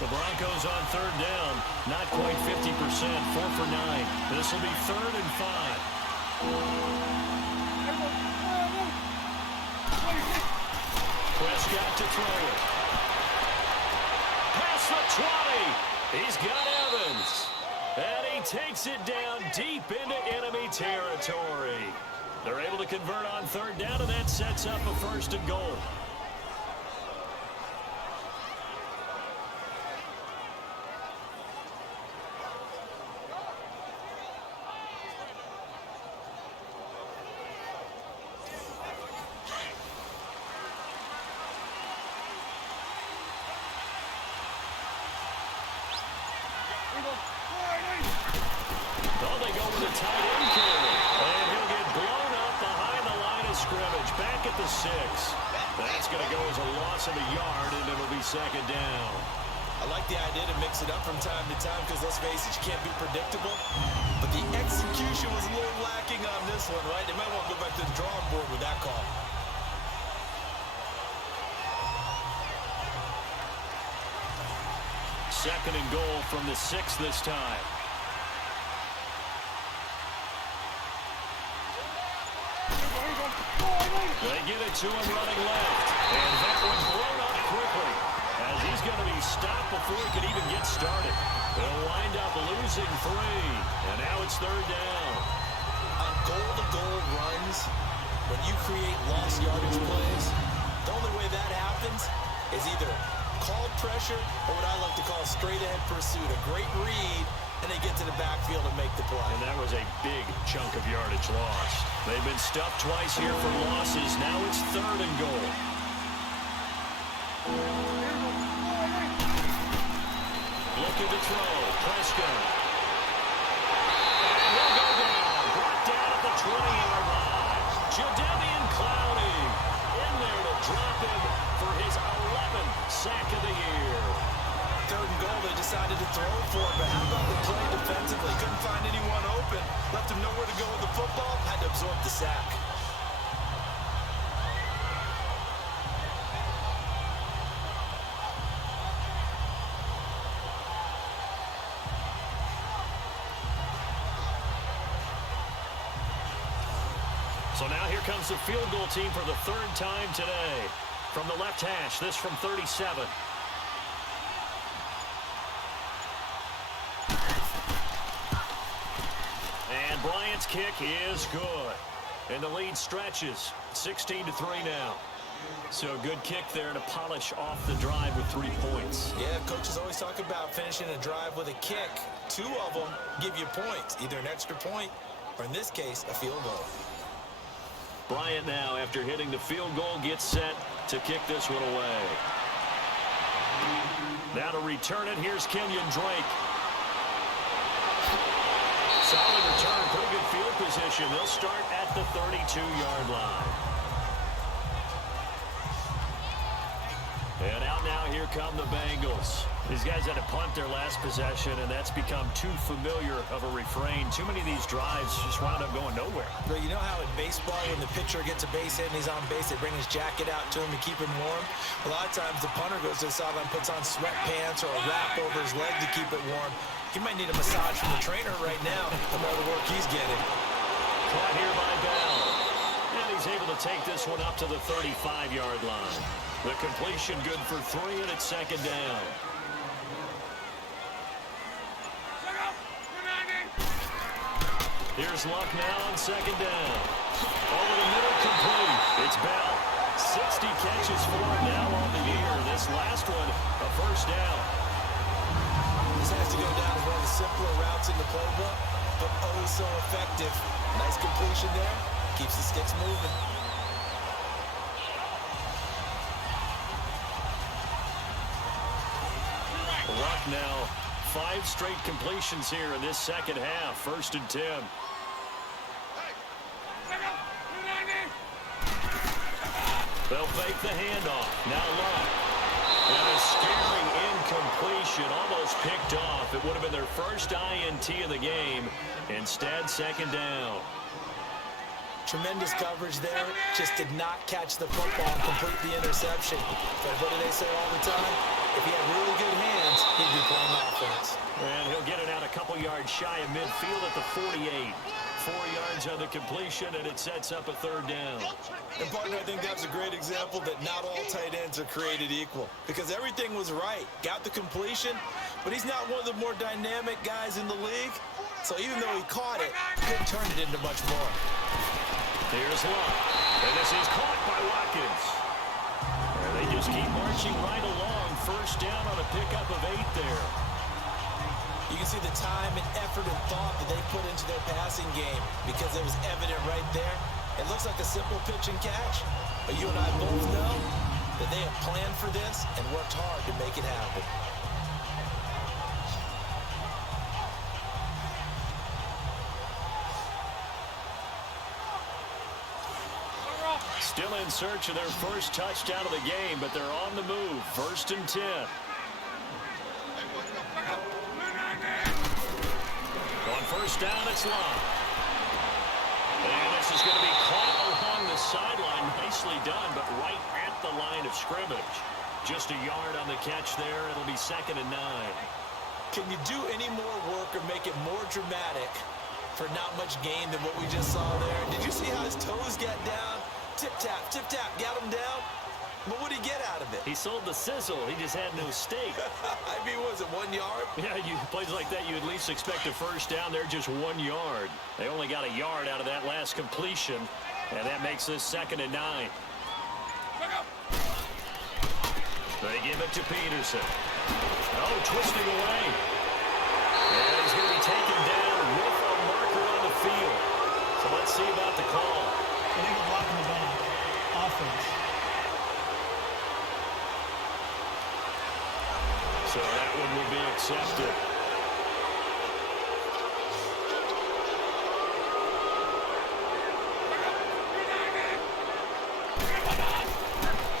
The Broncos on 3rd down, not quite 50%, 4 for 9. This will be 3rd and 5. Prescott to throw it. Past the 20. He's got Evans. And he takes it down deep into enemy territory. They're able to convert on 3rd down, and that sets up a 1st and goal. That's going to go as a loss of a yard, and it'll be 2nd down. I like the idea to mix it up from time to time because, let's face it, you can't be predictable. But the execution was a little lacking on this one, right? They might want to go back to the drawing board with that call. Second and goal from the 6 this time. They get it to him running left. And that one blown up quickly as he's going to be stopped before he can even get started. They'll wind up losing 3. And now it's 3rd down. On goal-to-goal runs, when you create lost yardage plays, the only way that happens is either called pressure or what I like to call straight-ahead pursuit. A great read, and they get to the backfield and make the play. And that was a big chunk of yardage lost. They've been stuffed twice here for losses. Now it's 3rd and goal. Looking to throw. Prescott. And he'll go down. Brought down at the 20-yard line. Jadeveon Clowney in there to drop him for his 11th sack of the year. 3rd and goal, they decided to throw for it, but how about the play defensively? Couldn't find anyone open. Left him nowhere to go with the football. Had to absorb the sack. So now here comes the field goal team for the 3rd time today. From the left hash, this from 37. And Bryant's kick is good. And the lead stretches. 16-3 now. So good kick there to polish off the drive with 3 points. Yeah, coaches always talk about finishing a drive with a kick. 2 of them give you points, either an extra point or, in this case, a field goal. Bryant now, after hitting the field goal, gets set to kick this one away. Now to return it, here's Kenyon Drake. Solid return, pretty good field position. They'll start at the 32-yard line. And out now, here come the Bengals. These guys had to punt their last possession, and that's become too familiar of a refrain. Too many of these drives just wound up going nowhere. But you know how in baseball, when the pitcher gets a base hit and he's on base, they bring his jacket out to him to keep him warm? A lot of times the punter goes to the sideline, puts on sweatpants or a wrap over his leg to keep it warm. He might need a massage from the trainer right now, the more the work he's getting. Caught here by Bell. And he's able to take this one up to the 35-yard line. The completion good for 3, and it's second down. Here's Luck now on second down. Over the middle, complete. It's Bell. 60 catches for him now on the year. This last one, a first down. This has to go down as one of the simpler routes in the playbook, but oh so effective. Nice completion there. Keeps the sticks moving. Luck now. 5 straight completions here in this second half. 1st and 10. They'll fake the handoff. Now Luck. And a scaring incompletion. Almost picked off. It would have been their first INT of the game. Instead, second down. Tremendous coverage there. Just did not catch the football and complete the interception. But what do they say all the time? If he had really good hands, he'd be playing offense. And he'll get it out a couple yards shy of midfield at the 48. 4 yards on the completion, and it sets up a 3rd down. And, partner, I think that's a great example that not all tight ends are created equal. Because everything was right. Got the completion, but he's not one of the more dynamic guys in the league. So even though he caught it, couldn't turn it into much more. Here's Luck. And this is caught by Watkins. And they just keep marching right along. First down on a pickup of 8 there. You can see the time and effort and thought that they put into their passing game because it was evident right there. It looks like a simple pitch and catch, but you and I both know that they have planned for this and worked hard to make it happen. Still in search of their first touchdown of the game, but they're on the move. 1st and 10. On first down, it's Long. And this is going to be caught along the sideline. Nicely done, but right at the line of scrimmage. Just a yard on the catch there. It'll be 2nd and 9. Can you do any more work or make it more dramatic for not much gain than what we just saw there? Did you see how his toes got down? Tip-tap, got him down. But what did he get out of it? He sold the sizzle. He just had no steak. I mean, was it 1 yard? Yeah, plays like that, you at least expect a first down. They're just 1 yard. They only got a yard out of that last completion, and that makes this 2nd and 9. They give it to Peterson. Oh, twisting away. And he's going to be taken down with a marker on the field. So let's see about the call. I think a block in the back. Offense. So that one will be accepted.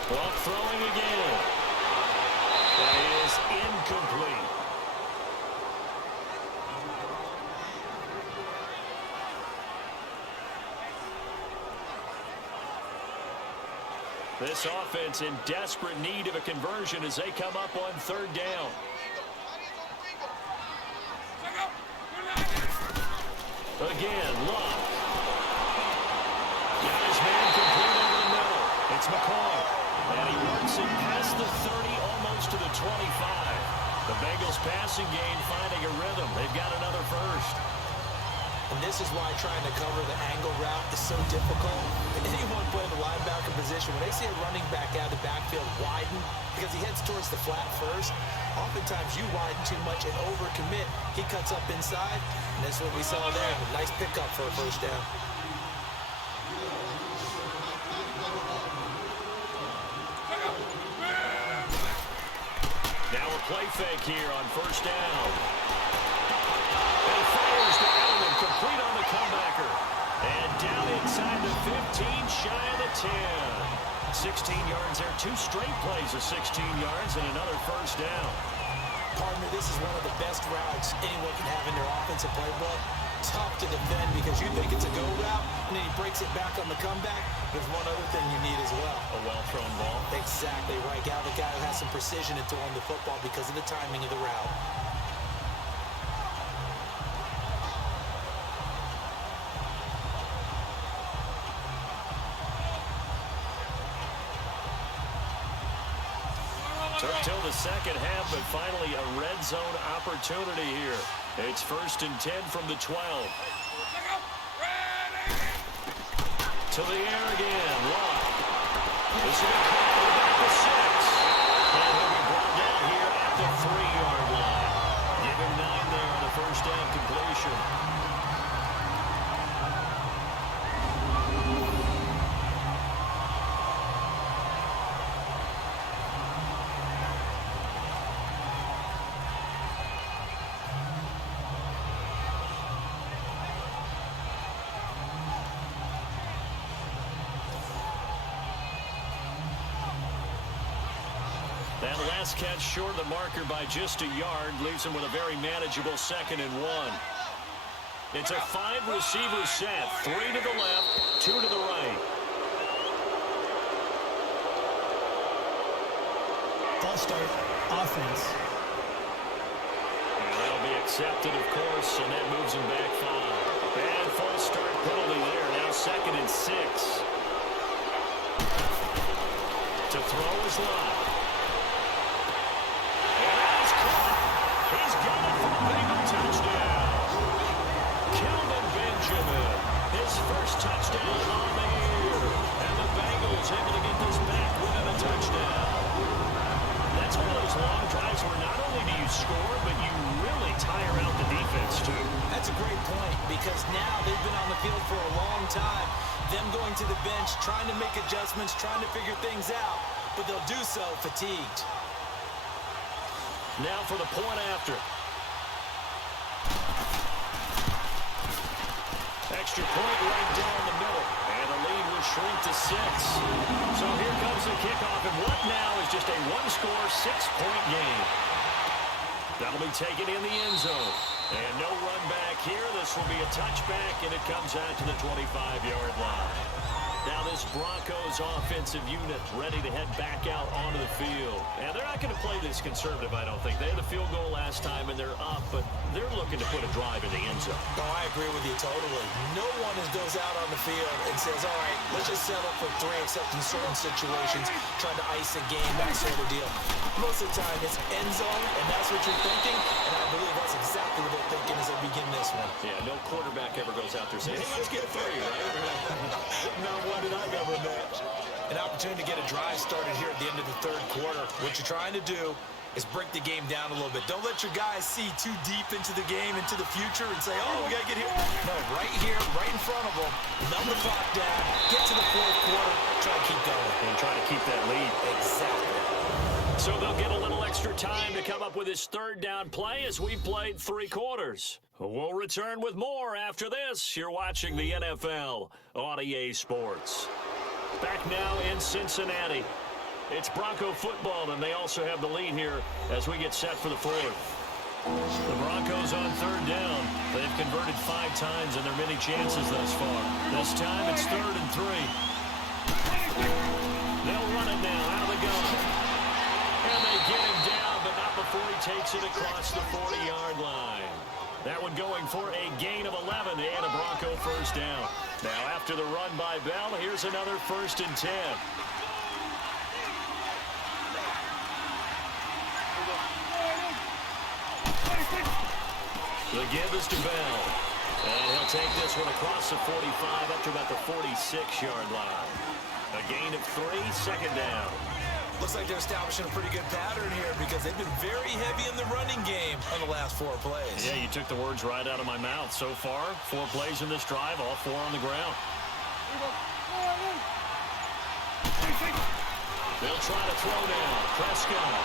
Clock throwing again. That is incomplete. This offense in desperate need of a conversion as they come up on 3rd down. Again, Luck. Got his man complete over the middle. It's McCoy. And he works it past the 30, almost to the 25. The Bengals passing game finding a rhythm. They've got another first. And this is why trying to cover the angle route is so difficult. Anyone playing the linebacker position, when they see a running back out of the backfield widen because he heads towards the flat first, oftentimes you widen too much and overcommit. He cuts up inside, and that's what we saw there. A nice pickup for a first down. Now a play fake here on first down. And fires down and complete on the comebacker. And down inside the 15, shy of the 10. 16 yards there. 2 straight plays of 16 yards and another first down. Partner, this is one of the best routes anyone can have in their offensive playbook. Tough to defend because you think it's a go route, and then he breaks it back on the comeback. There's one other thing you need as well. A well-thrown ball. Exactly right. Got the guy who has some precision in throwing the football because of the timing of the route. Took till the second half, but finally a red zone opportunity here. It's 1st and 10 from the 12. To the air again. Lock. This will be called back to 6. And he'll be brought down here at the 3-yard line. Give him 9 there on the first down completion. That last catch short of the marker by just a yard leaves him with a very manageable 2nd and 1. It's a 5-receiver set. 3 to the left, 2 to the right. False start, offense. And that'll be accepted, of course, and that moves him back 5. Bad false start penalty there. Now 2nd and 6. To throw is Locke. He's got it for a Bengal touchdown. Kelvin Benjamin, his first touchdown on the year. And the Bengals able to get this back within a touchdown. That's one of those long drives where not only do you score, but you really tire out the defense, too. That's a great point because now they've been on the field for a long time. Them going to the bench, trying to make adjustments, trying to figure things out. But they'll do so fatigued. Now for the point after. Extra point right down the middle. And the lead will shrink to 6. So here comes the kickoff. And what now is just a 1-score, 6-point game. That'll be taken in the end zone. And no run back here. This will be a touchback, and it comes out to the 25-yard line. Now this Broncos offensive unit ready to head back out onto the field. And they're not going to play this conservative, I don't think. They had the field goal last time, and they're up, but they're looking to put a drive in the end zone. Oh, I agree with you totally. No one goes out on the field and says, all right, let's just settle for 3, except in certain situations, trying to ice a game, that sort of deal. Most of the time, it's end zone, and that's what you're thinking, and I believe that's exactly what they're thinking as they begin this one. Yeah, no quarterback ever goes out there saying, hey, let's get 3, right? Not one that I've ever met. An opportunity to get a drive started here at the end of the 3rd quarter. What you're trying to do is break the game down a little bit. Don't let your guys see too deep into the game, into the future, and say, oh, we got to get here. No, right here, right in front of them, numb the clock down, get to the 4th quarter, try to keep going. And try to keep that lead. Exactly. So they'll get a little extra time to come up with his 3rd down play as we played 3 quarters. We'll return with more after this. You're watching the NFL on EA Sports. Back now in Cincinnati. It's Bronco football, and they also have the lead here as we get set for the 4th. The Broncos on 3rd down. They've converted 5 times in their many chances thus far. This time it's 3rd and 3. They'll run it now out of the gun. And they get him down, but not before he takes it across the 40-yard line. That one going for a gain of 11 and a Bronco first down. Now after the run by Bell, here's another 1st and 10. The give is to Bell. And he'll take this one across the 45 up to about the 46-yard line. A gain of 3, second down. Looks like they're establishing a pretty good pattern here because they've been very heavy in the running game on the last 4 plays. Yeah, you took the words right out of my mouth. So far, 4 plays in this drive, all 4 on the ground. They'll try to throw now. Prescott.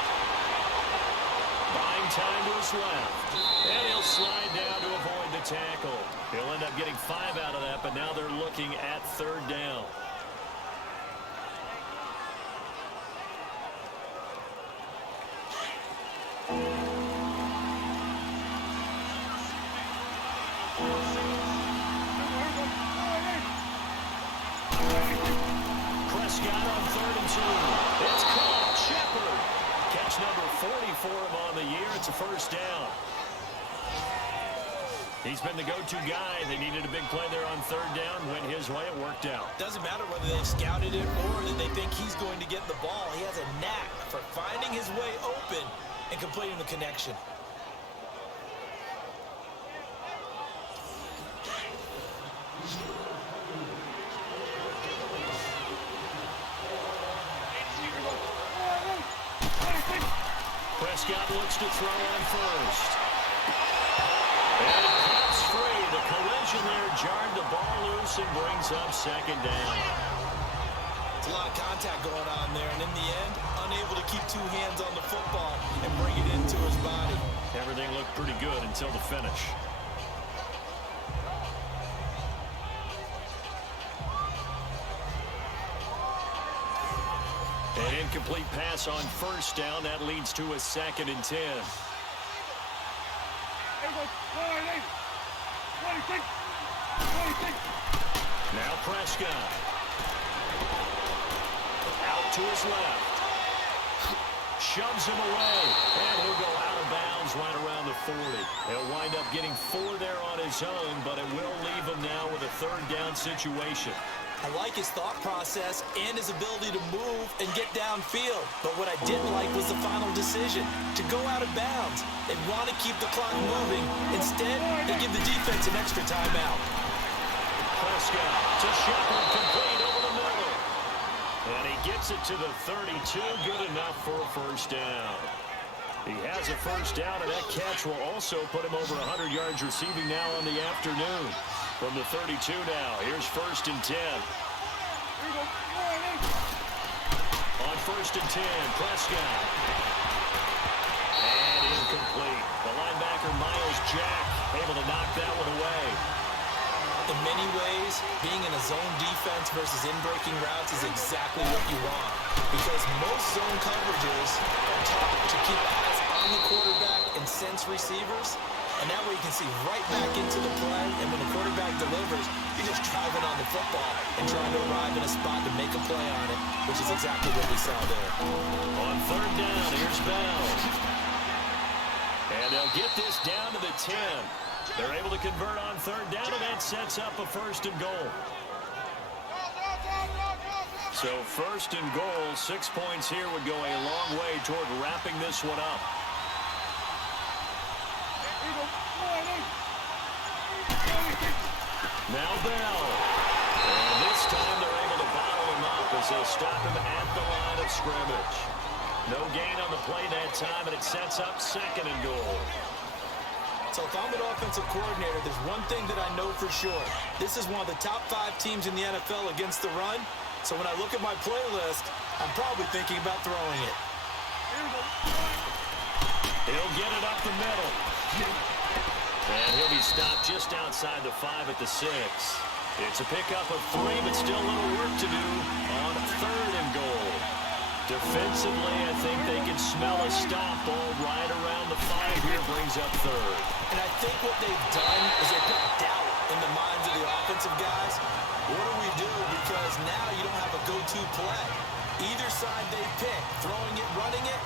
Buying time to his left. And he'll slide down to avoid the tackle. He'll end up getting 5 out of that, but now they're looking at 3rd down. Prescott on 3rd and 2. It's caught. Shepard. Catch number 40 for him on the year. It's a first down. He's been the go-to guy. They needed a big play there on 3rd down. Went his way. It worked out. Doesn't matter whether they've scouted it or that they think he's going to get the ball. He has a knack for finding his way open and completing the connection. Prescott looks to throw on 1st. And it pops free. The collision there jarred the ball loose and brings up 2nd down. It's a lot of contact going on there, and in the end, unable to keep 2 hands on the football and bring it into his body. Everything looked pretty good until the finish. An incomplete pass on 1st down. That leads to a 2nd and 10. Now Prescott. Out to his left. Shoves him away. And he'll go out of bounds right around the 40. He'll wind up getting 4 there on his own, but it will leave him now with a 3rd down situation. I like his thought process and his ability to move and get downfield. But what I didn't like was the final decision, to go out of bounds. They want to keep the clock moving. Instead, they give the defense an extra timeout. Prescott to Shepard, complete over the middle. And he gets it to the 32, good enough for a first down. He has a first down, and that catch will also put him over 100 yards receiving now on the afternoon. From the 32 now, here's 1st and 10. On 1st and 10, Prescott. And incomplete. The linebacker, Miles Jack, able to knock that one away. In many ways, being in a zone defense versus in-breaking routes is exactly what you want. Because most zone coverages are taught to keep eyes on the quarterback and sense receivers. And that way you can see right back into the play, and when the quarterback delivers, you're just driving on the football and trying to arrive in a spot to make a play on it, which is exactly what we saw there. On 3rd down, here's Bell. And they'll get this down to the 10. They're able to convert on 3rd down, and that sets up a 1st and goal. So 1st and goal, 6 points here would go a long way toward wrapping this one up. Now Bell. And this time they're able to bottle him up as they'll stop him at the line of scrimmage. No gain on the play that time, and it sets up 2nd and goal. So if I'm an offensive coordinator, there's one thing that I know for sure. This is one of the top 5 teams in the NFL against the run. So when I look at my playlist, I'm probably thinking about throwing it. He'll get it up the middle. And he'll be stopped just outside the 5 at the 6. It's a pickup of 3, but still a little work to do on 3rd and goal. Defensively, I think they can smell a stop ball right around the 5 here, brings up 3rd. And I think what they've done is they put doubt in the minds of the offensive guys. What do we do? Because now you don't have a go-to play. Either side they pick, throwing it, running it,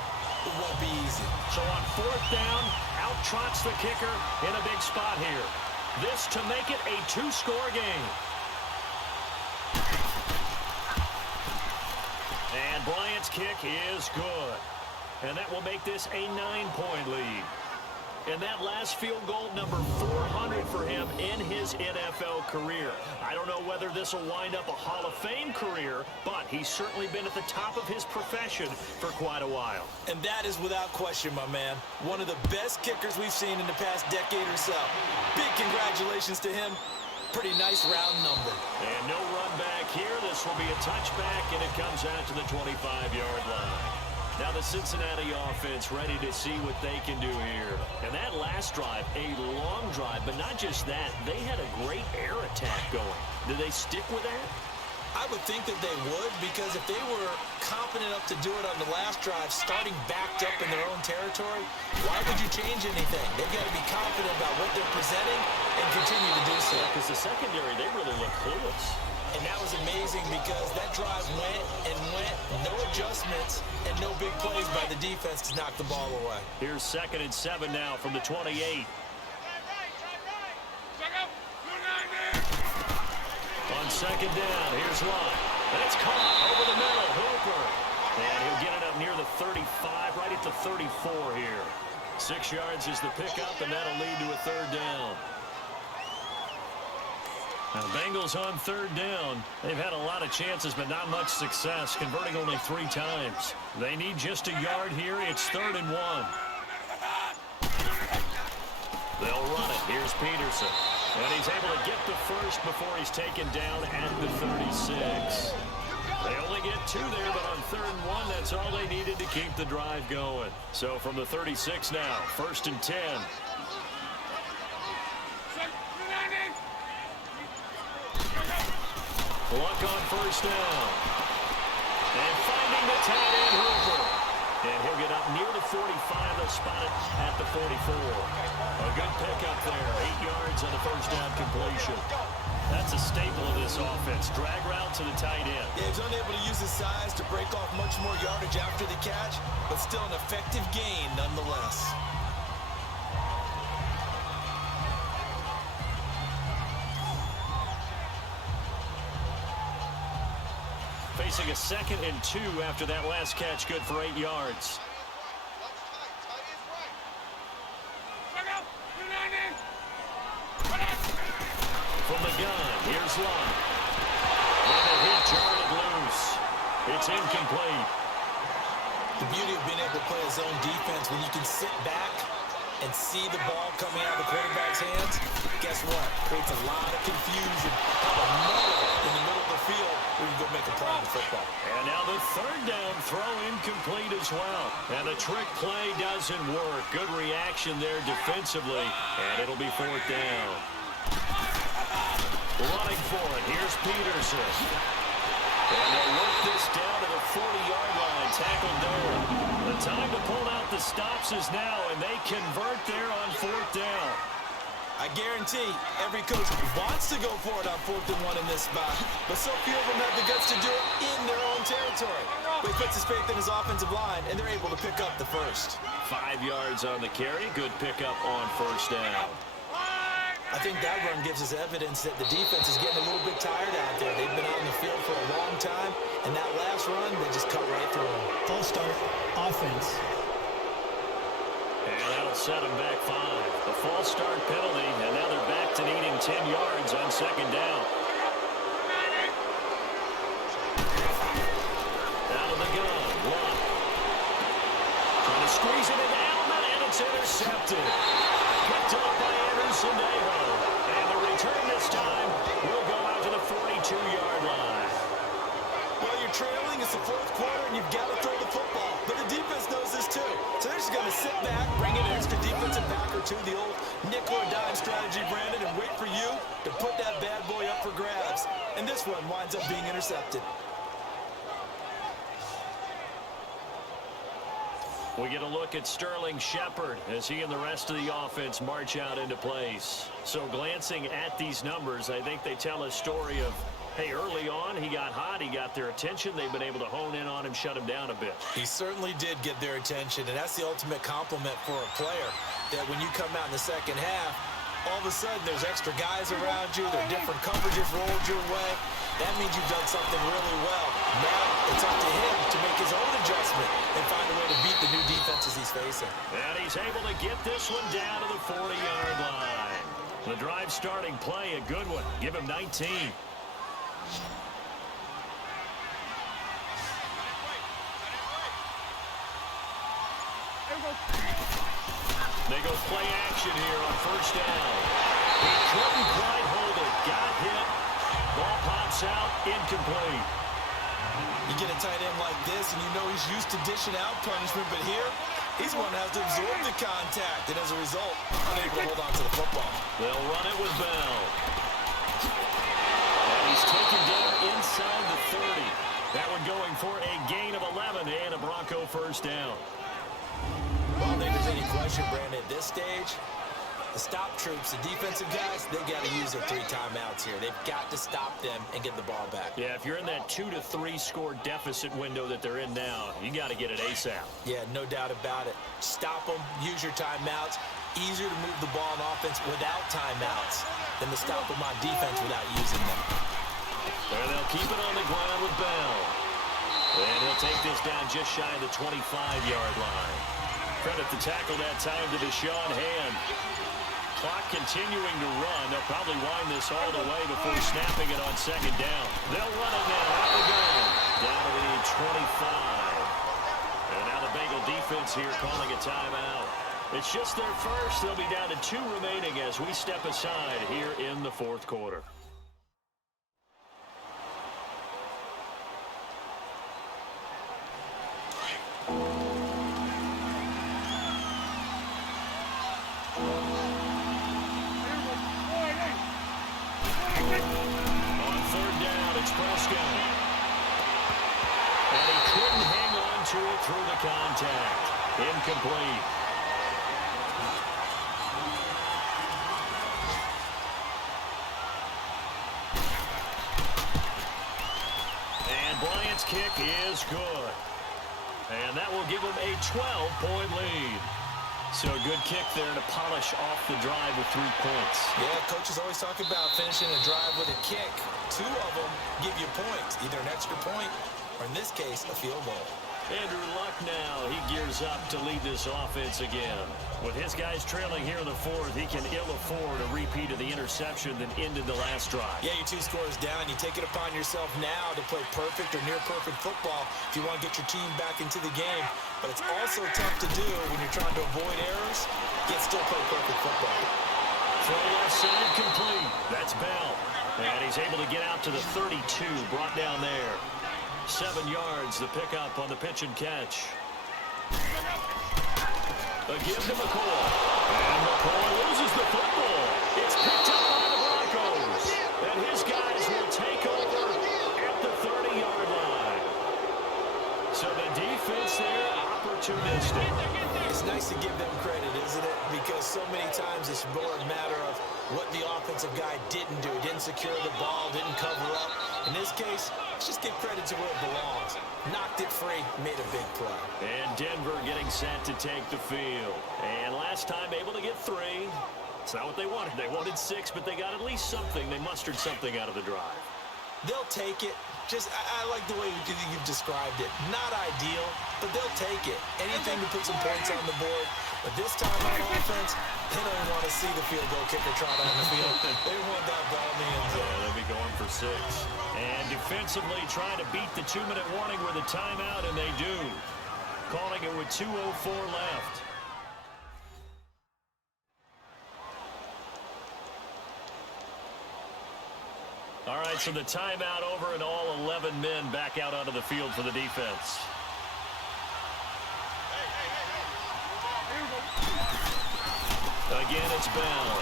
it won't be easy. So on 4th down, out trots the kicker in a big spot here. This to make it a 2-score game. And Bryant's kick is good. And that will make this a 9-point lead. And that last field goal, number 400 for him in his NFL career. I don't know whether this will wind up a Hall of Fame career, but he's certainly been at the top of his profession for quite a while. And that is without question, my man. One of the best kickers we've seen in the past decade or so. Big congratulations to him. Pretty nice round number. And no run back here. This will be a touchback, and it comes out to the 25-yard line. Now the Cincinnati offense ready to see what they can do here. And that last drive, a long drive, but not just that. They had a great air attack going. Did they stick with that? I would think that they would, because if they were confident enough to do it on the last drive, starting backed up in their own territory, why would you change anything? They've got to be confident about what they're presenting and continue to do so. Because the secondary, they really look clueless. And that was amazing because that drive went and went, no adjustments, and no big plays by the defense to knock the ball away. Here's 2nd and 7 now from the 28. On 2nd down, here's Lott. That's caught over the middle, Hooper. And he'll get it up near the 35, right at the 34 here. 6 yards is the pickup, and that'll lead to a 3rd down. Now, the Bengals on 3rd down. They've had a lot of chances, but not much success, converting only 3 times. They need just a yard here. It's 3rd and 1. They'll run it. Here's Peterson. And he's able to get the first before he's taken down at the 36. They only get 2 there, but on 3rd and 1, that's all they needed to keep the drive going. So from the 36 now, 1st and 10. Luck on 1st down. And finding the tight end, Hooper. And he'll get up near the 45. They'll spot it at the 44. A good pickup there. 8 yards on the 1st down completion. That's a staple of this offense. Drag route to the tight end. Yeah, he's unable to use his size to break off much more yardage after the catch, but still an effective gain nonetheless. Facing a 2nd and 2 after that last catch, good for 8 yards. From the gun, here's Lott. And a hit jarred loose. It's incomplete. The beauty of being able to play a zone defense when you can sit back and see the ball coming out of the quarterback's hands, guess what? Creates a lot of confusion. Have a muddle in the middle of the field where you go make a play on the football. And now the 3rd down throw incomplete as well. And the trick play doesn't work. Good reaction there defensively. And it'll be 4th down. Running for it. Here's Peterson. And they'll work this down to the 40-yard line. Tackled there. The time to pull out the stops is now, and they convert there on 4th down. I guarantee every coach wants to go for it on 4th and 1 in this spot, but so few of them have the guts to do it in their own territory. But he puts his faith in his offensive line, and they're able to pick up the first. 5 yards on the carry. Good pickup on 1st down. I think that run gives us evidence that the defense is getting a little bit tired out there. They've been out in the field for a long time, and that last run, they just cut right through them. False start, offense. And that'll set them back 5. A false start penalty, and now they're back to needing 10 yards on 2nd down. Out of the gun, Lott. Trying to squeeze it into Allen, and it's intercepted. Picked up by Anderson Dejo. And the return this time will go out to the 42-yard line. Well, you're trailing. It's the 4th quarter, and you've got to throw the football. But the defense knows this, too. So they're just going to sit back, bring in an extra defensive back or two, the old nickel or dime strategy, Brandon, and wait for you to put that bad boy up for grabs. And this one winds up being intercepted. We get a look at Sterling Shepard as he and the rest of the offense march out into place. So glancing at these numbers, I think they tell a story of, hey, early on he got hot, he got their attention, they've been able to hone in on him, shut him down a bit. He certainly did get their attention, and that's the ultimate compliment for a player, that when you come out in the second half, all of a sudden there's extra guys around you, there are different coverages rolled your way. That means you've done something really well. Now it's up to him to make his own adjustment and find a way to beat the new defenses he's facing. And he's able to get this one down to the 40-yard line. The drive starting play, a good one. Give him 19. They go play action here on first down. He couldn't quite hold it. Got hit. Ball pops out. Incomplete. You get a tight end like this, and you know he's used to dishing out punishment, but here, he's the one that has to absorb the contact, and as a result, unable to hold on to the football. They'll run it with Bell. And he's taken down inside the 30. That one going for a gain of 11 and a Bronco first down. Well, I don't think there's any question, Brandon, at this stage, the stop troops, the defensive guys, they got to use their 3 timeouts here. They've got to stop them and get the ball back. Yeah, if you're in that 2 to 3 score deficit window that they're in now, you got to get it ASAP. Yeah, no doubt about it. Stop them, use your timeouts. Easier to move the ball on offense without timeouts than to stop them on defense without using them. And they'll keep it on the ground with Bell. And he'll take this down just shy of the 25-yard line. Credit the tackle that time to Deshaun Hand. Clock continuing to run. They'll probably wind this all the way before snapping it on second down. They'll run it now. Out we go. Down to the 25. And now the Bengal defense here calling a timeout. It's just their first. They'll be down to 2 remaining as we step aside here in the fourth quarter. Through the contact. Incomplete. And Bryant's kick is good. And that will give him a 12-point lead. So a good kick there to polish off the drive with 3 points. Yeah, coaches always talk about finishing a drive with a kick. 2 of them give you points, either an extra point or, in this case, a field goal. Andrew Luck now, he gears up to lead this offense again. With his guys trailing here in the fourth, he can ill afford a repeat of the interception that ended the last drive. Yeah, you're 2 scores down. You take it upon yourself now to play perfect or near-perfect football if you want to get your team back into the game. But it's also tough to do when you're trying to avoid errors, yet still play perfect football. Throw left side complete. That's Bell. And he's able to get out to the 32, brought down there. 7 yards, the pickup on the pitch and catch. A give to McCoy. And McCoy loses the football. It's picked up by the Broncos. And his guys will take over at the 30-yard line. So the defense there, opportunistic. It's nice to give them credit, isn't it? Because so many times it's more a matter of what the offensive guy didn't do. Didn't secure the ball, didn't cover up. In this case, let's just give credit to where it belongs. Knocked it free, made a big play. And Denver getting set to take the field. And last time able to get 3. It's not what they wanted. They wanted 6, but they got at least something. They mustered something out of the drive. They'll take it. Just, I like the way you've described it. Not ideal, but they'll take it. Anything to put some points on the board. But this time on offense, they don't even want to see the field goal kicker trot on the field. They want that ball in the end zone. Yeah, they'll be going for 6. And defensively trying to beat the 2-minute warning with a timeout, and they do. Calling it with 2:04 left. All right, so the timeout over and all 11 men back out onto the field for the defense. Again, it's Bell.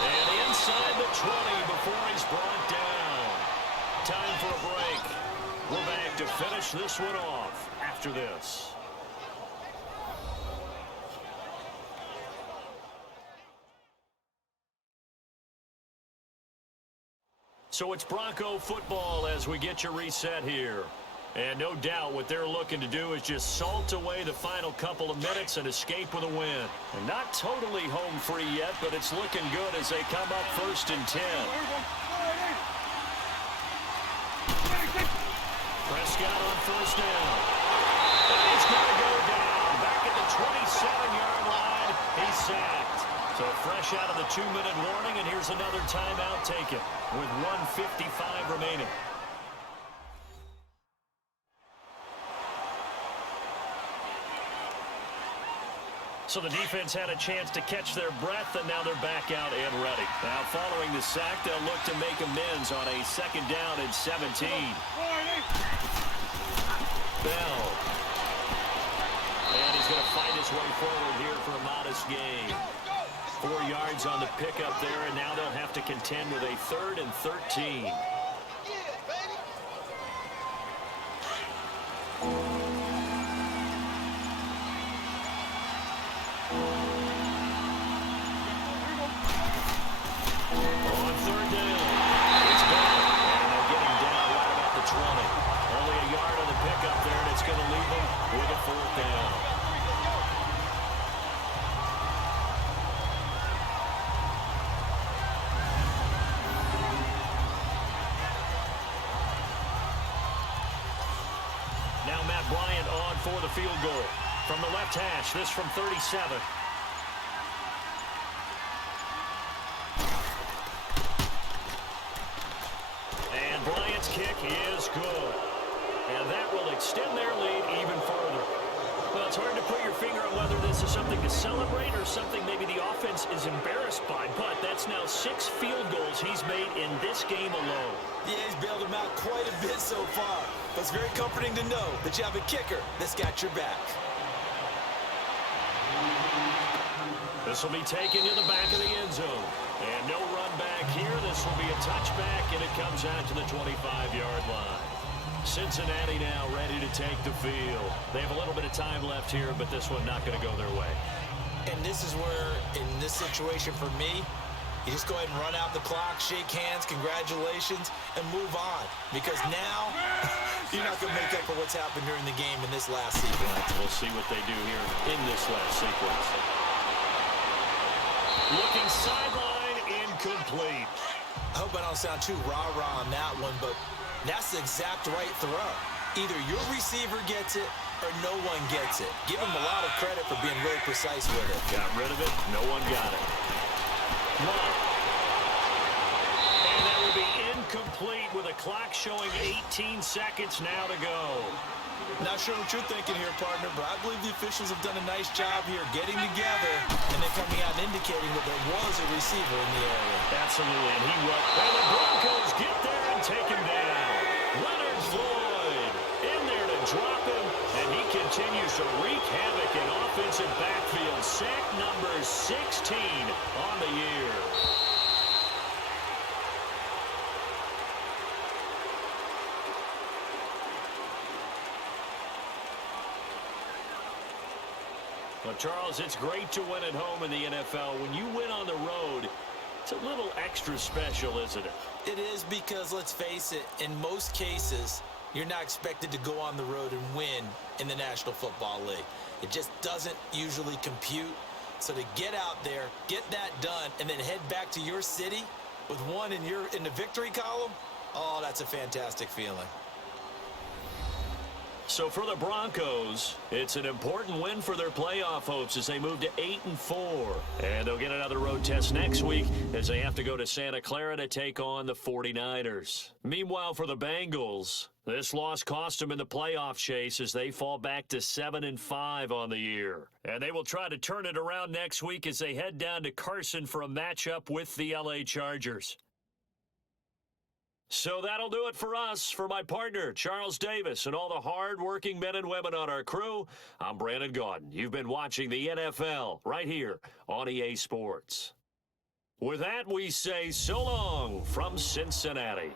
And inside the 20 before he's brought down. Time for a break. We're back to finish this one off after this. So it's Bronco football as we get you reset here. And no doubt what they're looking to do is just salt away the final couple of minutes and escape with a win. And not totally home free yet, but it's looking good as they come up 1st and 10. Prescott on 1st down. And he's going to go down. Back at the 27-yard line. He's sacked. So fresh out of the 2-minute warning, and here's another timeout taken with 1:55 remaining. So the defense had a chance to catch their breath, and now they're back out and ready. Now following the sack, they'll look to make amends on a 2nd down and 17. Bell. And he's going to fight his way forward here for a modest gain. 4 yards on the pickup there, and now they'll have to contend with a 3rd and 13. Bryant on for the field goal. From the left hash, this from 37. And Bryant's kick is good. And that will extend their lead even further. Well, it's hard to put your finger on whether this is something to celebrate or something maybe the offense is embarrassed by, but that's now 6 field goals he's made in this game alone. Yeah, he's bailed them out quite a bit so far, but it's very comforting to know that you have a kicker that's got your back. This will be taken to the back of the end zone. And no run back here. This will be a touchback, and it comes out to the 25-yard line. Cincinnati now ready to take the field. They have a little bit of time left here, but this one not going to go their way. And this is where, in this situation for me, you just go ahead and run out the clock, shake hands, congratulations, and move on. Because now, you're not going to make up for what's happened during the game in this last sequence. We'll see what they do here in this last sequence. Looking sideline, incomplete. I hope I don't sound too rah-rah on that one, but that's the exact right throw. Either your receiver gets it or no one gets it. Give him a lot of credit for being really precise with it. Got rid of it. No one got it. And that will be incomplete with a clock showing 18 seconds now to go. Not sure what you're thinking here, partner, but I believe the officials have done a nice job here getting together and then coming out and indicating that there was a receiver in the area. Absolutely, and he was. And the Broncos get there and take him down. Leonard Floyd in there to drop him, and he continues to wreak havoc in offensive backfield. Sack number 16 on the year. Well, Charles, it's great to win at home in the NFL. When you win on the road, it's a little extra special, isn't it? It is because, let's face it, in most cases, you're not expected to go on the road and win in the National Football League. It just doesn't usually compute. So to get out there, get that done, and then head back to your city with one in the victory column, oh, that's a fantastic feeling. So for the Broncos, it's an important win for their playoff hopes as they move to 8-4. And they'll get another road test next week as they have to go to Santa Clara to take on the 49ers. Meanwhile, for the Bengals, this loss cost them in the playoff chase as they fall back to 7-5 on the year. And they will try to turn it around next week as they head down to Carson for a matchup with the LA Chargers. So that'll do it for us. For my partner, Charles Davis, and all the hard-working men and women on our crew, I'm Brandon Gaudin. You've been watching the NFL right here on EA Sports. With that, we say so long from Cincinnati.